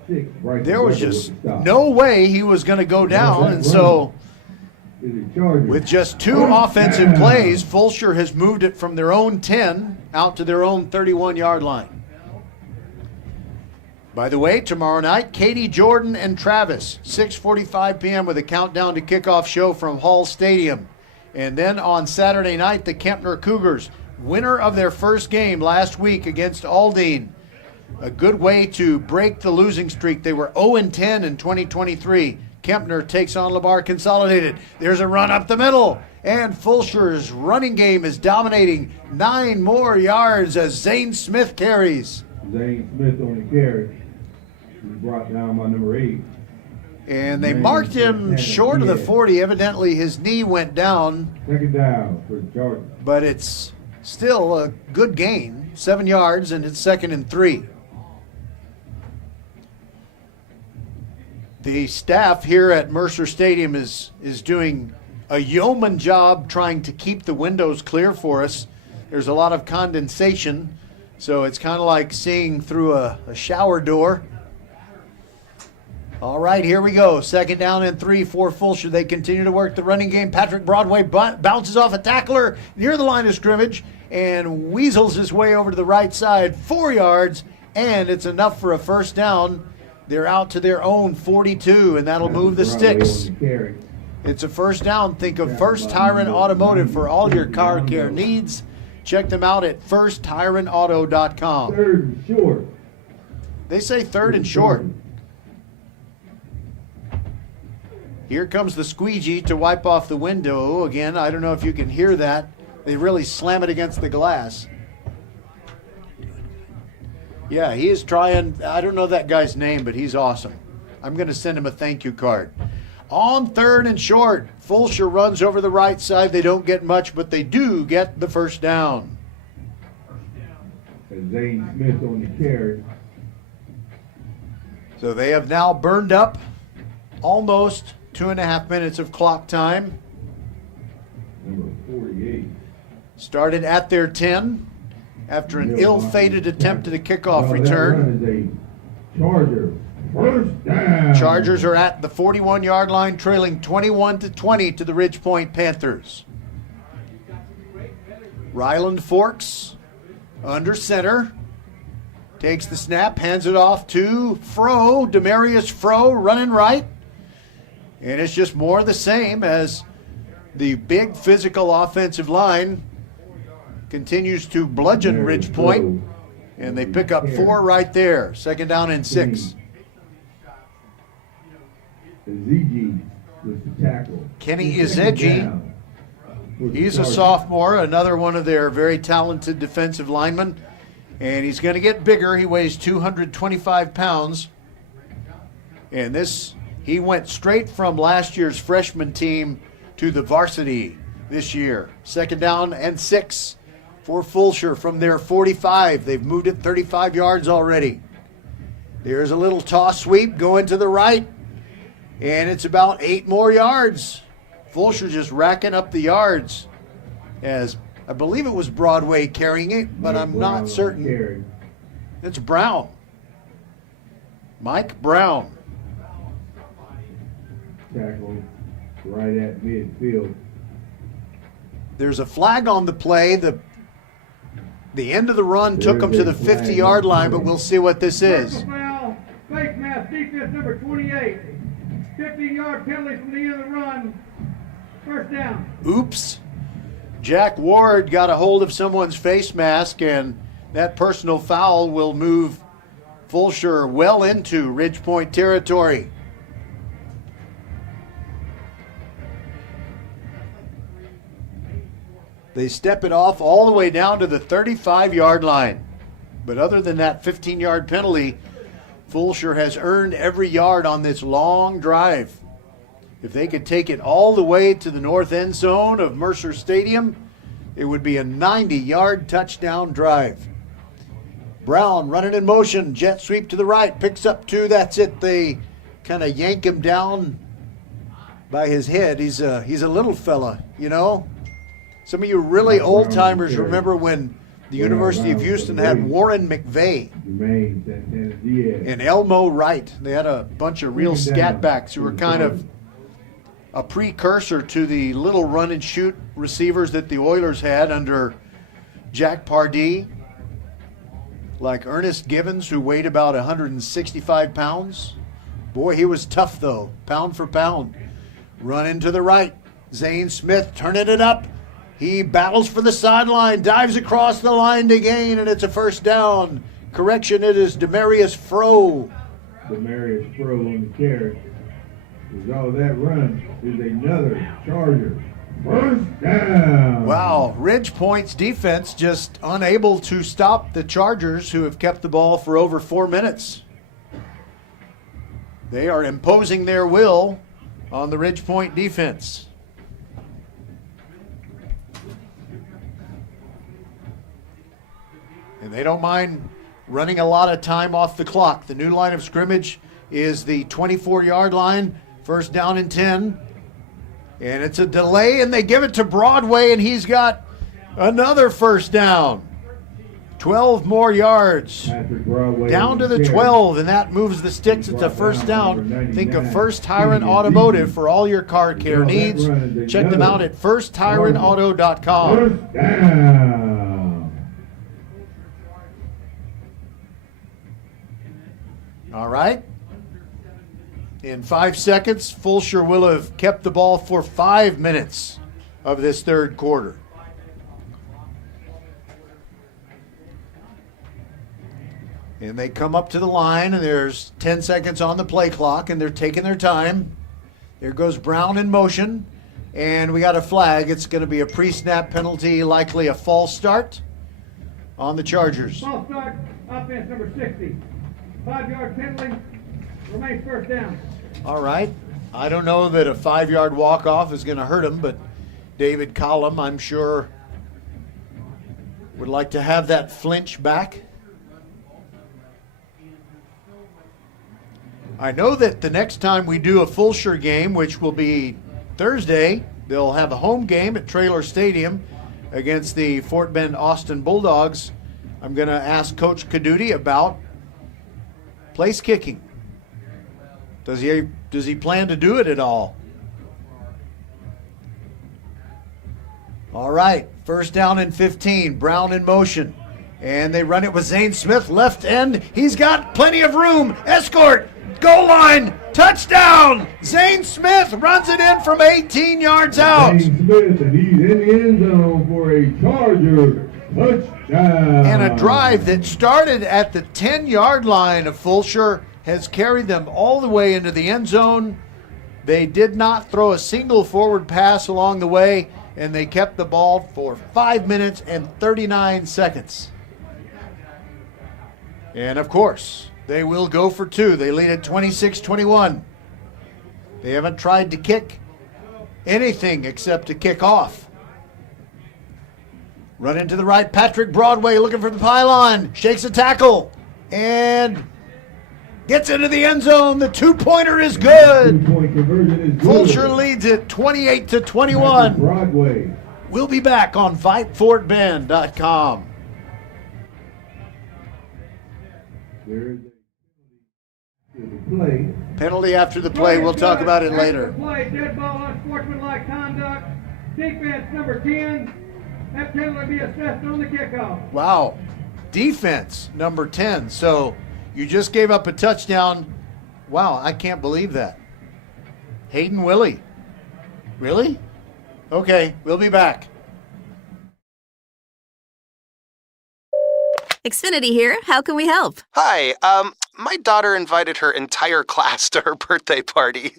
There was just no way he was going to go down, and so with just 2 offensive plays, Fulshear has moved it from their own 10 out to their own 31-yard line. By the way, tomorrow night, Katie Jordan and Travis, 6:45 p.m. with a countdown to kickoff show from Hall Stadium. And then on Saturday night, the Kempner Cougars, winner of their first game last week against Aldine. A good way to break the losing streak. They were 0-10 in 2023. Kempner takes on Lamar Consolidated. There's a run up the middle. And Fulshear's running game is dominating. 9 more yards as Zane Smith carries. Zane Smith on the carry. He's brought down by number 8. And they marked him short of the 40. Evidently his knee went down. Second down for the Chargers. But it's still a good gain. 7 yards, and it's 2nd and 3. The staff here at Mercer Stadium is doing a yeoman job trying to keep the windows clear for us. There's a lot of condensation, so it's kind of like seeing through a shower door. All right, here we go. 2nd down and 3 for Fulshear. They continue to work the running game. Patrick Broadway bounces off a tackler near the line of scrimmage and weasels his way over to the right side. 4 yards, and it's enough for a first down. They're out to their own 42, and that'll move the sticks. It's a first down. Think of First Tyrant Automotive for all your car care needs. Check them out at firsttyranauto.com. 3rd and short. They say 3rd and short. Here comes the squeegee to wipe off the window. Again, I don't know if you can hear that. They really slam it against the glass. Yeah, he is trying. I don't know that guy's name, but he's awesome. I'm going to send him a thank you card. On 3rd and short, Fulshear runs over the right side. They don't get much, but they do get the first down. And Zane Smith on the carry. So they have now burned up almost 2.5 minutes of clock time. Number 48. Started at their 10 after an ill-fated attempt at a kickoff return. That run is a Charger. First down. Chargers are at the 41-yard line, trailing 21-20 to the Ridgepoint Panthers. Ryland Forks under center. Takes the snap, hands it off to Fro, Demarius Fro, running right. And it's just more of the same as the big physical offensive line continues to bludgeon Ridgepoint. And they pick up 4 right there. 2nd down and 6. Ezegi with the tackle. Kenny Ezegi. He's a sophomore, another one of their very talented defensive linemen. And he's going to get bigger. He weighs 225 pounds. And he went straight from last year's freshman team to the varsity this year. 2nd down and 6 for Fulshear from their 45. They've moved it 35 yards already. There's a little toss sweep going to the right. And it's about 8 more yards. Fulshear just racking up the yards, as I believe it was Broadway carrying it, but I'm not certain. It's Brown. Mike Brown. Tackle right at midfield. There's a flag on the play. The end of the run took them to the 50-yard line, but we'll see what this is. Foul, face mask, defense number 28. 15-yard penalty from the end of the run. First down. Oops. Jack Ward got a hold of someone's face mask, and that personal foul will move Fulshear well into Ridgepoint territory. They step it off all the way down to the 35-yard line. But other than that 15-yard penalty, Fulshear has earned every yard on this long drive. If they could take it all the way to the north end zone of Mercer Stadium, it would be a 90-yard touchdown drive. Brown running in motion, jet sweep to the right, picks up 2, that's it. They kind of yank him down by his head. He's a little fella, you know. Some of you really old-timers remember when the University of Houston had Warren McVeigh and Elmo Wright. They had a bunch of real scatbacks who were kind of a precursor to the little run-and-shoot receivers that the Oilers had under Jack Pardee, like Ernest Givens, who weighed about 165 pounds. Boy, he was tough, though, pound for pound. Run into the right. Zane Smith turning it up. He battles for the sideline, dives across the line to gain, and it's a first down. Correction, it is Demarius Fro. Demarius Fro on the carry. Result of that run is another Charger. First down. Wow, Ridge Point's defense just unable to stop the Chargers, who have kept the ball for over 4 minutes. They are imposing their will on the Ridge Point defense. And they don't mind running a lot of time off the clock. The new line of scrimmage is the 24-yard line, first down and 10. And it's a delay, and they give it to Broadway, and he's got another first down. 12 more yards. Down to the 12, and that moves the sticks. It's a first down. Think of First Tyrant Automotive for all your car care needs. Check them out at firsttyrantauto.com. First down. All right. In 5 seconds, Fulshear will have kept the ball for 5 minutes of this third quarter. And they come up to the line, and there's 10 seconds on the play clock, and they're taking their time. There goes Brown in motion, and we got a flag. It's going to be a pre-snap penalty, likely a false start on the Chargers. False start, offense number 60. 5-yard penalty, remains first down. All right. I don't know that a 5-yard walk-off is going to hurt him, but David Collum, I'm sure, would like to have that flinch back. I know that the next time we do a Fulshear game, which will be Thursday, they'll have a home game at Traylor Stadium against the Fort Bend Austin Bulldogs. I'm going to ask Coach Caduti about place kicking. Does he plan to do it at all? All right, first down and 15. Brown in motion. And they run it with Zane Smith, left end. He's got plenty of room. Escort, goal line, touchdown. Zane Smith runs it in from 18 yards out. Zane Smith, and he's in the end zone for a Charger touchdown. And a drive that started at the 10-yard line of Fulshear has carried them all the way into the end zone. They did not throw a single forward pass along the way, and they kept the ball for 5 minutes and 39 seconds. And, of course, they will go for two. They lead at 26-21. They haven't tried to kick anything except to kick off. Run into the right, Patrick Broadway looking for the pylon. Shakes a tackle and gets into the end zone. The two-pointer is good. Fulshear leads it 28-21. Broadway. We'll be back on VypeFortBend.com. There is a play. Penalty after the play. We'll talk about it later. Play, dead ball, unsportsmanlike conduct. Defense number 10. That penalty will be assessed on the kickoff. Wow. Defense number 10. So you just gave up a touchdown. Wow, I can't believe that. Hayden Willie. Really? Okay, we'll be back. Xfinity here. How can we help? Hi, my daughter invited her entire class to her birthday party.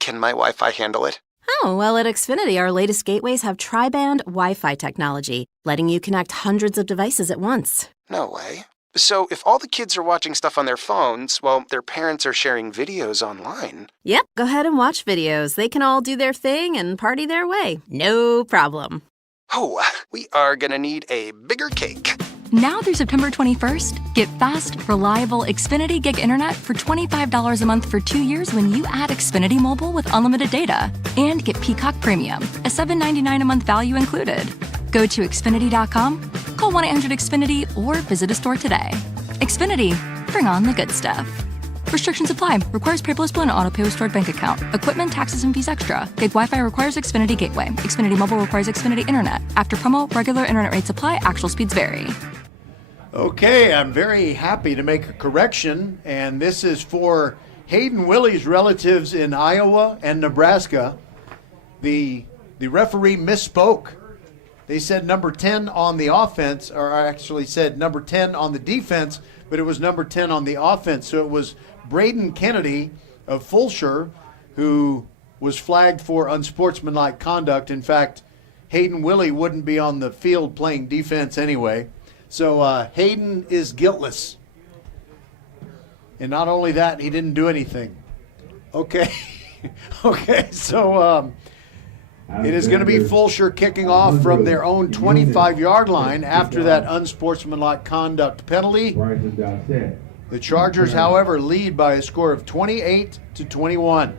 Can my Wi-Fi handle it? Oh, well, at Xfinity, our latest gateways have tri-band Wi-Fi technology, letting you connect hundreds of devices at once. No way. So if all the kids are watching stuff on their phones, well, their parents are sharing videos online. Yep, go ahead and watch videos. They can all do their thing and party their way. No problem. Oh, we are gonna need a bigger cake. Now through September 21st, get fast, reliable Xfinity Gig Internet for $25 a month for 2 years when you add Xfinity Mobile with unlimited data. And get Peacock Premium, a $7.99 a month value included. Go to Xfinity.com, call 1-800-XFINITY, or visit a store today. Xfinity, bring on the good stuff. Restrictions apply. Requires paperless bill and auto-pay with stored bank account. Equipment, taxes, and fees extra. Gig Wi-Fi requires Xfinity Gateway. Xfinity Mobile requires Xfinity Internet. After promo, regular internet rates apply. Actual speeds vary. Okay, I'm very happy to make a correction, and this is for Hayden Willie's relatives in Iowa and Nebraska. The The referee misspoke. They said number 10 on the offense, or actually said number 10 on the defense, but it was number 10 on the offense. So it was Braden Kennedy of Fulshear who was flagged for unsportsmanlike conduct. In fact, Hayden Willie wouldn't be on the field playing defense anyway. So Hayden is guiltless. And not only that, he didn't do anything. Okay. Okay, so it is going to be Fulshear kicking off from their own 25-yard line after that unsportsmanlike conduct penalty. The Chargers, however, lead by a score of 28-21.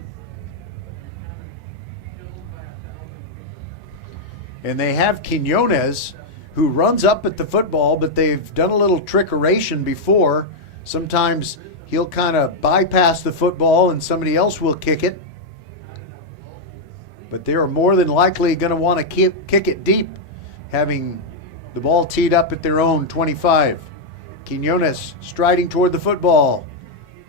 And they have Quinones, who runs up at the football, but they've done a little trickeration before. Sometimes he'll kind of bypass the football and somebody else will kick it. But they are more than likely going to want to kick it deep, having the ball teed up at their own 25. Quinones striding toward the football,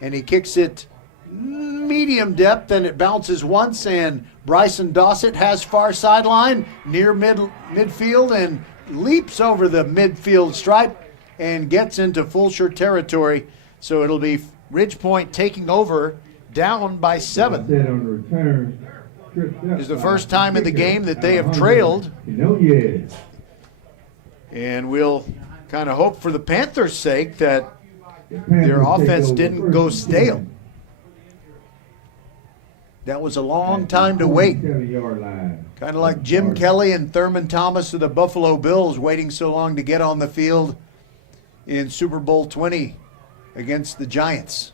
and he kicks it medium depth, and it bounces once, and Bryson Dossett has far sideline near midfield and leaps over the midfield stripe and gets into Fulshear territory. So it'll be Ridgepoint taking over, down by 7. It's the first time in the game that they have trailed. And we'll kind of hope for the Panthers' sake that their offense didn't go stale. That was a long time to wait. Kind of like Jim Kelly and Thurman Thomas of the Buffalo Bills waiting so long to get on the field in Super Bowl 20 against the Giants.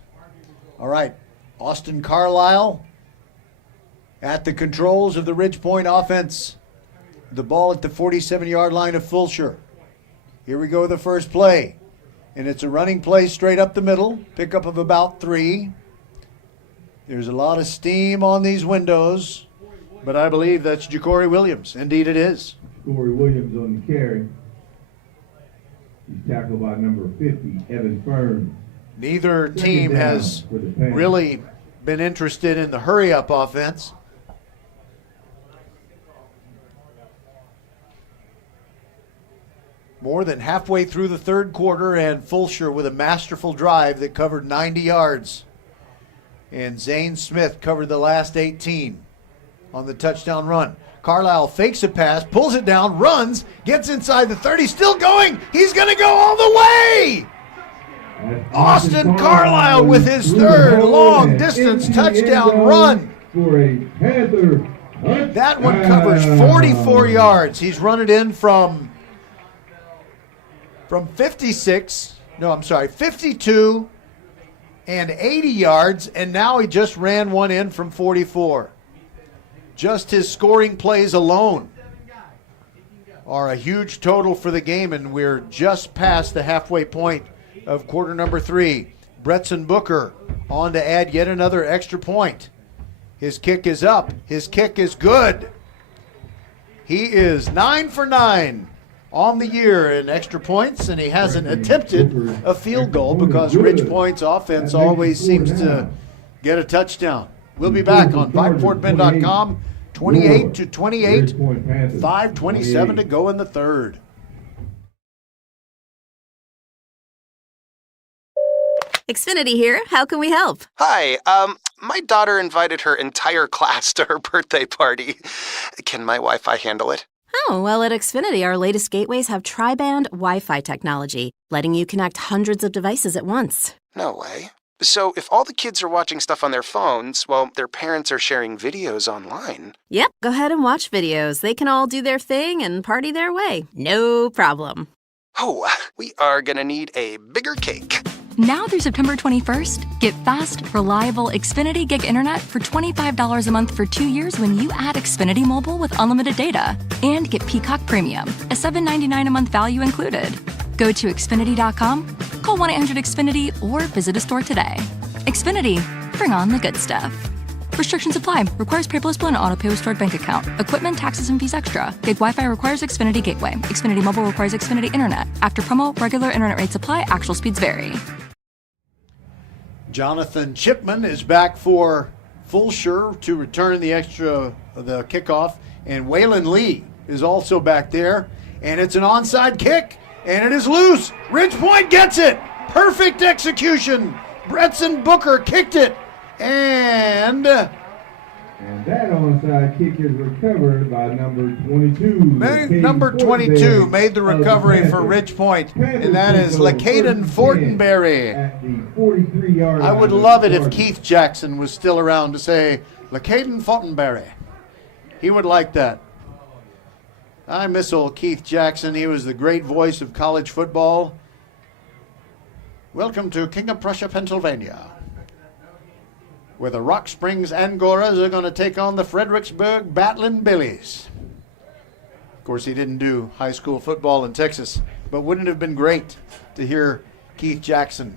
All right, Austin Carlisle at the controls of the Ridgepoint offense. The ball at the 47-yard line of Fulshear. Here we go, the first play. And it's a running play straight up the middle, pickup of about 3. There's a lot of steam on these windows, but I believe that's Ja'Cory Williams. Indeed it is. Ja'Cory Williams on the carry. He's tackled by number 50, Evan Fern. Neither team has really been interested in the hurry-up offense. More than halfway through the third quarter, and Fulshear with a masterful drive that covered 90 yards. And Zane Smith covered the last 18 on the touchdown run. Carlisle fakes a pass, pulls it down, runs, gets inside the 30, still going. He's going to go all the way. Austin Carlisle with his third long-distance touchdown run. That one covers 44 yards. He's run it in from 52 and 80 yards, and now he just ran one in from 44. Just his scoring plays alone are a huge total for the game, and we're just past the halfway point of quarter number 3. Bretson Booker on to add yet another extra point. His kick is up. His kick is good. He is 9 for 9 on the year in extra points, and he hasn't attempted a field goal because Ridgepoint's offense always seems to get a touchdown. We'll be back on VypeFortBend.com. 28-28, 5:27 to go in the third. Xfinity here. How can we help? Hi, my daughter invited her entire class to her birthday party. Can my Wi-Fi handle it? Oh, well, at Xfinity, our latest gateways have tri-band Wi-Fi technology, letting you connect hundreds of devices at once. No way. So if all the kids are watching stuff on their phones, well, their parents are sharing videos online. Yep, go ahead and watch videos. They can all do their thing and party their way. No problem. Oh, we are gonna need a bigger cake. Now through September 21st, get fast, reliable Xfinity Gig Internet for $25 a month for 2 years when you add Xfinity Mobile with unlimited data. And get Peacock Premium, a $7.99 a month value included. Go to Xfinity.com, call 1-800-XFINITY, or visit a store today. Xfinity, bring on the good stuff. Restrictions apply. Requires paperless bill and auto-pay with stored bank account. Equipment, taxes, and fees extra. Gig Wi-Fi requires Xfinity Gateway. Xfinity Mobile requires Xfinity Internet. After promo, regular internet rates apply. Actual speeds vary. Jonathan Chipman is back for Fulshear to return the kickoff. And Waylon Lee is also back there. And it's an onside kick, and it is loose. Ridge Point gets it. Perfect execution. Bretson Booker kicked it. And that onside kick is recovered by number 22. Number 22 made the recovery for Ridge Point, and that is Lacaden Fortenberry. At the 43-yard line. I would love it if Keith Jackson was still around to say Lacaden Fortenberry. He would like that. I miss old Keith Jackson. He was the great voice of college football. Welcome to King of Prussia, Pennsylvania, where the Rock Springs Angoras are going to take on the Fredericksburg Battling Billies. Of course, he didn't do high school football in Texas, but wouldn't it have been great to hear Keith Jackson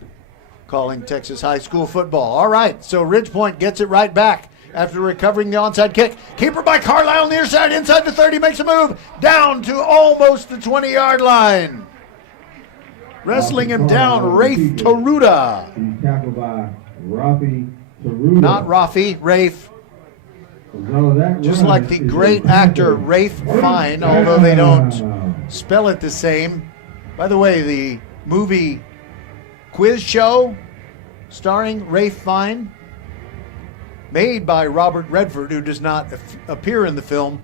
calling Texas high school football? All right, so Ridge Point gets it right back after recovering the onside kick. Keeper by Carlisle near side, inside the 30, makes a move down to almost the 20-yard line. Wrestling him down, Rafe Taruda. He's tackled by Rafi Taruda. Not Rafi, Rafe. Just like the great actor Rafe Fine, although they don't spell it the same. By the way, the movie Quiz Show starring Rafe Fine, made by Robert Redford, who does not appear in the film,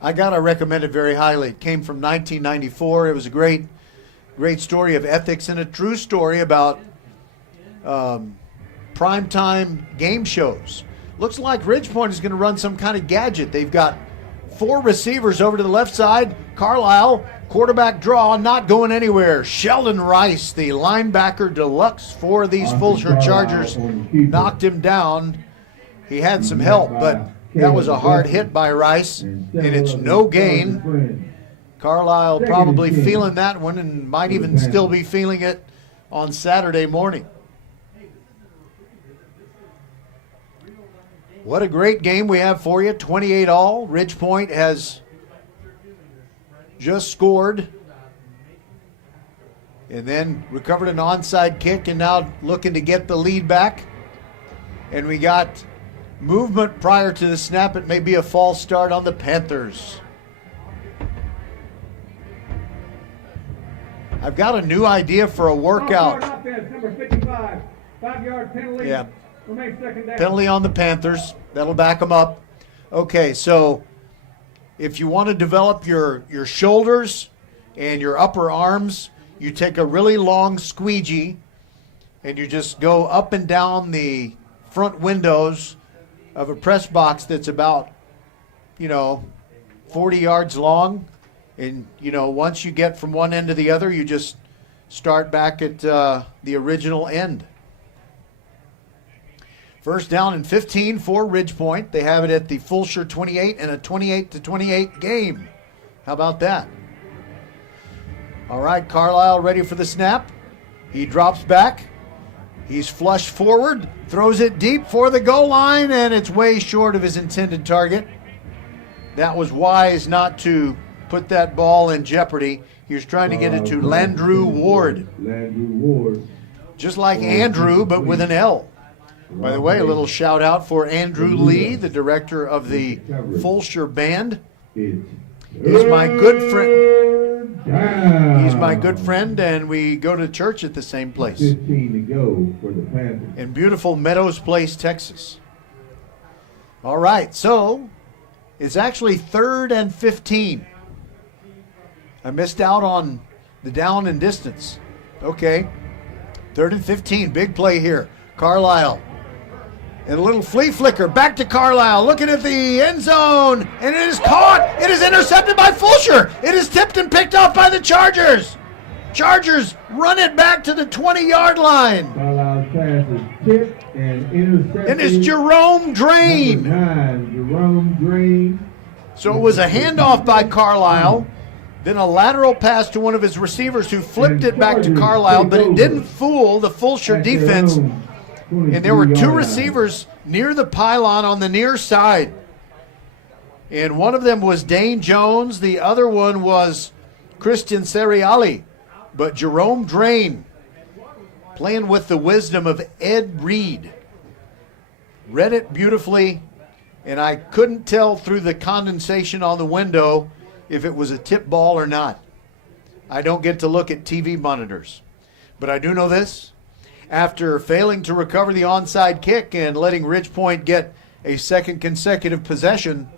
I gotta recommend it very highly. It came from 1994. It was a great story of ethics and a true story about primetime game shows. Looks like Ridge Point is going to run some kind of gadget. They've got 4 receivers over to the left side. Carlisle, quarterback draw, not going anywhere. Sheldon Rice, the linebacker deluxe for these Fulshear Chargers, knocked him down. He had some help, but that was a hard hit by Rice, and it's no gain. Carlisle probably feeling that one and might even still be feeling it on Saturday morning. What a great game we have for you. 28 all. Ridge Point has just scored and then recovered an onside kick and now looking to get the lead back. And we got movement prior to the snap. It may be a false start on the Panthers. I've got a new idea for a workout. Number 55, 5-yard penalty. Yeah. Second down. Penalty on the Panthers. That'll back them up. Okay, so if you want to develop your shoulders and your upper arms, you take a really long squeegee and you just go up and down the front windows of a press box that's about, 40 yards long. And, once you get from one end to the other, you just start back at the original end. First down and 15 for Ridge Point. They have it at the Fulshear 28 and a 28-28 game. How about that? All right, Carlisle ready for the snap. He drops back. He's flushed forward, throws it deep for the goal line, and it's way short of his intended target. That was wise not to put that ball in jeopardy. He was trying to get it to Landrew Ward. Just like Andrew, but with an L. By the way, a little shout out for Andrew Lee, the director of the Fulshear Band. He's my good friend. He's my good friend, and we go to church at the same place. 15 to go for the Panthers. In beautiful Meadows Place, Texas. All right, so it's actually 3rd and 15. I missed out on the down and distance. Okay, 3rd and 15, big play here. Carlisle. And a little flea flicker back to Carlisle, looking at the end zone, and it is caught. It is intercepted by Fulshear. It is tipped and picked off by the Chargers. Chargers run it back to the 20-yard line. Carlisle's pass is tipped and intercepted. And it's Jerome Drain. Number 9, Jerome Drain. So it was a handoff by Carlisle, then a lateral pass to one of his receivers who flipped it back to Carlisle, but it didn't fool the Fulshear defense. And there were 2 receivers near the pylon on the near side. And one of them was Dane Jones. The other one was Christian Seriali. But Jerome Drain, playing with the wisdom of Ed Reed, read it beautifully and I couldn't tell through the condensation on the window if it was a tip ball or not. I don't get to look at TV monitors. But I do know this. After failing to recover the onside kick and letting Ridgepoint get a second consecutive possession,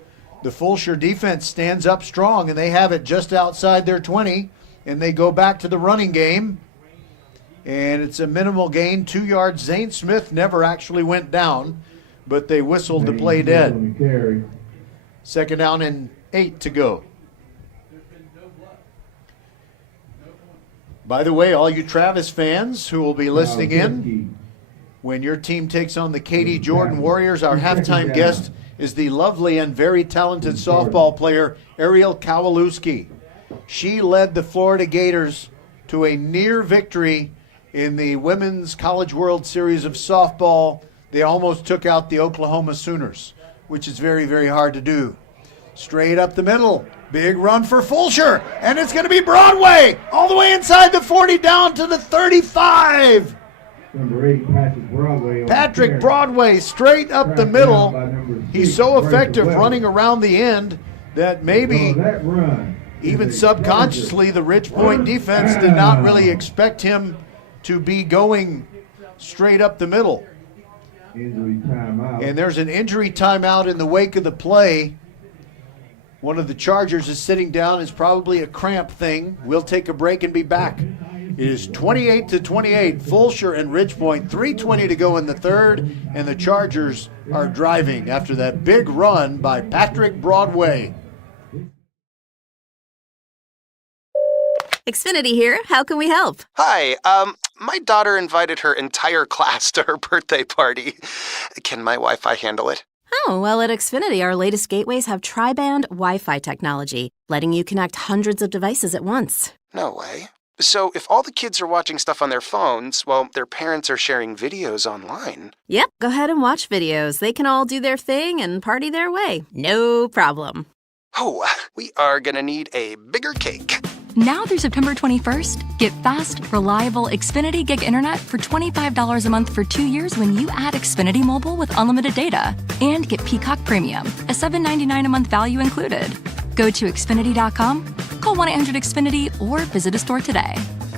the Fulshear defense stands up strong, and they have it just outside their 20, and they go back to the running game. And it's a minimal gain, 2 yards. Zane Smith never actually went down, but they whistled the play dead. Second down and 8 to go. By the way, all you Travis fans who will be listening in, when your team takes on the Katy Jordan Warriors, our halftime guest is the lovely and very talented softball player, Ariel Kowalewski. She led the Florida Gators to a near victory in the Women's College World Series of softball. They almost took out the Oklahoma Sooners, which is very, very hard to do. Straight up the middle. Big run for Fulshear, and it's going to be Broadway all the way inside the 40 down to the 35. Number 8, Patrick Broadway. Patrick Broadway straight up the middle. He's so effective running around the end that maybe even subconsciously the Ridgepoint defense did not really expect him to be going straight up the middle. Injury timeout. And there's an injury timeout in the wake of the play. One of the Chargers is sitting down. It's probably a cramp thing. We'll take a break and be back. It is 28-28, Fulshear and Ridgepoint, 3:20 to go in the third, and the Chargers are driving after that big run by Patrick Broadway. Xfinity here. How can we help? Hi, my daughter invited her entire class to her birthday party. Can my Wi-Fi handle it? Oh, well, at Xfinity, our latest gateways have tri-band Wi-Fi technology, letting you connect hundreds of devices at once. No way. So if all the kids are watching stuff on their phones, well, their parents are sharing videos online. Yep, go ahead and watch videos. They can all do their thing and party their way. No problem. Oh, we are gonna need a bigger cake. Now through September 21st, get fast, reliable Xfinity Gig Internet for $25 a month for 2 years when you add Xfinity Mobile with unlimited data. And get Peacock Premium, a $7.99 a month value included. Go to Xfinity.com, call 1-800-XFINITY, or visit a store today.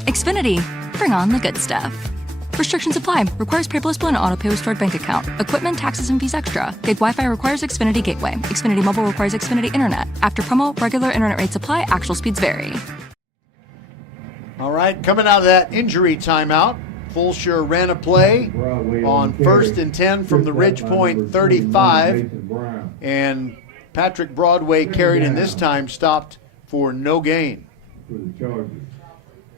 Xfinity, bring on the good stuff. Restrictions apply. Requires paperless bill and auto pay with stored bank account. Equipment, taxes, and fees extra. Gig Wi-Fi requires Xfinity Gateway. Xfinity Mobile requires Xfinity Internet. After promo, regular internet rates apply. Actual speeds vary. All right, coming out of that injury timeout, Fulshear ran a play on 1st and 10 from the Ridgepoint 35, and Patrick Broadway carried and this time stopped for no gain.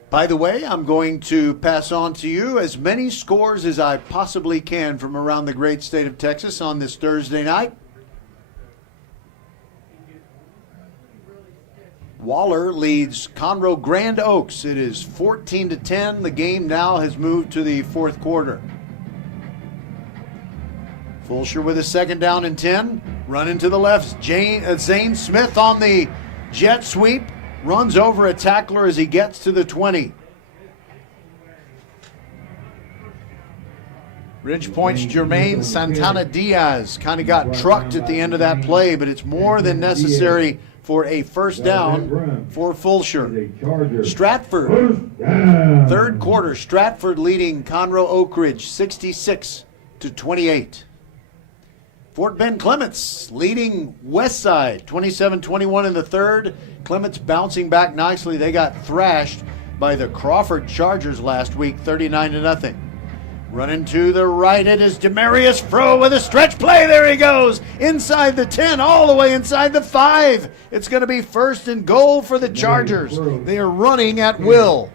By the way, I'm going to pass on to you as many scores as I possibly can from around the great state of Texas on this Thursday night. Waller leads Conroe Grand Oaks. It is 14-10. The game now has moved to the fourth quarter. Fulshear with a second down and 10. Running to the left. Zane Smith on the jet sweep. Runs over a tackler as he gets to the 20. Ridgepoint's Jermaine Santana Diaz kind of got trucked at the end of that play, but it's more than necessary for a first down for Fulshear. Stratford, third quarter, Stratford leading Conroe Oak Ridge 66-28. Fort Bend Clements leading Westside 27-21 in the third. Clements bouncing back nicely. They got thrashed by the Crawford Chargers last week 39-0. Running to the right, it is Demarius Froh with a stretch play. There he goes. Inside the 10, all the way inside the 5. It's going to be first and goal for the Chargers. They are running at will.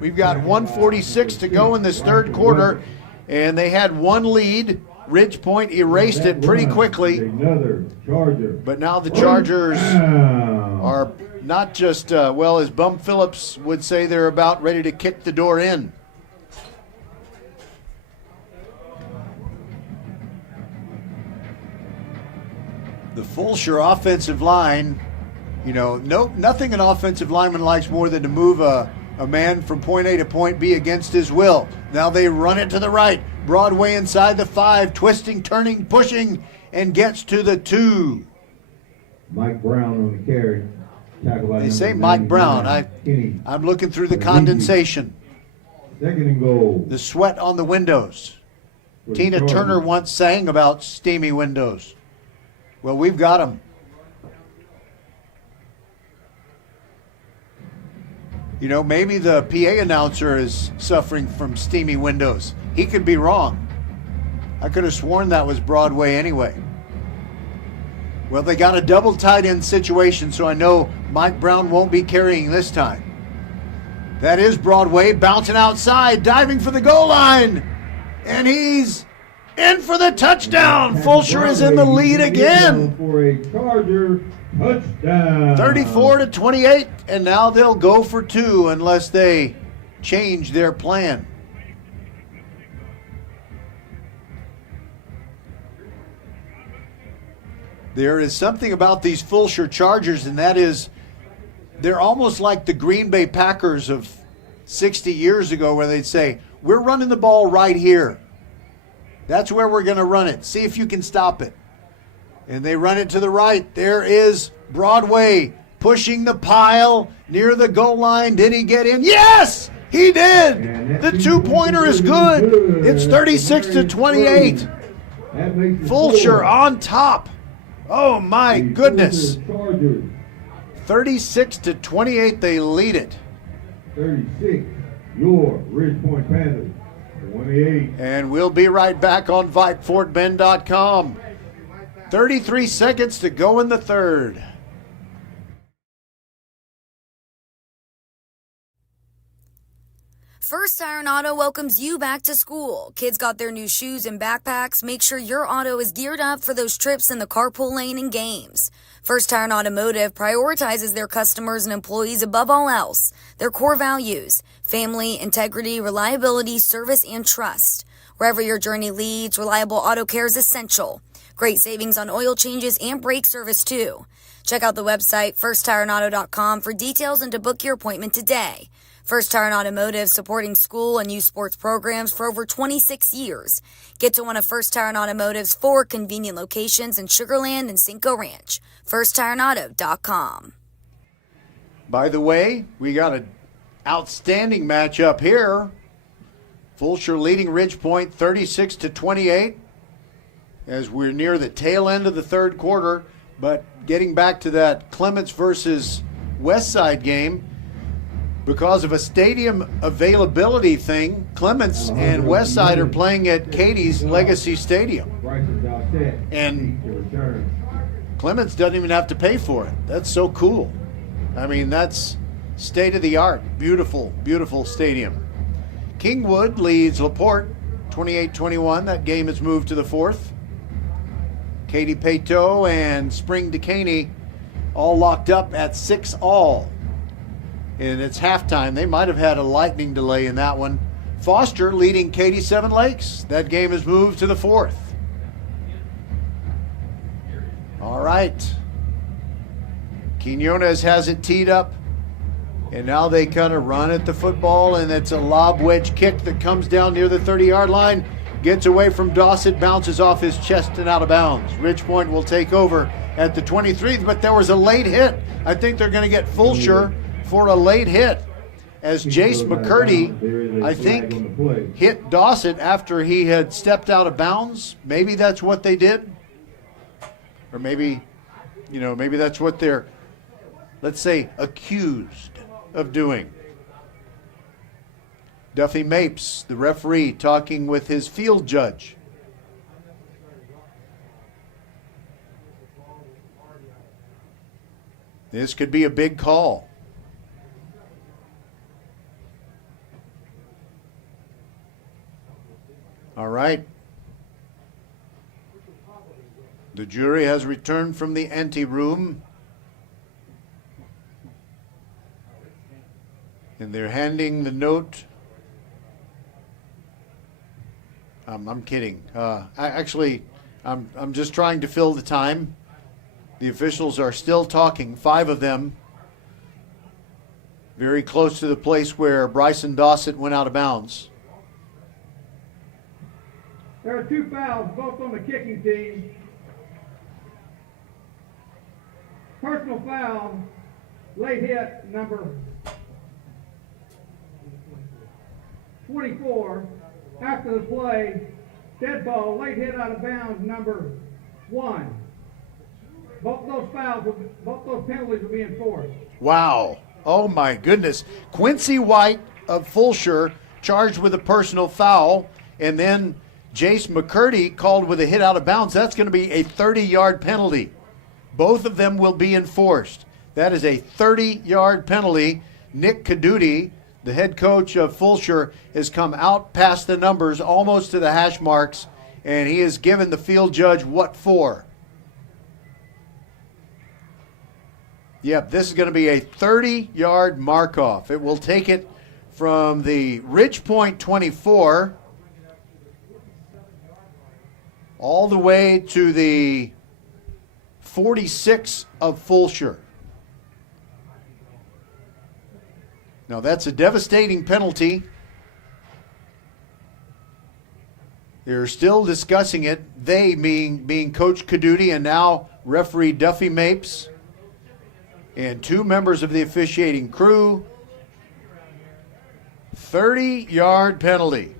We've got 1:46 to go in this third quarter, and they had one lead. Ridgepoint erased it pretty quickly. But now the Chargers are not just, well, as Bum Phillips would say, they're about ready to kick the door in. The Fulshear offensive line, nothing an offensive lineman likes more than to move a man from point A to point B against his will. Now they run it to the right. Broadway inside the 5, twisting, turning, pushing, and gets to the 2. Mike Brown on the carry. They say Mike Brown. I'm looking through the condensation. Second and goal. The sweat on the windows. Tina Turner once sang about steamy windows. Well, we've got them. You know, maybe the PA announcer is suffering from steamy windows. He could be wrong. I could have sworn that was Broadway anyway. Well, they got a double tight end situation, so I know Mike Brown won't be carrying this time. That is Broadway, bouncing outside, diving for the goal line. And he's in for the touchdown. Fulshear is in the lead again. For a Charger touchdown. 34-28, and now they'll go for 2 unless they change their plan. There is something about these Fulshear Chargers, and that is they're almost like the Green Bay Packers of 60 years ago, where they'd say, we're running the ball right here. That's where we're going to run it. See if you can stop it. And they run it to the right. There is Broadway pushing the pile near the goal line. Did he get in? Yes, he did. The 2-pointer is good. It's 36-28. Fulshear on top. Oh, my goodness. 36-28, they lead it. 36, your Ridgepoint Panthers. 28. And we'll be right back on VypeFortBend.com. 33 seconds to go in the third. First Iron Auto welcomes you back to school. Kids got their new shoes and backpacks. Make sure your auto is geared up for those trips in the carpool lane and games. First Iron Automotive prioritizes their customers and employees above all else. Their core values: family, integrity, reliability, service, and trust. Wherever your journey leads, reliable auto care is essential. Great savings on oil changes and brake service, too. Check out the website, firsttireandauto.com, for details and to book your appointment today. First Tire and Automotive, supporting school and youth sports programs for over 26 years. Get to one of First Tire and Automotive's 4 convenient locations in Sugar Land and Cinco Ranch. FirstTireandAuto.com. By the way, we got an outstanding matchup here. Fulshear leading Ridgepoint 36-28 as we're near the tail end of the third quarter. But getting back to that Clements versus Westside game, because of a stadium availability thing, Clements and Westside are playing at Katie's Legacy Stadium. And Clements doesn't even have to pay for it. That's so cool. I mean, that's state of the art. Beautiful, beautiful stadium. Kingwood leads LaPorte 28-21. That game has moved to the fourth. Katy Peyto and Spring Decaney all locked up at 6-all. And it's halftime. They might have had a lightning delay in that one. Foster leading Katy Seven Lakes. That game has moved to the fourth. All right. Quinones has it teed up. And now they kind of run at the football, and it's a lob wedge kick that comes down near the 30-yard line. Gets away from Dawson, bounces off his chest and out of bounds. Ridgepoint will take over at the 23, but there was a late hit. I think they're going to get Fulshear for a late hit, as Jace McCurdy, I think, hit Dawson after he had stepped out of bounds. Maybe that's what they did. Or maybe, maybe that's what they're, let's say, accused of doing. Duffy Mapes, the referee, talking with his field judge. This could be a big call. All right. The jury has returned from the anteroom. And they're handing the note. I'm kidding. I'm just trying to fill the time. The officials are still talking, 5 of them, very close to the place where Bryson Dawson went out of bounds. There are 2 fouls, both on the kicking team. personal foul, late hit number 24. After the play, dead ball, late hit out of bounds number 1. Both those penalties will be enforced. Wow. Oh, my goodness. Quincy White of Fulshear charged with a personal foul, and then Jace McCurdy called with a hit out of bounds. That's going to be a 30-yard penalty. Both of them will be enforced. That is a 30-yard penalty. Nick Kudla, the head coach of Fulshear, has come out past the numbers, almost to the hash marks, and he has given the field judge what for. Yep, this is going to be a 30-yard mark-off. It will take it from the Ridge Point 24 all the way to the 46 of Fulshear. Now, that's a devastating penalty. They're still discussing it, they being Coach Kudla and now referee Duffy Mapes and 2 members of the officiating crew. 30-yard penalty.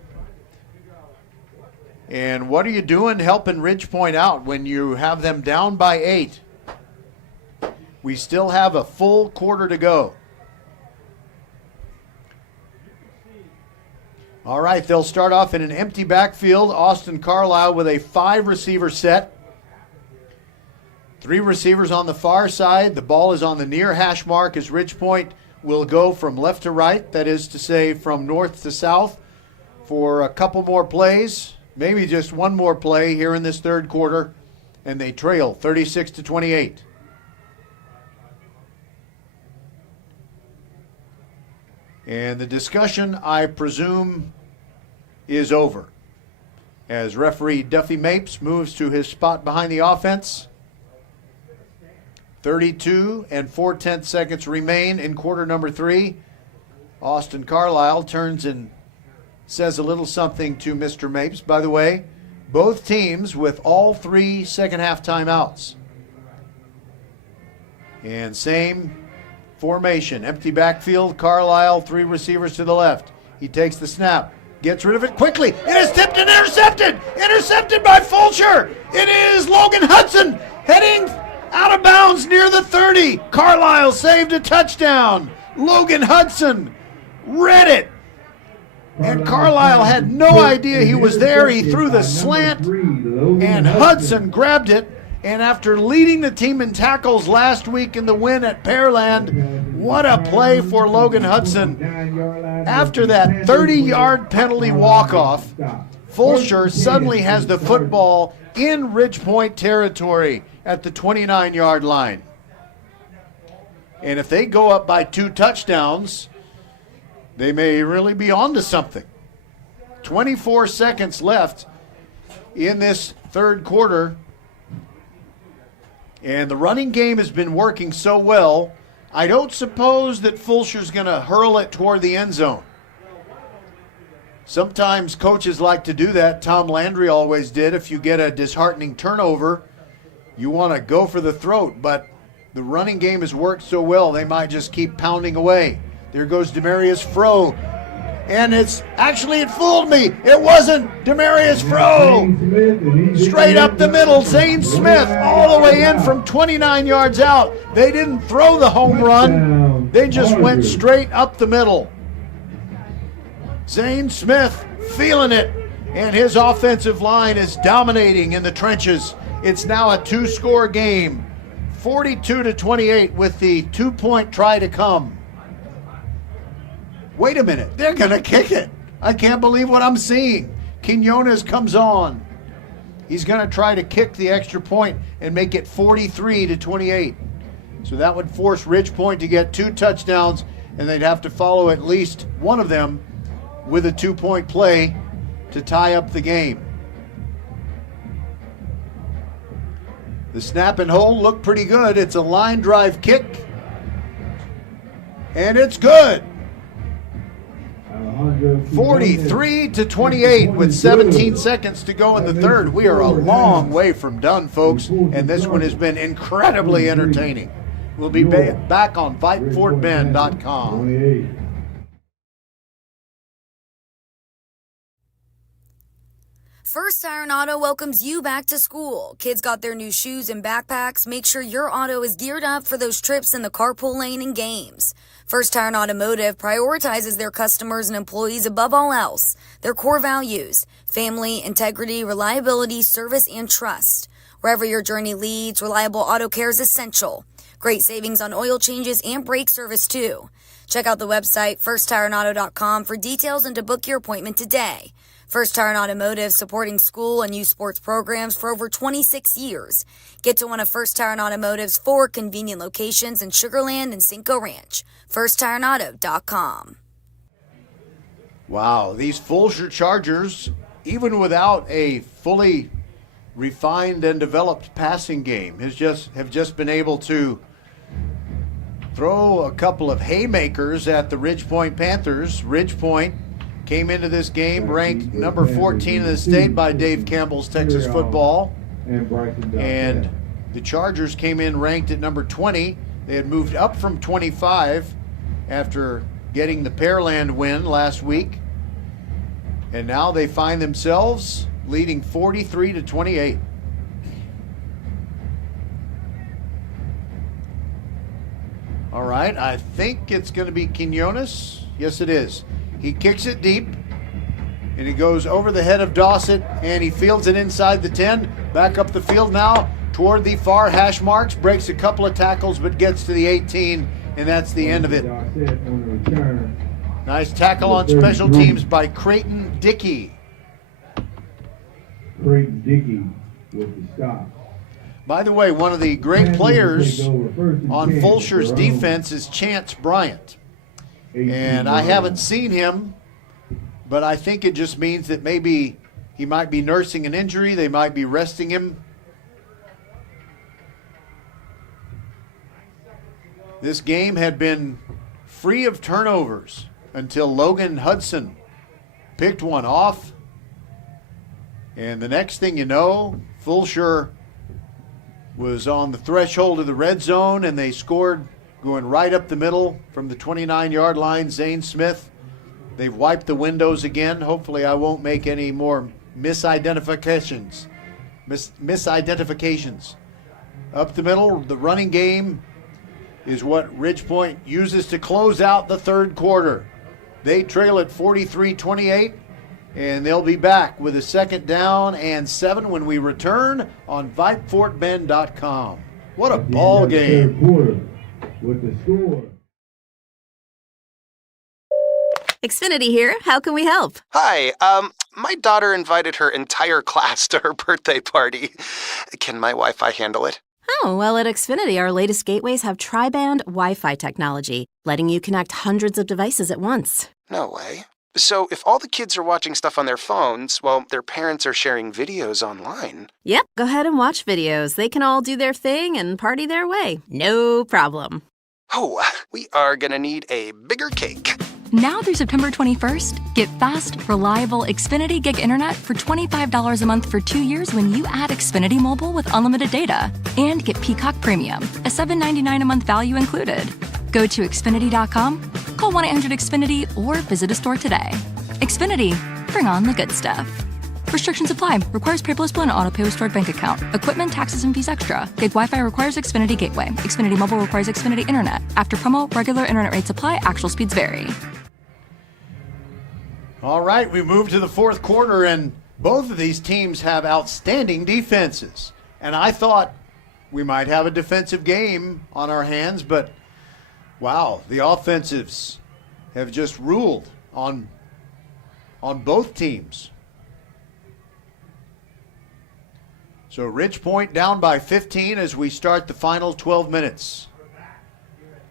And what are you doing helping Ridge Point out when you have them down by 8? We still have a full quarter to go. All right, they'll start off in an empty backfield. Austin Carlisle with a 5-receiver set. 3 receivers on the far side. The ball is on the near hash mark as Ridge Point will go from left to right, that is to say from north to south, for a couple more plays, maybe just one more play here in this third quarter, and they trail 36-28. And the discussion, I presume, is over as referee Duffy Mapes moves to his spot behind the offense. 32 and 4/10 seconds remain in quarter number 3. Austin Carlisle turns and says a little something to Mr. Mapes. By the way, both teams with all 3 second half timeouts. And same formation, empty backfield, Carlisle, 3 receivers to the left. He takes the snap, gets rid of it quickly. It is tipped and intercepted! Intercepted by Fulshear! It is Logan Hudson heading out of bounds near the 30. Carlisle saved a touchdown. Logan Hudson read it. And Carlisle had no idea he was there. He threw the slant, and Hudson grabbed it. And after leading the team in tackles last week in the win at Pearland, what a play for Logan Hudson. After that 30-yard penalty walk-off, Fulshear suddenly has the football in Ridge Point territory at the 29-yard line. And if they go up by 2 touchdowns, they may really be on to something. 24 seconds left in this third quarter. And the running game has been working so well, I don't suppose that Fulshear's going to hurl it toward the end zone. Sometimes coaches like to do that. Tom Landry always did. If you get a disheartening turnover, you want to go for the throat, but the running game has worked so well, they might just keep pounding away. There goes Demarius Froh, and it fooled me. It wasn't Demarius Froh. Straight up the middle, Zane Smith all the way in from 29 yards out. They didn't throw the home run. They just went straight up the middle. Zane Smith feeling it, and his offensive line is dominating in the trenches. It's now a 2-score game, 42-28 with the 2-point try to come. Wait a minute, they're going to kick it. I can't believe what I'm seeing. Quinones comes on. He's going to try to kick the extra point and make it 43-28. So that would force Ridge Point to get 2 touchdowns, and they'd have to follow at least one of them with a 2-point play to tie up the game. The snap and hold look pretty good. It's a line drive kick, and it's good. 43-28 with 17 seconds to go in the third. We are a long way from done, folks, and this one has been incredibly entertaining. We'll be back on VypeFortBend.com. 28. First Tire Auto welcomes you back to school. Kids got their new shoes and backpacks. Make sure your auto is geared up for those trips in the carpool lane and games. First Tire Automotive prioritizes their customers and employees above all else. Their core values: family, integrity, reliability, service, and trust. Wherever your journey leads, reliable auto care is essential. Great savings on oil changes and brake service too. Check out the website firsttireandauto.com for details and to book your appointment today. First Tire Automotive, supporting school and youth sports programs for over 26 years. Get to one of First Tire Automotive's 4 convenient locations in Sugar Land and Cinco Ranch. FirstTireAuto.com. Wow, these Fulshear Chargers, even without a fully refined and developed passing game, have just been able to throw a couple of haymakers at the Ridgepoint Panthers. Ridgepoint came into this game ranked number 14 in the state by Dave Campbell's Texas Football. And the Chargers came in ranked at number 20. They had moved up from 25 after getting the Pearland win last week. And now they find themselves leading 43-28. All right, I think it's going to be Quinones. Yes, it is. He kicks it deep, and he goes over the head of Dawson, and he fields it inside the 10. Back up the field now toward the far hash marks, breaks a couple of tackles, but gets to the 18, and that's the end of it. Nice tackle on special teams by Creighton Dickey. Creighton Dickey with the stop. By the way, one of the great players on Fulshear's defense is Chance Bryant. And I haven't seen him, but I think it just means that maybe he might be nursing an injury. They might be resting him. This game had been free of turnovers until Logan Hudson picked one off. And the next thing you know, Fulshear was on the threshold of the red zone, and they scored going right up the middle from the 29-yard line. Zane Smith. They've wiped the windows again. Hopefully I won't make any more misidentifications. Up the middle, the running game is what Ridgepoint uses to close out the third quarter. They trail at 43-28, and they'll be back with a 2nd down and 7 when we return on VypeFortBend.com. What a ball game. Third quarter with the score. Xfinity here. How can we help? Hi, my daughter invited her entire class to her birthday party. Can my Wi-Fi handle it? Oh, well, at Xfinity, our latest gateways have tri-band Wi-Fi technology, letting you connect hundreds of devices at once. No way. So if all the kids are watching stuff on their phones, well, their parents are sharing videos online. Yep, go ahead and watch videos. They can all do their thing and party their way. No problem. Oh, we are gonna need a bigger cake. Now through September 21st, get fast, reliable Xfinity Gig Internet for $25 a month for 2 years when you add Xfinity Mobile with unlimited data. And get Peacock Premium, a $7.99 a month value included. Go to Xfinity.com, call 1-800-XFINITY, or visit a store today. Xfinity, bring on the good stuff. Restrictions apply. Requires paperless bill and auto-pay with stored bank account. Equipment, taxes, and fees extra. Gig Wi-Fi requires Xfinity Gateway. Xfinity Mobile requires Xfinity Internet. After promo, regular internet rates apply. Actual speeds vary. All right, we move to the fourth quarter, and both of these teams have outstanding defenses. And I thought we might have a defensive game on our hands, but wow, the offensives have just ruled on both teams. So Ridgepoint down by 15 as we start the final 12 minutes.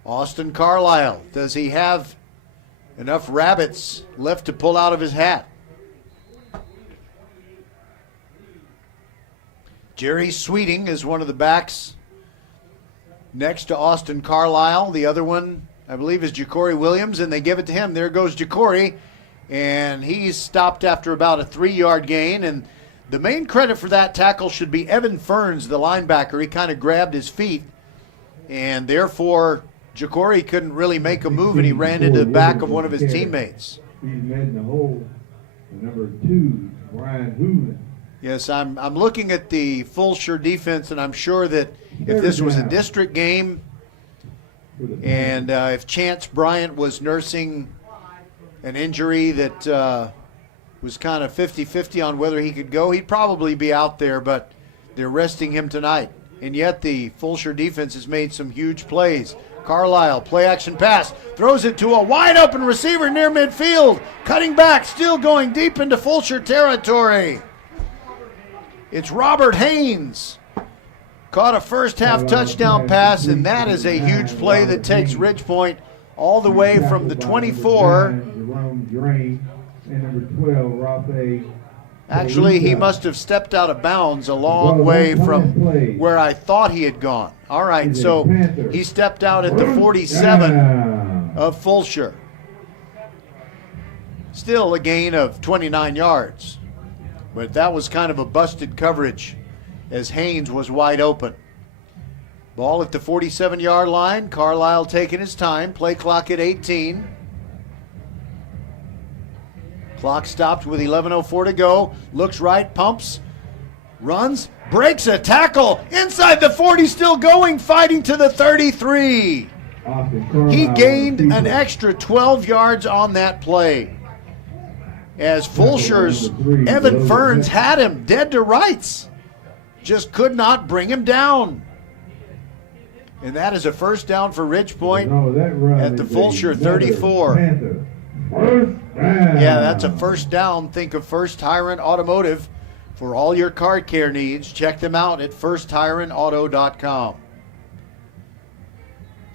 Austin Carlisle, does he have enough rabbits left to pull out of his hat? Jerry Sweeting is one of the backs next to Austin Carlisle. The other one, I believe, is Ja'Cory Williams, and they give it to him. There goes Ja'Cory, and he's stopped after about a 3-yard gain. And the main credit for that tackle should be Evan Ferns, the linebacker. He kind of grabbed his feet And therefore, Ja'Cory couldn't really make a move, and he ran into the back of one of his teammates. He's met in the hole. Number 2, Brian Hooven. Yes, I'm looking at the Fulshear defense, and I'm sure that if this was a district game and if Chance Bryant was nursing an injury that was kind of 50-50 on whether he could go, he'd probably be out there, but they're resting him tonight. And yet the Fulshear defense has made some huge plays. Carlisle, play action pass, throws it to a wide open receiver near midfield, cutting back, still going deep into Fulshear territory. It's Robert Haynes. Caught a first half touchdown pass, and that is a huge play that takes Ridgepoint all the way from the 24. Jerome Drain and number 12, Rafe. Actually, he must have stepped out of bounds a long way from where I thought he had gone. All right, so he stepped out at the 47 of Fulshear. Still a gain of 29 yards. But that was kind of a busted coverage as Haynes was wide open. Ball at the 47-yard line. Carlisle taking his time. Play clock at 18. Clock stopped with 11:04 to go. Looks right, pumps, runs, breaks a tackle. Inside the 40, still going, fighting to the 33. He gained an extra 12 yards on that play. As Fulshear's Evan Ferns had him dead to rights. Just could not bring him down. And that is a first down for Ridgepoint at the Fulshear 34. Yeah, that's a first down. Think of First Tyrant Automotive for all your car care needs. Check them out at firsttyrantauto.com.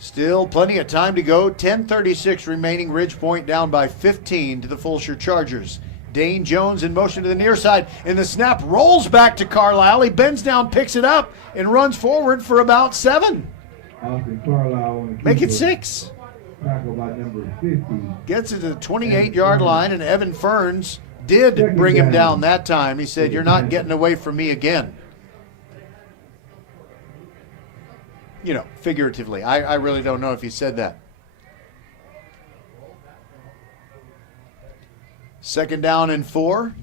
Still plenty of time to go. 10:36 remaining. Ridgepoint down by 15 to the Fulshear Chargers. Dane Jones in motion to the near side, and the snap rolls back to Carlisle. He bends down, picks it up, and runs forward for about 7. Austin Carlisle. Make it 6. Tackle by number 50. Gets it to the 28-yard line, and Evan Ferns did bring him down that time. He said, "You're not getting away from me again." You know, figuratively. I really don't know if he said that. Second down and 4.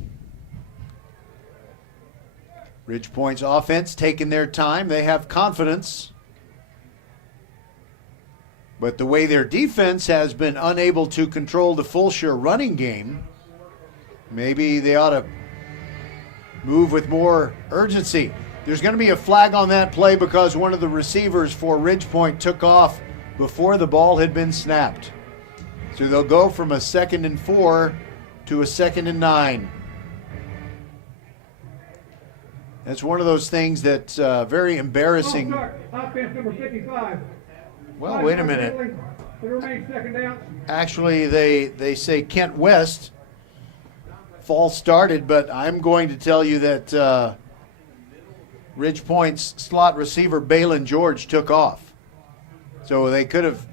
Ridgepoint's offense taking their time. They have confidence. But the way their defense has been unable to control the Fulshear running game, maybe they ought to move with more urgency. There's going to be a flag on that play because one of the receivers for Ridgepoint took off before the ball had been snapped. So they'll go from a 2nd and 4 to a 2nd and 9. That's one of those things that's very embarrassing. Offense number 55. Well, wait a minute. It remains second down. Actually, they say Kent West false started, but I'm going to tell you that Ridgepoint's slot receiver Balin George took off. So they could have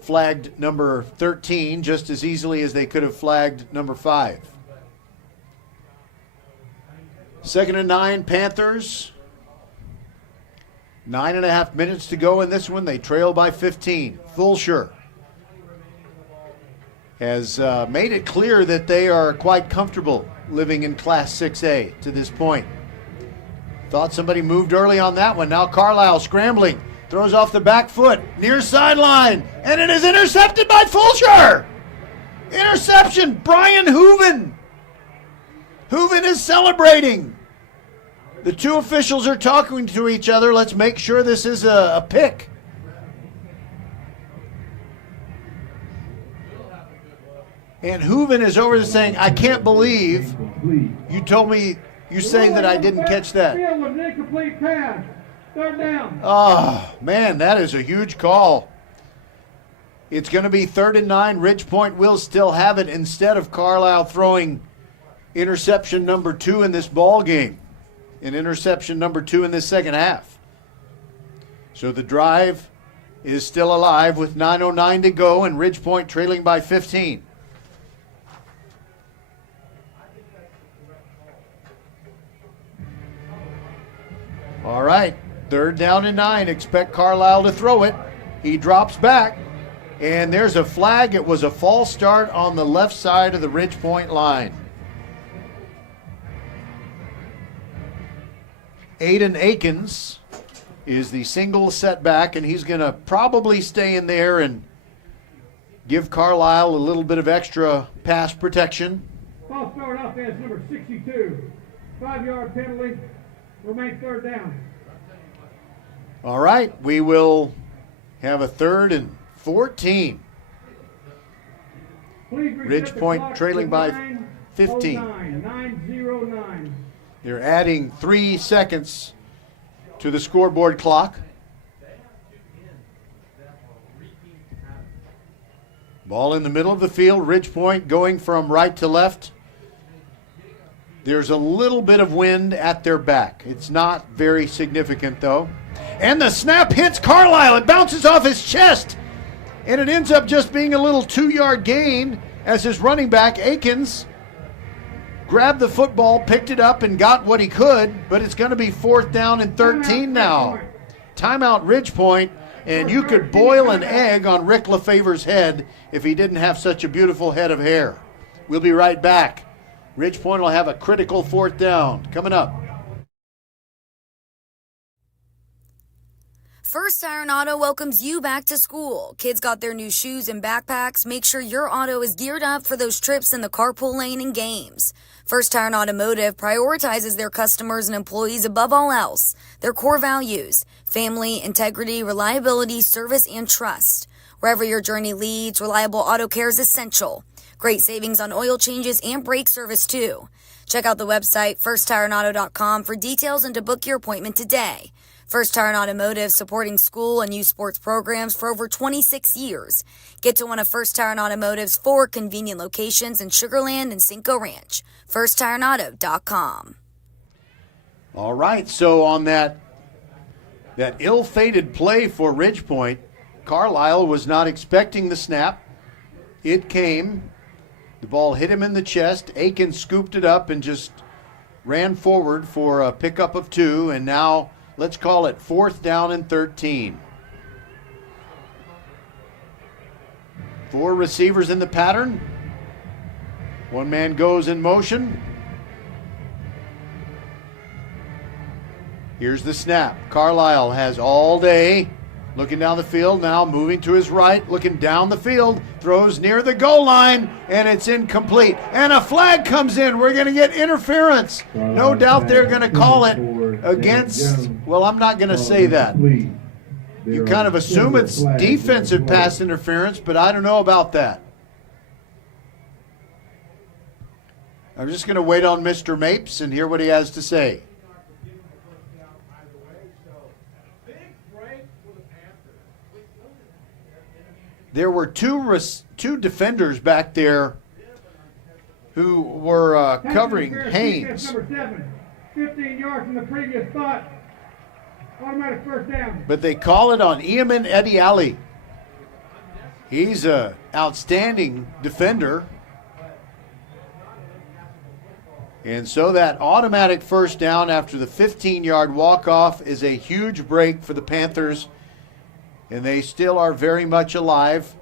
flagged number 13 just as easily as they could have flagged number 5. 2nd and 9, Panthers. 9.5 minutes to go in this one. They trail by 15. Fulshear has made it clear that they are quite comfortable living in Class 6A to this point. Thought somebody moved early on that one. Now Carlisle scrambling. Throws off the back foot. Near sideline. And it is intercepted by Fulshear. Interception. Brian Hooven. Hooven is celebrating. The two officials are talking to each other. Let's make sure this is a pick. And Hooven is over there saying, "I can't believe you told me, you saying that I didn't catch that." Field was an incomplete pass. Third down. Oh, man, that is a huge call. It's going to be 3rd and 9. Ridgepoint will still have it instead of Carlisle throwing interception number 2 in this ball game. An interception number 2 in this second half. So the drive is still alive with 9:09 to go and Ridgepoint trailing by 15. All right. 3rd down and 9. Expect Carlisle to throw it. He drops back, and there's a flag. It was a false start on the left side of the Ridge Point line. Aiden Akins is the single setback, and he's going to probably stay in there and give Carlisle a little bit of extra pass protection. False start offense number 62. 5-yard penalty. Remain 3rd down. All right, we will have a 3rd and 14. Ridge Point trailing by 15. 909. They're adding 3 seconds to the scoreboard clock. Ball in the middle of the field. Ridge Point going from right to left. There's a little bit of wind at their back. It's not very significant, though. And the snap hits Carlisle. It bounces off his chest. And it ends up just being a little 2-yard gain as his running back, Akins, grabbed the football, picked it up, and got what he could. But it's going to be 4th down and 13 now. Timeout Ridge Point. And you could boil an egg on Rick LaFavers' head if he didn't have such a beautiful head of hair. We'll be right back. Ridge Point will have a critical 4th down coming up. First Iron Auto welcomes you back to school. Kids got their new shoes and backpacks. Make sure your auto is geared up for those trips in the carpool lane and games. First Iron Automotive prioritizes their customers and employees above all else. Their core values: family, integrity, reliability, service, and trust. Wherever your journey leads, reliable auto care is essential. Great savings on oil changes and brake service, too. Check out the website, firsttireandauto.com, for details and to book your appointment today. First Tire and Automotive, supporting school and youth sports programs for over 26 years. Get to one of First Tire and Automotive's 4 convenient locations in Sugar Land and Cinco Ranch. FirstTireandAuto.com. All right, so on that ill-fated play for Ridge Point, Carlisle was not expecting the snap. It came. The ball hit him in the chest. Aiken scooped it up and just ran forward for a pickup of 2, and now let's call it 4th down and 13. 4 receivers in the pattern. 1 man goes in motion. Here's the snap. Carlisle has all day. Looking down the field now, moving to his right, looking down the field, throws near the goal line, and it's incomplete. And a flag comes in. We're going to get interference. No doubt they're going to call it against, well, I'm not going to say that. You kind of assume it's defensive pass interference, but I don't know about that. I'm just going to wait on Mr. Mapes and hear what he has to say. There were two defenders back there who were covering Haynes. Number 7, 15 yards from the previous spot. Automatic 1st down. But they call it on Eamon Eddie Ali. He's an outstanding defender. And so that automatic 1st down after the 15-yard walk-off is a huge break for the Panthers. And they still are very much alive,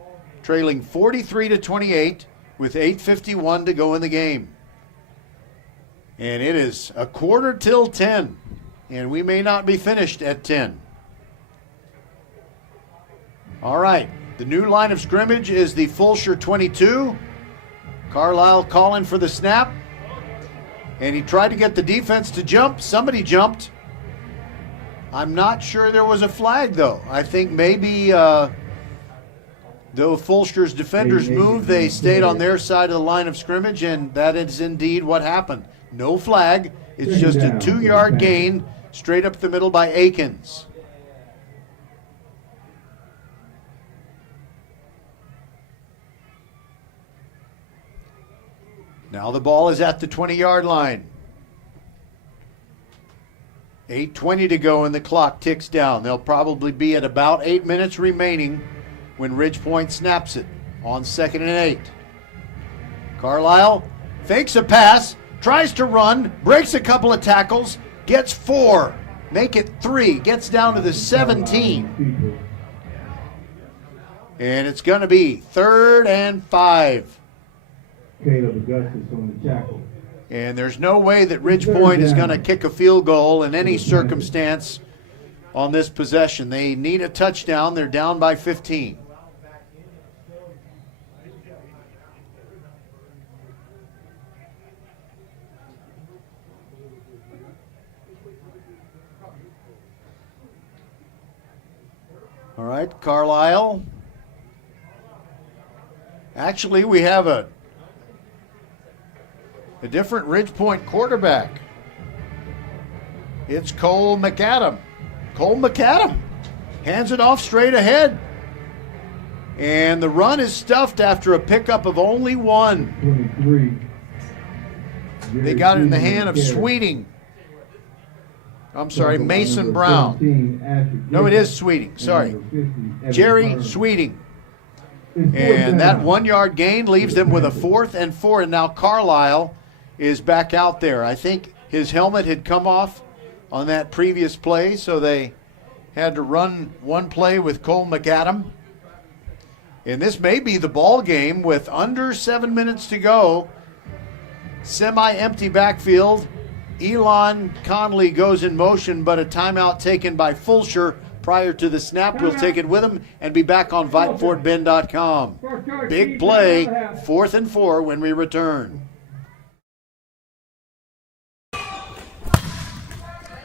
trailing 43-28 with 8:51 to go in the game. And it is a quarter till 10, and we may not be finished at 10. All right, the new line of scrimmage is the Fulshear 22. Carlisle calling for the snap, and he tried to get the defense to jump. Somebody jumped. I'm not sure there was a flag, though. I think maybe though Fulshear's defenders moved, they stayed on their side of the line of scrimmage, and that is indeed what happened. No flag. It's just a 2-yard gain straight up the middle by Akins. Now the ball is at the 20-yard line. 8:20 to go and the clock ticks down. They'll probably be at about 8 minutes remaining when Ridge Point snaps it on 2nd and 8. Carlisle fakes a pass, tries to run, breaks a couple of tackles, gets 4. make it 3, gets down to the 17. And it's going to be 3rd and 5. Caleb Augustus on the tackle. And there's no way that Ridgepoint is going to kick a field goal in any circumstance on this possession. They need a touchdown. They're down by 15. All right, Carlisle. Actually, we have a different Ridgepoint quarterback. It's Cole McAdam. Cole McAdam hands it off straight ahead. And the run is stuffed after a pickup of only 1. 23. They got it in the hand of Sweeting. I'm sorry, Mason Brown. No, it is Sweeting. Sorry. Jerry Sweeting. And that 1-yard gain leaves them with a 4th and 4. And now Carlisle is back out there. I think his helmet had come off on that previous play, so they had to run one play with Cole McAdam. And this may be the ball game with under 7 minutes to go. Semi-empty backfield. Elon Conley goes in motion, but a timeout taken by Fulshear prior to the snap. We'll take it with him and be back on VypeFortBend.com. Big play, 4th and 4 when we return.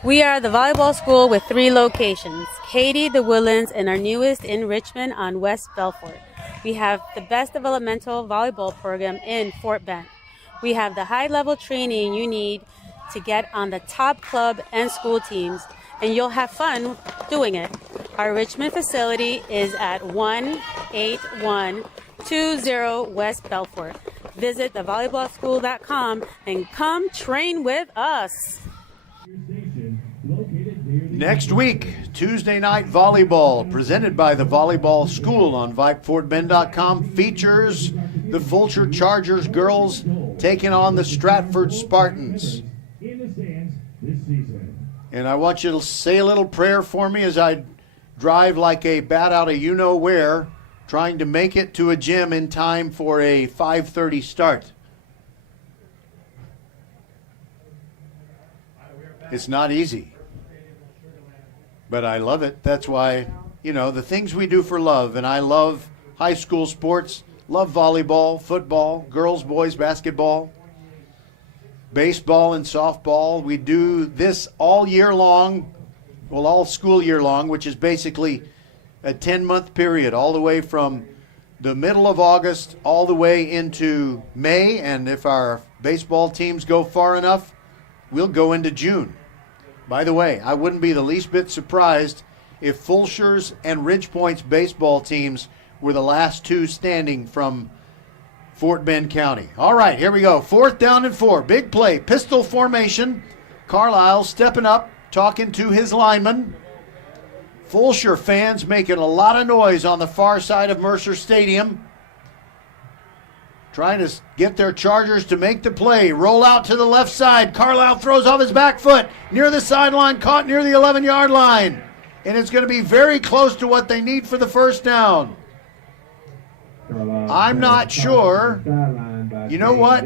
We are the volleyball school with 3 locations, Katy, the Woodlands, and our newest in Richmond on West Belfort. We have the best developmental volleyball program in Fort Bend. We have the high-level training you need to get on the top club and school teams, and you'll have fun doing it. Our Richmond facility is at 18120 West Belfort. Visit thevolleyballschool.com and come train with us. Next week, Tuesday night volleyball presented by the Volleyball School on VypeFortBend.com features the Fulshear Chargers girls taking on the Stratford Spartans. And I want you to say a little prayer for me as I drive like a bat out of you-know-where, trying to make it to a gym in time for a 5:30 start. It's not easy, but I love it. That's why, the things we do for love, and I love high school sports, love volleyball, football, girls, boys, basketball, baseball, and softball. We do this all year long, all school year long, which is basically a 10-month period, all the way from the middle of August all the way into May, and if our baseball teams go far enough, we'll go into June. By the way, I wouldn't be the least bit surprised if Fulshear's and Ridgepoint's baseball teams were the last 2 standing from Fort Bend County. All right, here we go. 4th down and 4. Big play. Pistol formation. Carlisle stepping up, talking to his lineman. Fulshear fans making a lot of noise on the far side of Mercer Stadium, trying to get their Chargers to make the play. Roll out to the left side. Carlisle throws off his back foot near the sideline, caught near the 11-yard line. And it's going to be very close to what they need for the first down. I'm not sure. You know what?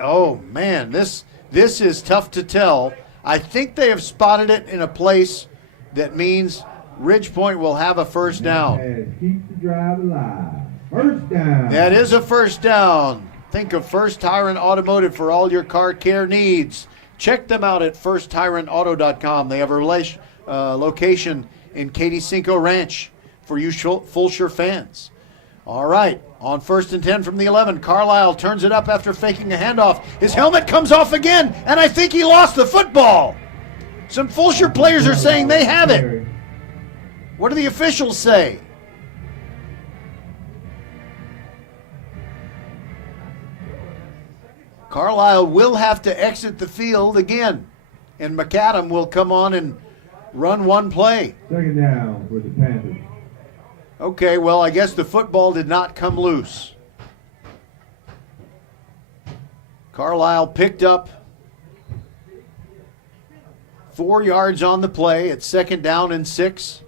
Oh, man, this is tough to tell. I think they have spotted it in a place that means Ridgepoint will have a first down. Keep the drive alive. First down. That is a first down. Think of First Tyrant Automotive for all your car care needs. Check them out at firsttyrantauto.com. They have a location in Katy Cinco Ranch for you Fulshear fans. All right, on 1st and 10 from the 11, Carlisle turns it up after faking a handoff. His helmet comes off again, and I think he lost the football. Some Fulshear players are saying they have it. What do the officials say? Carlisle will have to exit the field again, and McAdam will come on and run one play. 2nd down for the Panthers. Okay, well, I guess the football did not come loose. Carlisle picked up 4 yards on the play. It's 2nd down and 6.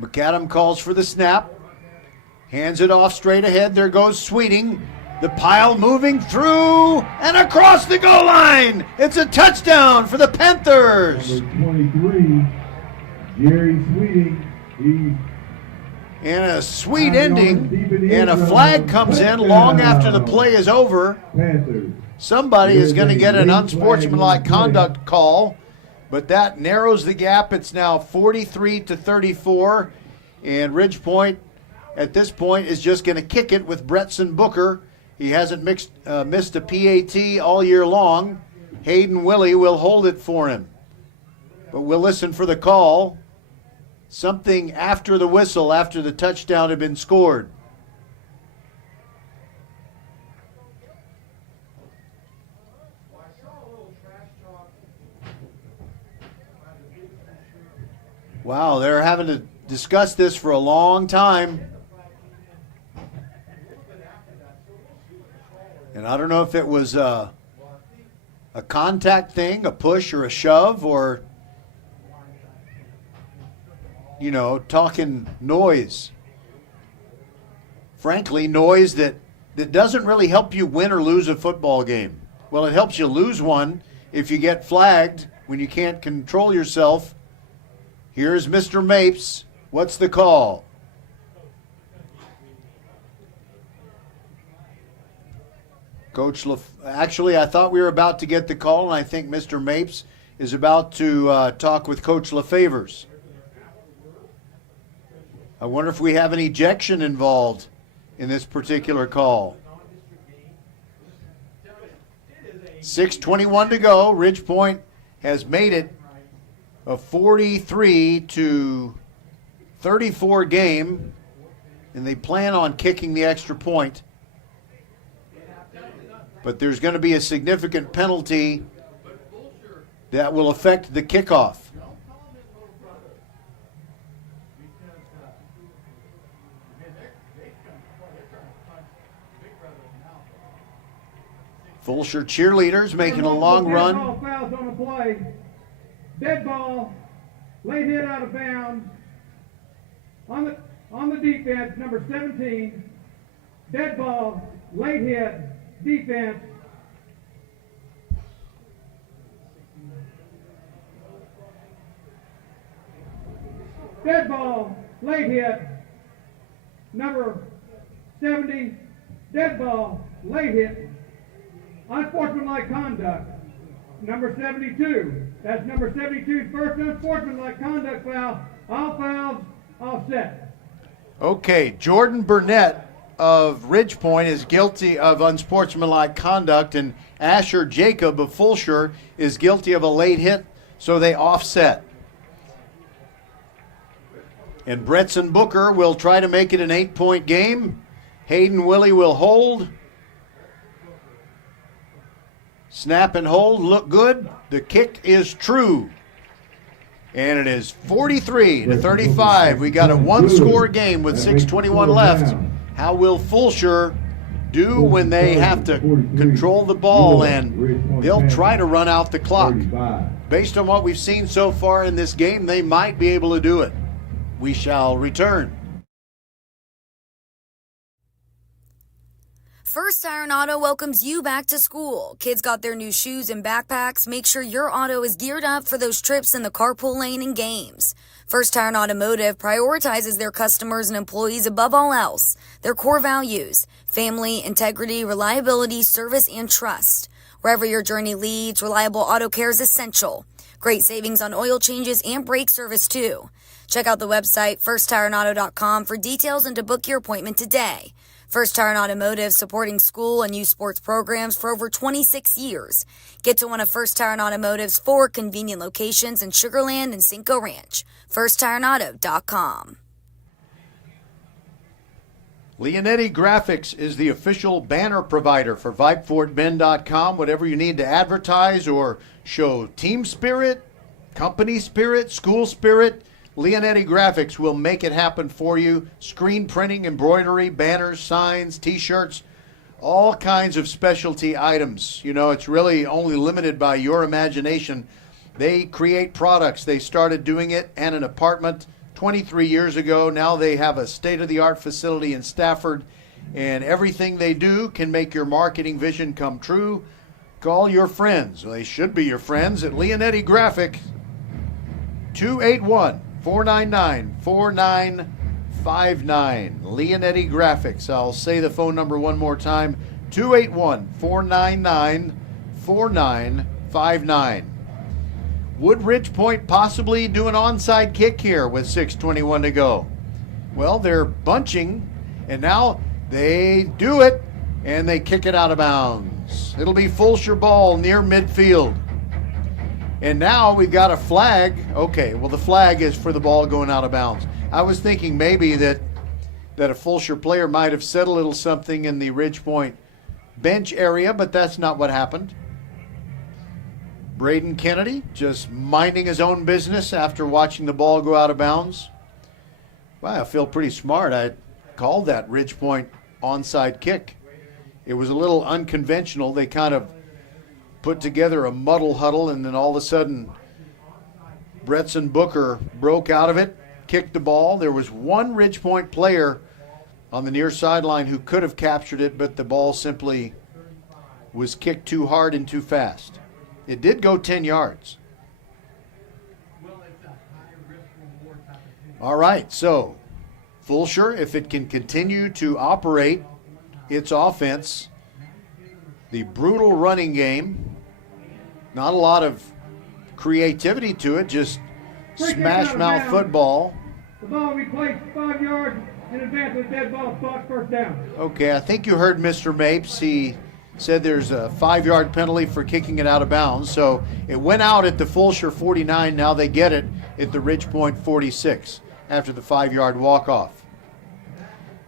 McAdam calls for the snap. Hands it off straight ahead. There goes Sweeting. The pile moving through and across the goal line. It's a touchdown for the Panthers. Number 23, Jerry Sweeting. And a sweet ending, and a flag comes in long after the play is over. Somebody is going to get an unsportsmanlike conduct call, but that narrows the gap. It's now 43-34, and Ridgepoint at this point is just going to kick it with Bretson Booker. He hasn't missed a PAT all year long. Hayden Willie will hold it for him, but we'll listen for the call. Something after the whistle, after the touchdown had been scored. Wow, they're having to discuss this for a long time. And I don't know if it was a contact thing, a push or a shove, or talking noise. Frankly, noise that doesn't really help you win or lose a football game. Well, it helps you lose one if you get flagged when you can't control yourself. Here's Mr. Mapes. What's the call? Coach actually, I thought we were about to get the call, and I think Mr. Mapes is about to talk with Coach LaFavers. I wonder if we have an ejection involved in this particular call. 6:21 to go. Ridgepoint has made it a 43-34 game, and they plan on kicking the extra point. But there's going to be a significant penalty that will affect the kickoff. Fulshear cheerleaders making a long run. Fouls on the play. Dead ball. Late hit out of bounds. On the defense, number 17. Dead ball. Late hit. Defense. Dead ball. Late hit. Number 70. Dead ball. Late hit. Unsportsmanlike conduct, number 72. That's number 72's first unsportsmanlike conduct foul. All fouls offset. Okay, Jordan Burnett of Ridgepoint is guilty of unsportsmanlike conduct, and Asher Jacob of Fulshear is guilty of a late hit, so they offset. And Bretson Booker will try to make it an 8-point game. Hayden Willie will hold. Snap and hold, look good. The kick is true. And it is 43-35. We got a one-score game with 6:21 left. How will Fulshear do when they have to control the ball? And they'll try to run out the clock. Based on what we've seen so far in this game, they might be able to do it. We shall return. First Iron Auto welcomes you back to school. Kids got their new shoes and backpacks. Make sure your auto is geared up for those trips in the carpool lane and games. First Iron Automotive prioritizes their customers and employees above all else. Their core values: family, integrity, reliability, service, and trust. Wherever your journey leads, reliable auto care is essential. Great savings on oil changes and brake service too. Check out the website firsttireandauto.com for details and to book your appointment today. First Tire and Automotive, supporting school and youth sports programs for over 26 years. Get to one of First Tire and Automotive's 4 convenient locations in Sugar Land and Cinco Ranch. FirstTireandAuto.com. Leonetti Graphics is the official banner provider for VypeFortBend.com. Whatever you need to advertise or show team spirit, company spirit, school spirit, Leonetti Graphics will make it happen for you. Screen printing, embroidery, banners, signs, T-shirts, all kinds of specialty items. You know, it's really only limited by your imagination. They create products. They started doing it at an apartment 23 years ago. Now they have a state-of-the-art facility in Stafford, and everything they do can make your marketing vision come true. Call your friends. Well, they should be your friends at Leonetti Graphic, 281-499-4959. Leonetti Graphics. I'll say the phone number one more time, 281-499-4959. Would Ridge Point possibly do an onside kick here with 6:21 to go? Well, they're bunching, and now they do it, and they kick it out of bounds. It'll be Fulshear ball near midfield. And now we've got a flag. Okay, well, the flag is for the ball going out of bounds. I was thinking maybe that a Fulshear player might have said a little something in the Ridge Point bench area, but that's not what happened. Braden Kennedy just minding his own business after watching the ball go out of bounds. Wow, I feel pretty smart. I called that Ridge Point onside kick. It was a little unconventional. They kind of put together a muddle huddle, and then all of a sudden Bretson Booker broke out of it, kicked the ball. There was one Ridge Point player on the near sideline who could have captured it, but the ball simply was kicked too hard and too fast. It did go 10 yards. All right, so Fulshear, if it can continue to operate its offense, the brutal running game, not a lot of creativity to it, just smash mouth football. The ball will be placed 5 yards in advance of the dead ball spot, first down. Okay, I think you heard Mr. Mapes. He said there's a 5-yard penalty for kicking it out of bounds. So it went out at the Fulshear 49. Now they get it at the Ridge Point 46 after the 5-yard walk-off.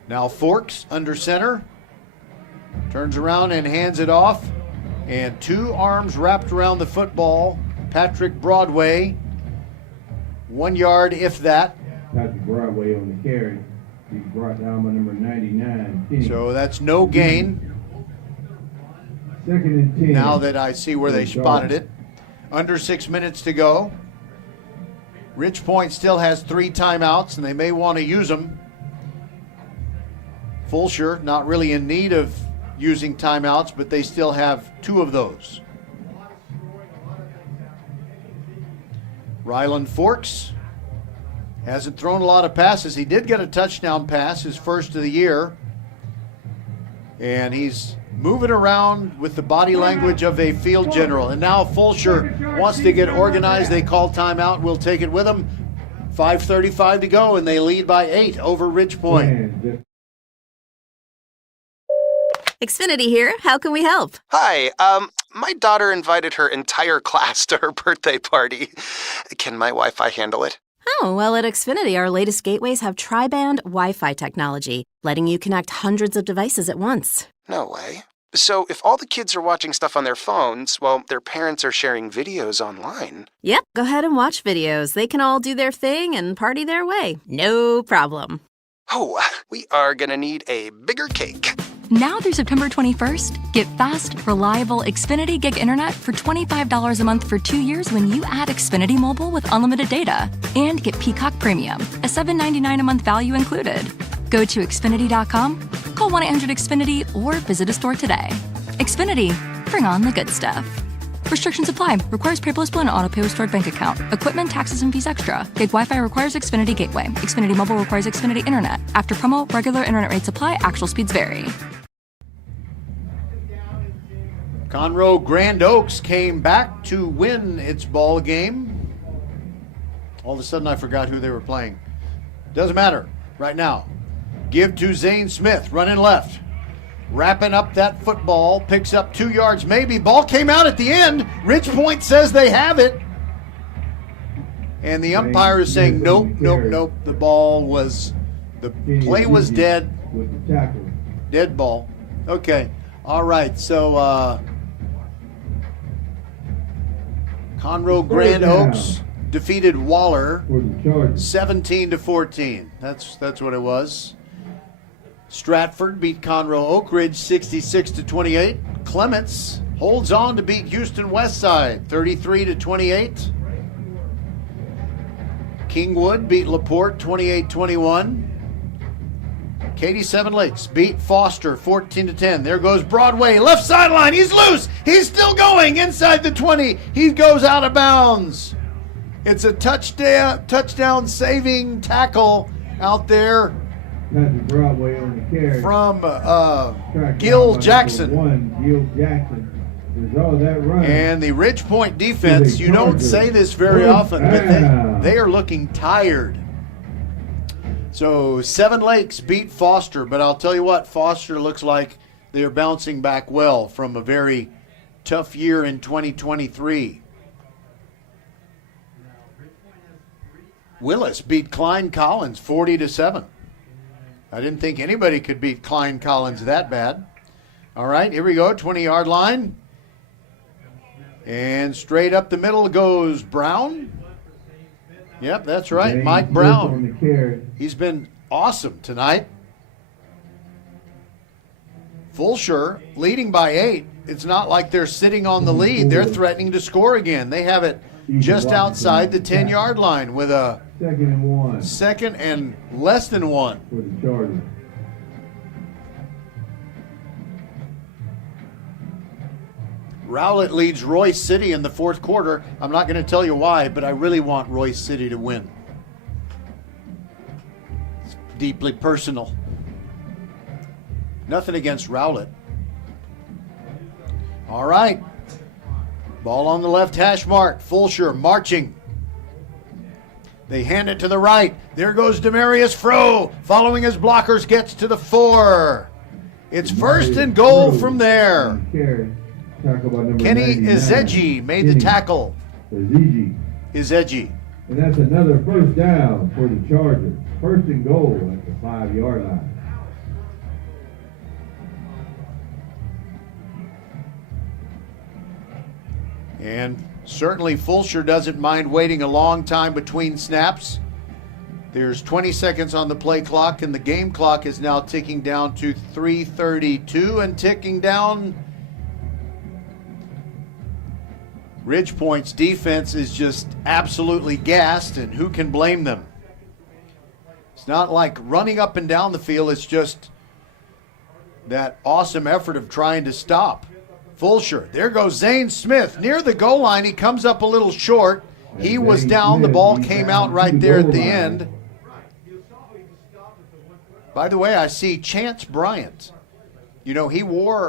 Now Forks under center. Turns around and hands it off. And two arms wrapped around the football. Patrick Broadway. 1 yard, if that. Patrick Broadway on the carry. He's brought down by number 99. So that's no gain. Second and 10. Now that I see where they spotted it. Under 6 minutes to go. Ridge Point still has 3 timeouts, and they may want to use them. Fulshear not really in need of using timeouts, but they still have 2 of those. Ryland Forks hasn't thrown a lot of passes. He did get a touchdown pass, his first of the year. And he's moving around with the body language of a field general. And now Fulshear wants to get organized. They call timeout. We'll take it with them. 5:35 to go, and they lead by 8 over Ridge Point. Xfinity here. How can we help? Hi, my daughter invited her entire class to her birthday party. Can my Wi-Fi handle it? Oh, well, at Xfinity, our latest gateways have tri-band Wi-Fi technology, letting you connect hundreds of devices at once. No way. So if all the kids are watching stuff on their phones, well, their parents are sharing videos online. Yep, go ahead and watch videos. They can all do their thing and party their way. No problem. Oh, we are gonna need a bigger cake. Now through September 21st, get fast, reliable Xfinity Gig Internet for $25 a month for 2 years when you add Xfinity Mobile with unlimited data. And get Peacock Premium, a $7.99 a month value included. Go to Xfinity.com, call 1-800-XFINITY, or visit a store today. Xfinity, bring on the good stuff. Restrictions apply. Requires paperless bill and auto-pay with stored bank account. Equipment, taxes, and fees extra. Gig Wi-Fi requires Xfinity Gateway. Xfinity Mobile requires Xfinity Internet. After promo, regular internet rates apply. Actual speeds vary. Conroe Grand Oaks came back to win its ball game. All of a sudden I forgot who they were playing. Doesn't matter right now. Give to Zane Smith, running left. Wrapping up that football, picks up 2 yards maybe. Ball came out at the end. Ridge Point says they have it. And the umpire is saying, nope. The play was dead. Dead ball. Okay. All right. So, Conroe Grand Oaks defeated Waller 17-14. That's what it was. Stratford beat Conroe Oak Ridge 66-28. Clements holds on to beat Houston Westside 33-28. Kingwood beat LaPorte 28-21. Katy Seven Lakes beat Foster 14-10. There goes Broadway, left sideline. He's loose. He's still going inside the 20. He goes out of bounds. It's a touchdown saving tackle out there Broadway on the carry from Gil Jackson. Gil Jackson. All that run. And the Ridge Point defense, you don't say this very often, but they are looking tired. So Seven Lakes beat Foster, but I'll tell you what, Foster looks like they're bouncing back well from a very tough year in 2023. Willis beat Klein Collins 40-7. I didn't think anybody could beat Klein Collins that bad. All right, here we go, 20-yard line. And straight up the middle goes Brown. Yep, that's right, Mike Brown. He's been awesome tonight. Fulshear leading by 8. It's not like they're sitting on the lead. They're threatening to score again. They have it just outside the 10-yard line with a second and less than 1. For the Chargers. Rowlett leads Royce City in the fourth quarter. I'm not going to tell you why, but I really want Royce City to win. It's deeply personal. Nothing against Rowlett. All right. Ball on the left hash mark. Fulshear marching. They hand it to the right. There goes Demarius Froh. Following his blockers, gets to the 4. It's first and goal from there. Kenny Izeji made the tackle. Izeji. And that's another first down for the Chargers. First and goal at the 5-yard line. And certainly Fulshear doesn't mind waiting a long time between snaps. There's 20 seconds on the play clock, and the game clock is now ticking down to 3:32 and ticking down. Ridge Point's defense is just absolutely gassed, and who can blame them? It's not like running up and down the field. It's just that awesome effort of trying to stop. Fulshear. There goes Zane Smith near the goal line. He comes up a little short. He was down. The ball came out right there at the end. By the way, I see Chance Bryant. You know,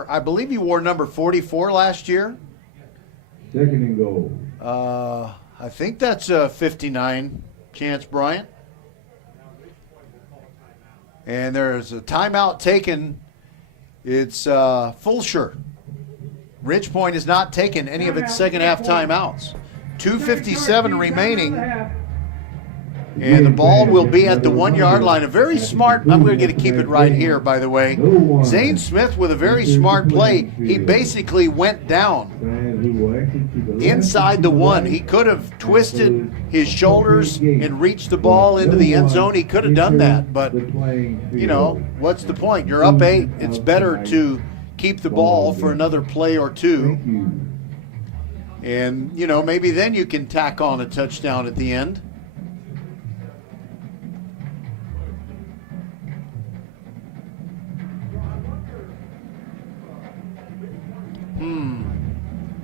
I believe he wore number 44 last year. Second and goal. I think that's 59, Chance Bryant. And there's a timeout taken. It's Fulshear. Ridge Point has not taken any of its second half timeouts. 2:57 remaining. And the ball will be at the 1-yard line. A very smart, I'm going to keep it right here, by the way. Zane Smith with a very smart play. He basically went down inside the 1. He could have twisted his shoulders and reached the ball into the end zone. He could have done that. But, you know, what's the point? You're up 8. It's better to keep the ball for another play or two. And, you know, maybe then you can tack on a touchdown at the end.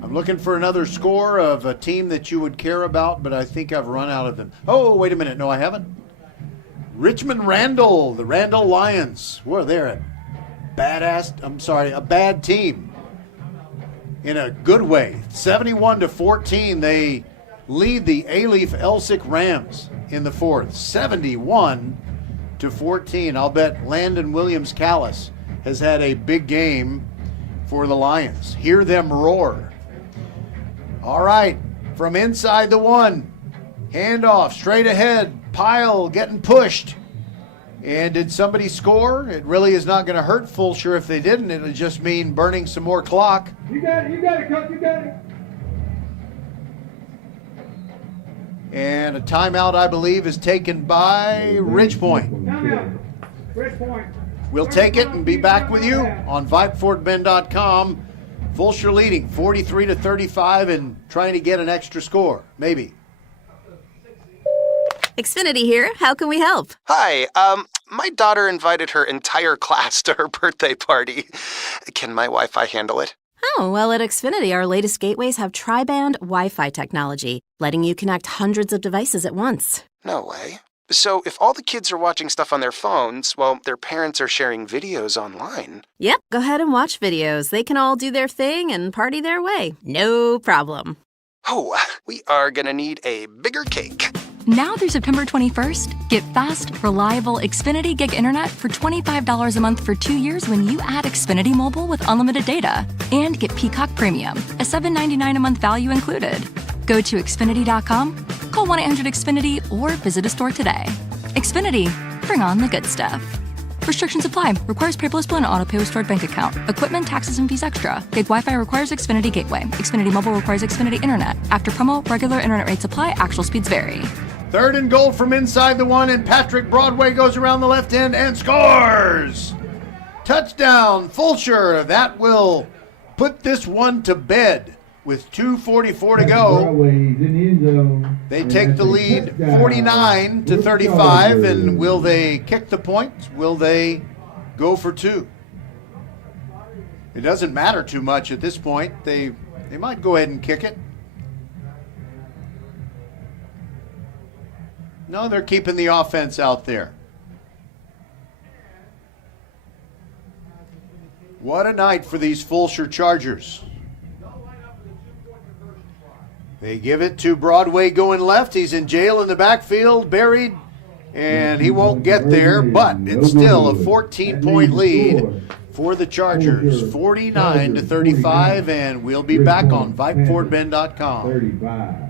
I'm looking for another score of a team that you would care about, but I think I've run out of them. Oh, wait a minute. No, I haven't. Richmond Randall, the Randall Lions. Well, they're a bad team in a good way. 71-14, they lead the A-Leaf Elsick Rams in the fourth. 71-14. I'll bet Landon Williams-Callis has had a big game for the Lions. Hear them roar. All right, from inside the 1, handoff straight ahead, Pyle getting pushed. And did somebody score? It really is not going to hurt Fulshear if they didn't. It'll just mean burning some more clock. You got it, Coach, you got it. And a timeout, I believe, is taken by Ridge Point. Timeout, Ridge Point. We'll take it and be back with you on VypeFortBend.com. Fulshear leading 43-35 and trying to get an extra score, maybe. Xfinity here. How can we help? Hi, my daughter invited her entire class to her birthday party. Can my Wi-Fi handle it? Oh, well, at Xfinity, our latest gateways have tri-band Wi-Fi technology, letting you connect hundreds of devices at once. No way. So if all the kids are watching stuff on their phones, well, their parents are sharing videos online. Yep, go ahead and watch videos. They can all do their thing and party their way. No problem. Oh, we are gonna need a bigger cake. Now through September 21st, get fast, reliable Xfinity Gig Internet for $25 a month for 2 years when you add Xfinity Mobile with unlimited data. And get Peacock Premium, a $7.99 a month value included. Go to Xfinity.com, call 1-800-XFINITY, or visit a store today. Xfinity, bring on the good stuff. Restrictions apply. Requires paperless bill and auto-pay with stored bank account. Equipment, taxes, and fees extra. Gig Wi-Fi requires Xfinity Gateway. Xfinity Mobile requires Xfinity Internet. After promo, regular internet rates apply. Actual speeds vary. Third and goal from inside the one, and Patrick Broadway goes around the left end and scores! Touchdown, Fulshear. That will put this one to bed with 2:44 to go. They take the lead 49-35, and will they kick the point? Will they go for two? It doesn't matter too much at this point. They might go ahead and kick it. No, they're keeping the offense out there. What a night for these Fulshear Chargers. They give it to Broadway going left. He's in jail in the backfield, buried, and he won't get there, but it's still a 14-point lead for the Chargers, 49-35, and we'll be back on VypeFortBend.com.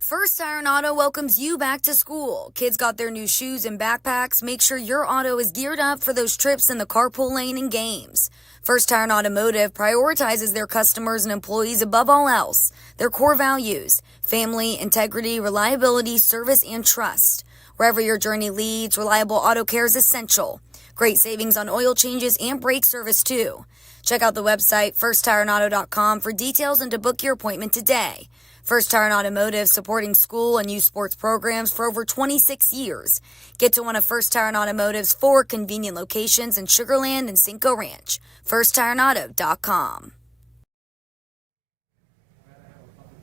First Tire and Auto welcomes you back to school. Kids got their new shoes and backpacks. Make sure your auto is geared up for those trips in the carpool lane and games. First Tire and Automotive prioritizes their customers and employees above all else. Their core values: family, integrity, reliability, service, and trust. Wherever your journey leads, reliable auto care is essential. Great savings on oil changes and brake service too. Check out the website firsttireandauto.com for details and to book your appointment today. First Tire and Automotive, supporting school and youth sports programs for over 26 years. Get to one of First Tire and Automotive's 4 convenient locations in Sugar Land and Cinco Ranch. FirstTireandAuto.com.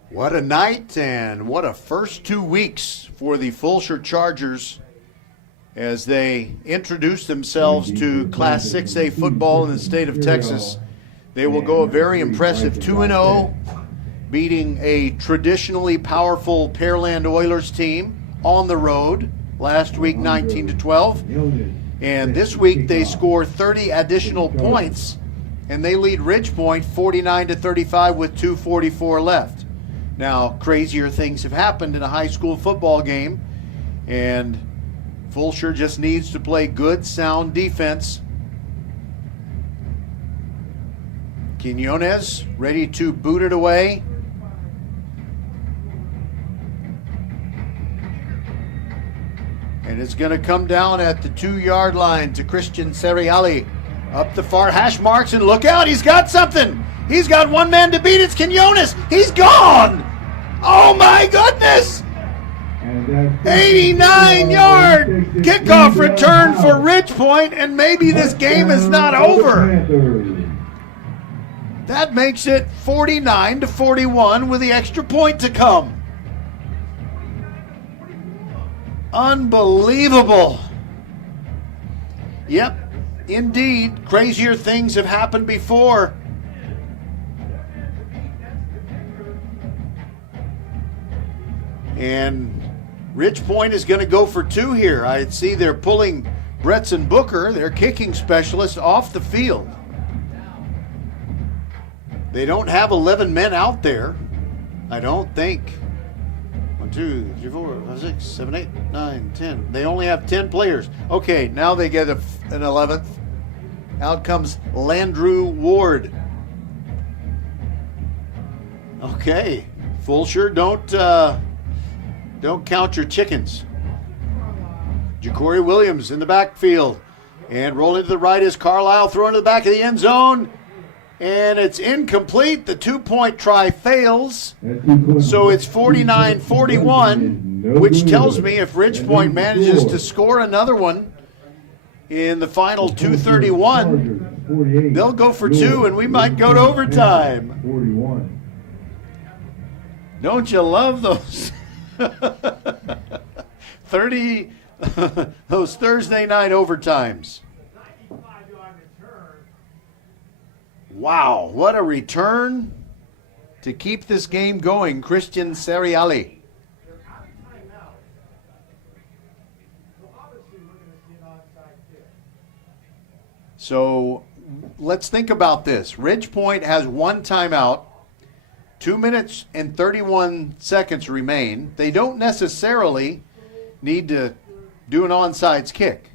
What a night and what a first 2 weeks for the Fulshear Chargers as they introduce themselves to Class 6A football in the state of Texas. They will go a very impressive 2-0. Beating a traditionally powerful Pearland Oilers team on the road last week, 19-12. And this week they score 30 additional points, and they lead Ridgepoint 49-35 with 2:44 left. Now, crazier things have happened in a high school football game, and Fulshear just needs to play good, sound defense. Quinones ready to boot it away. And it's going to come down at the 2-yard line to Christian Seriali. Up the far hash marks, and look out, he's got something. He's got one man to beat. It's Quinones. He's gone. Oh my goodness. 89-yard kickoff return for Ridgepoint, and maybe this game is not over. That makes it 49-41 with the extra point to come. Unbelievable. Yep, indeed, crazier things have happened before. And Ridgepoint is going to go for 2 here. I see they're pulling Bretson Booker, their kicking specialist, off the field. They don't have 11 men out there, I don't think. 1, 2, 3, 4, 5, 6, 7, 8, 9, 10. They only have 10 players. Okay, now they get an 11th. Out comes Landrew Ward. Okay, Fulshear, don't count your chickens. Ja'Cory Williams in the backfield. And rolling to the right is Carlisle, throwing to the back of the end zone. And it's incomplete. The 2-point try fails. So it's 49-41, which tells me if Ridgepoint manages to score another one in the final 2:31, they'll go for 2 and we might go to overtime. Don't you love those those Thursday night overtimes? Wow, what a return to keep this game going, Christian Seriali. So let's think about this. Ridgepoint has 1 timeout. 2 minutes and 31 seconds remain. They don't necessarily need to do an onside kick.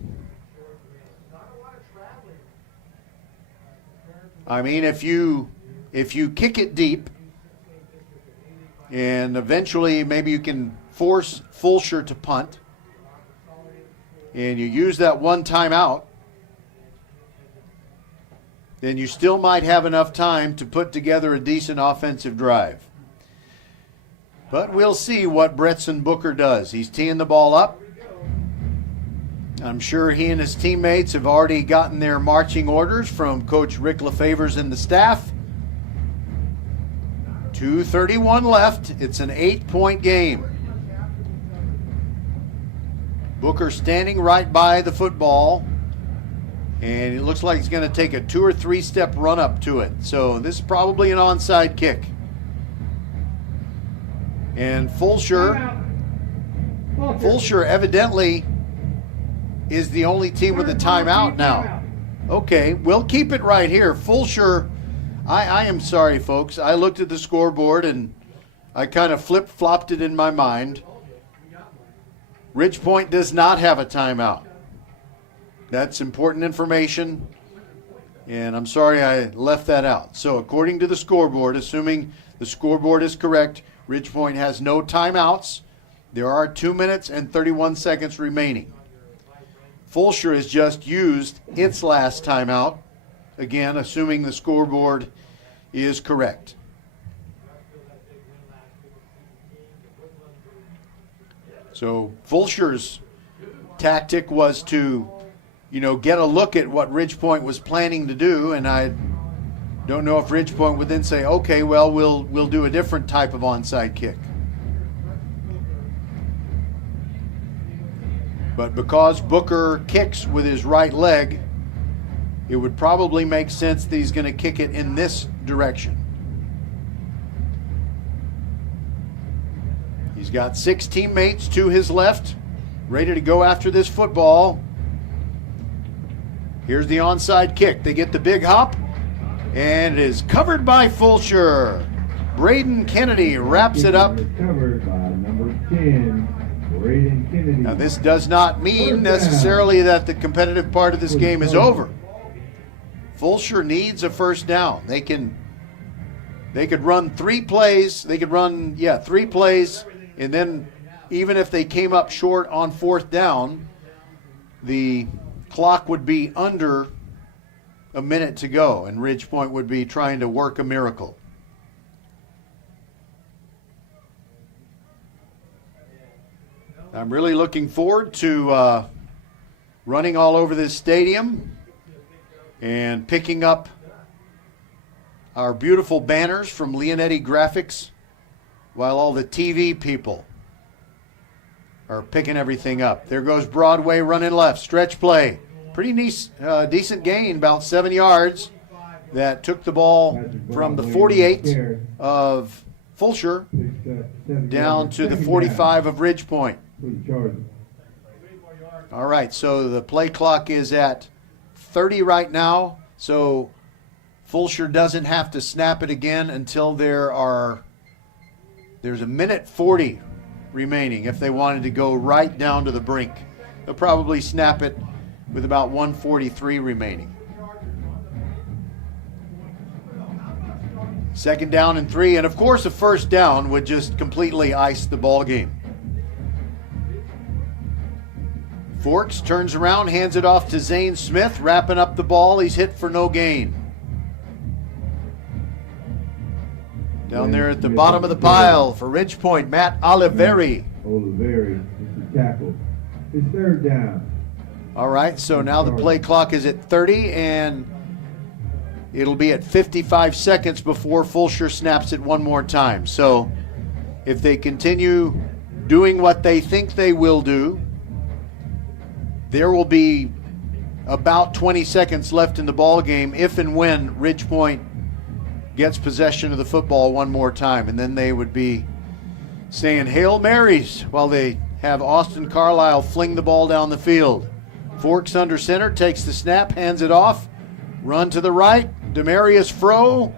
I mean, if you kick it deep and eventually maybe you can force Fulshear to punt and you use that 1 timeout, then you still might have enough time to put together a decent offensive drive. But we'll see what Bretson Booker does. He's teeing the ball up. I'm sure he and his teammates have already gotten their marching orders from Coach Rick LaFavers and the staff. 2:31 left. It's an 8-point game. Booker standing right by the football. And it looks like he's going to take a 2 or 3 step run up to it. So this is probably an onside kick. And Fulshear evidently is the only team with a timeout now. Okay, we'll keep it right here. Fulshear, I am sorry, folks. I looked at the scoreboard and I kind of flip-flopped it in my mind. Ridgepoint does not have a timeout. That's important information, and I'm sorry I left that out. So according to the scoreboard, assuming the scoreboard is correct, Ridgepoint has no timeouts. There are 2 minutes and 31 seconds remaining. Fulshear has just used its last timeout, again, assuming the scoreboard is correct. So Fulshear's tactic was to get a look at what Ridgepoint was planning to do, and I don't know if Ridgepoint would then say, okay, well, we'll do a different type of onside kick. But because Booker kicks with his right leg, it would probably make sense that he's going to kick it in this direction. He's got 6 teammates to his left, ready to go after this football. Here's the onside kick. They get the big hop, and it is covered by Fulshear. Braden Kennedy wraps it up. Covered by number 10, Braden Kennedy. Now, this does not mean necessarily that the competitive part of this game is over. Fulshear needs a first down. They could run 3 plays. They could run 3 plays, and then even if they came up short on 4th down, the clock would be under a minute to go, and Ridgepoint would be trying to work a miracle. I'm really looking forward to running all over this stadium and picking up our beautiful banners from Leonetti Graphics while all the TV people are picking everything up. There goes Broadway running left. Stretch play. Pretty decent gain, about 7 yards. That took the ball from the 48 of Fulshear down to the 45 of Ridgepoint. All right, so the play clock is at 30 right now. So Fulshear doesn't have to snap it again until there's a minute 40 remaining if they wanted to go right down to the brink. They'll probably snap it with about 1:43 remaining. 2nd down and 3, and of course a first down would just completely ice the ball game. Forks turns around, hands it off to Zane Smith, wrapping up the ball. He's hit for no gain. Down there at the bottom of the pile for Ridgepoint, Matt Oliveri. Oliveri, this is tackle. It's 3rd down. All right, so now the play clock is at 30, and it'll be at 55 seconds before Fulshear snaps it one more time. So if they continue doing what they think they will do, there will be about 20 seconds left in the ball game if and when Ridgepoint gets possession of the football one more time. And then they would be saying Hail Marys while they have Austin Carlisle fling the ball down the field. Forks under center, takes the snap, hands it off. Run to the right, Demarius Froh.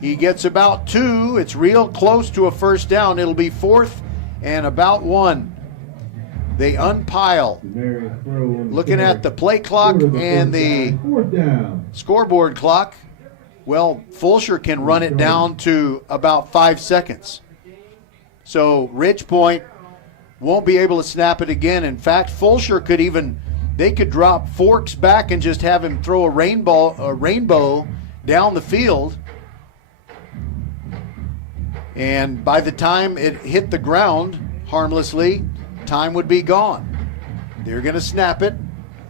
He gets about 2. It's real close to a first down. It'll be 4th and about 1. They unpile. Looking at the play clock and the scoreboard clock, well, Fulshear can run it down to about 5 seconds. So Ridgepoint won't be able to snap it again. In fact, Fulshear they could drop Forks back and just have him throw a rainbow down the field. And by the time it hit the ground harmlessly, time would be gone. They're going to snap it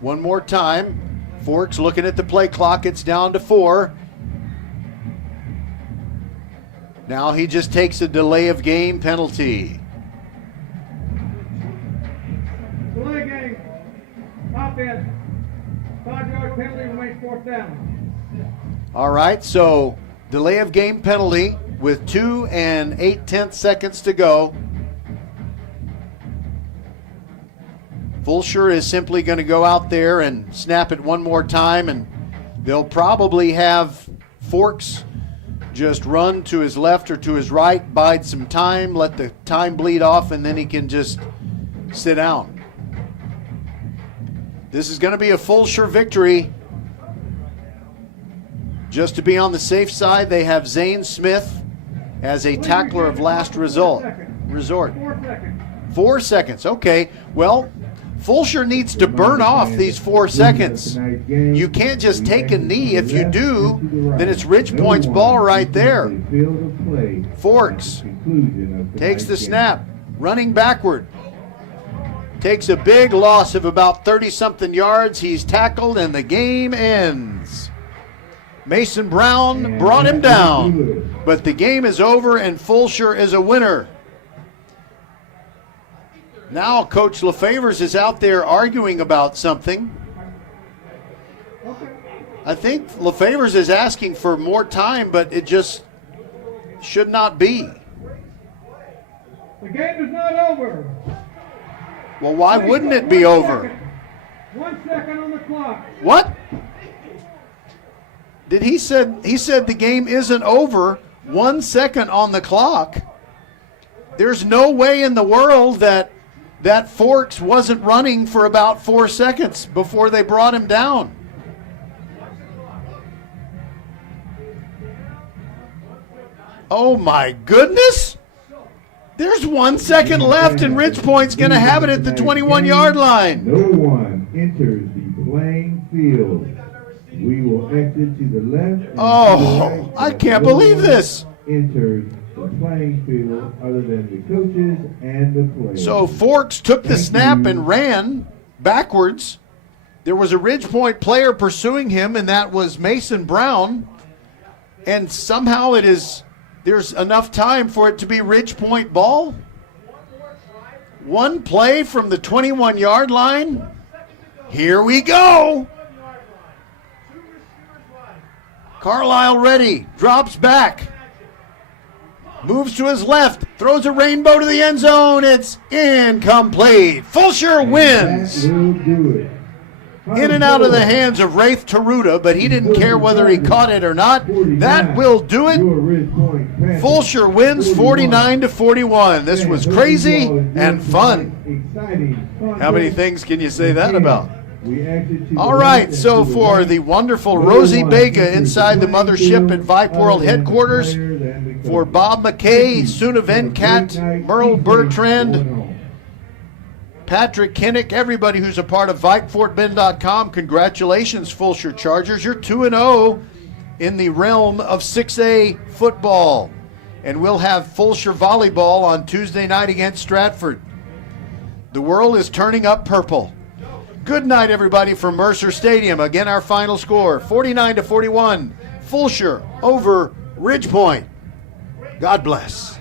one more time. Forks looking at the play clock. It's down to 4. Now he just takes a delay of game penalty. Delay game. Offense. 5-yard penalty remains 4th down. All right, so delay of game penalty with 2 8/10 seconds to go. Fulshear is simply going to go out there and snap it one more time, and they'll probably have Forks just run to his left or to his right, bide some time, let the time bleed off, and then he can just sit down. This is going to be a Fulshear victory. Just to be on the safe side, they have Zane Smith as a tackler of last resort. 4 seconds. Okay, well, Fulshear needs to burn off these 4 seconds. You can't just take a knee. If you do, then it's Ridgepoint's ball right there. Forks takes the snap, running backward. Takes a big loss of about 30-something yards. He's tackled, and the game ends. Mason Brown brought him down, but the game is over, and Fulshear is a winner. Now Coach LaFavers is out there arguing about something. I think LaFavers is asking for more time, but it just should not be. The game is not over. Well, why wouldn't it be over? 1 second on the clock. What? He said the game isn't over. 1 second on the clock. There's no way in the world that Forks wasn't running for about 4 seconds before they brought him down. Oh my goodness! There's 1 second left, and Ridgepoint's going to have it at the 21-yard line. No one enters the playing field. We will exit to the left. Oh, I can't believe this. Enters the playing field other than the coaches and the players. So Forks took the snap and ran backwards. There was a Ridgepoint player pursuing him, and that was Mason Brown. And somehow there's enough time for it to be Ridgepoint ball. One play from the 21-yard line. Here we go. Carlisle ready, drops back. Moves to his left, throws a rainbow to the end zone. It's incomplete. Fulshear wins. In and out of the hands of Rafe Taruta, but he didn't care whether he caught it or not. That will do it. Fulshear wins 49-41. This was crazy and fun. How many things can you say that about? All right, so for the wonderful Rosie Bega inside the mothership at Vype World headquarters, For Bob McKay, Suna Venkat, Merle Bertrand, Patrick Kinnick, everybody who's a part of VypeFortBend.com, congratulations, Fulshear Chargers. You're 2-0 in the realm of 6A football. And we'll have Fulshear volleyball on Tuesday night against Stratford. The world is turning up purple. Good night, everybody, from Mercer Stadium. Again, our final score, 49-41. Fulshear over Ridgepoint. God bless.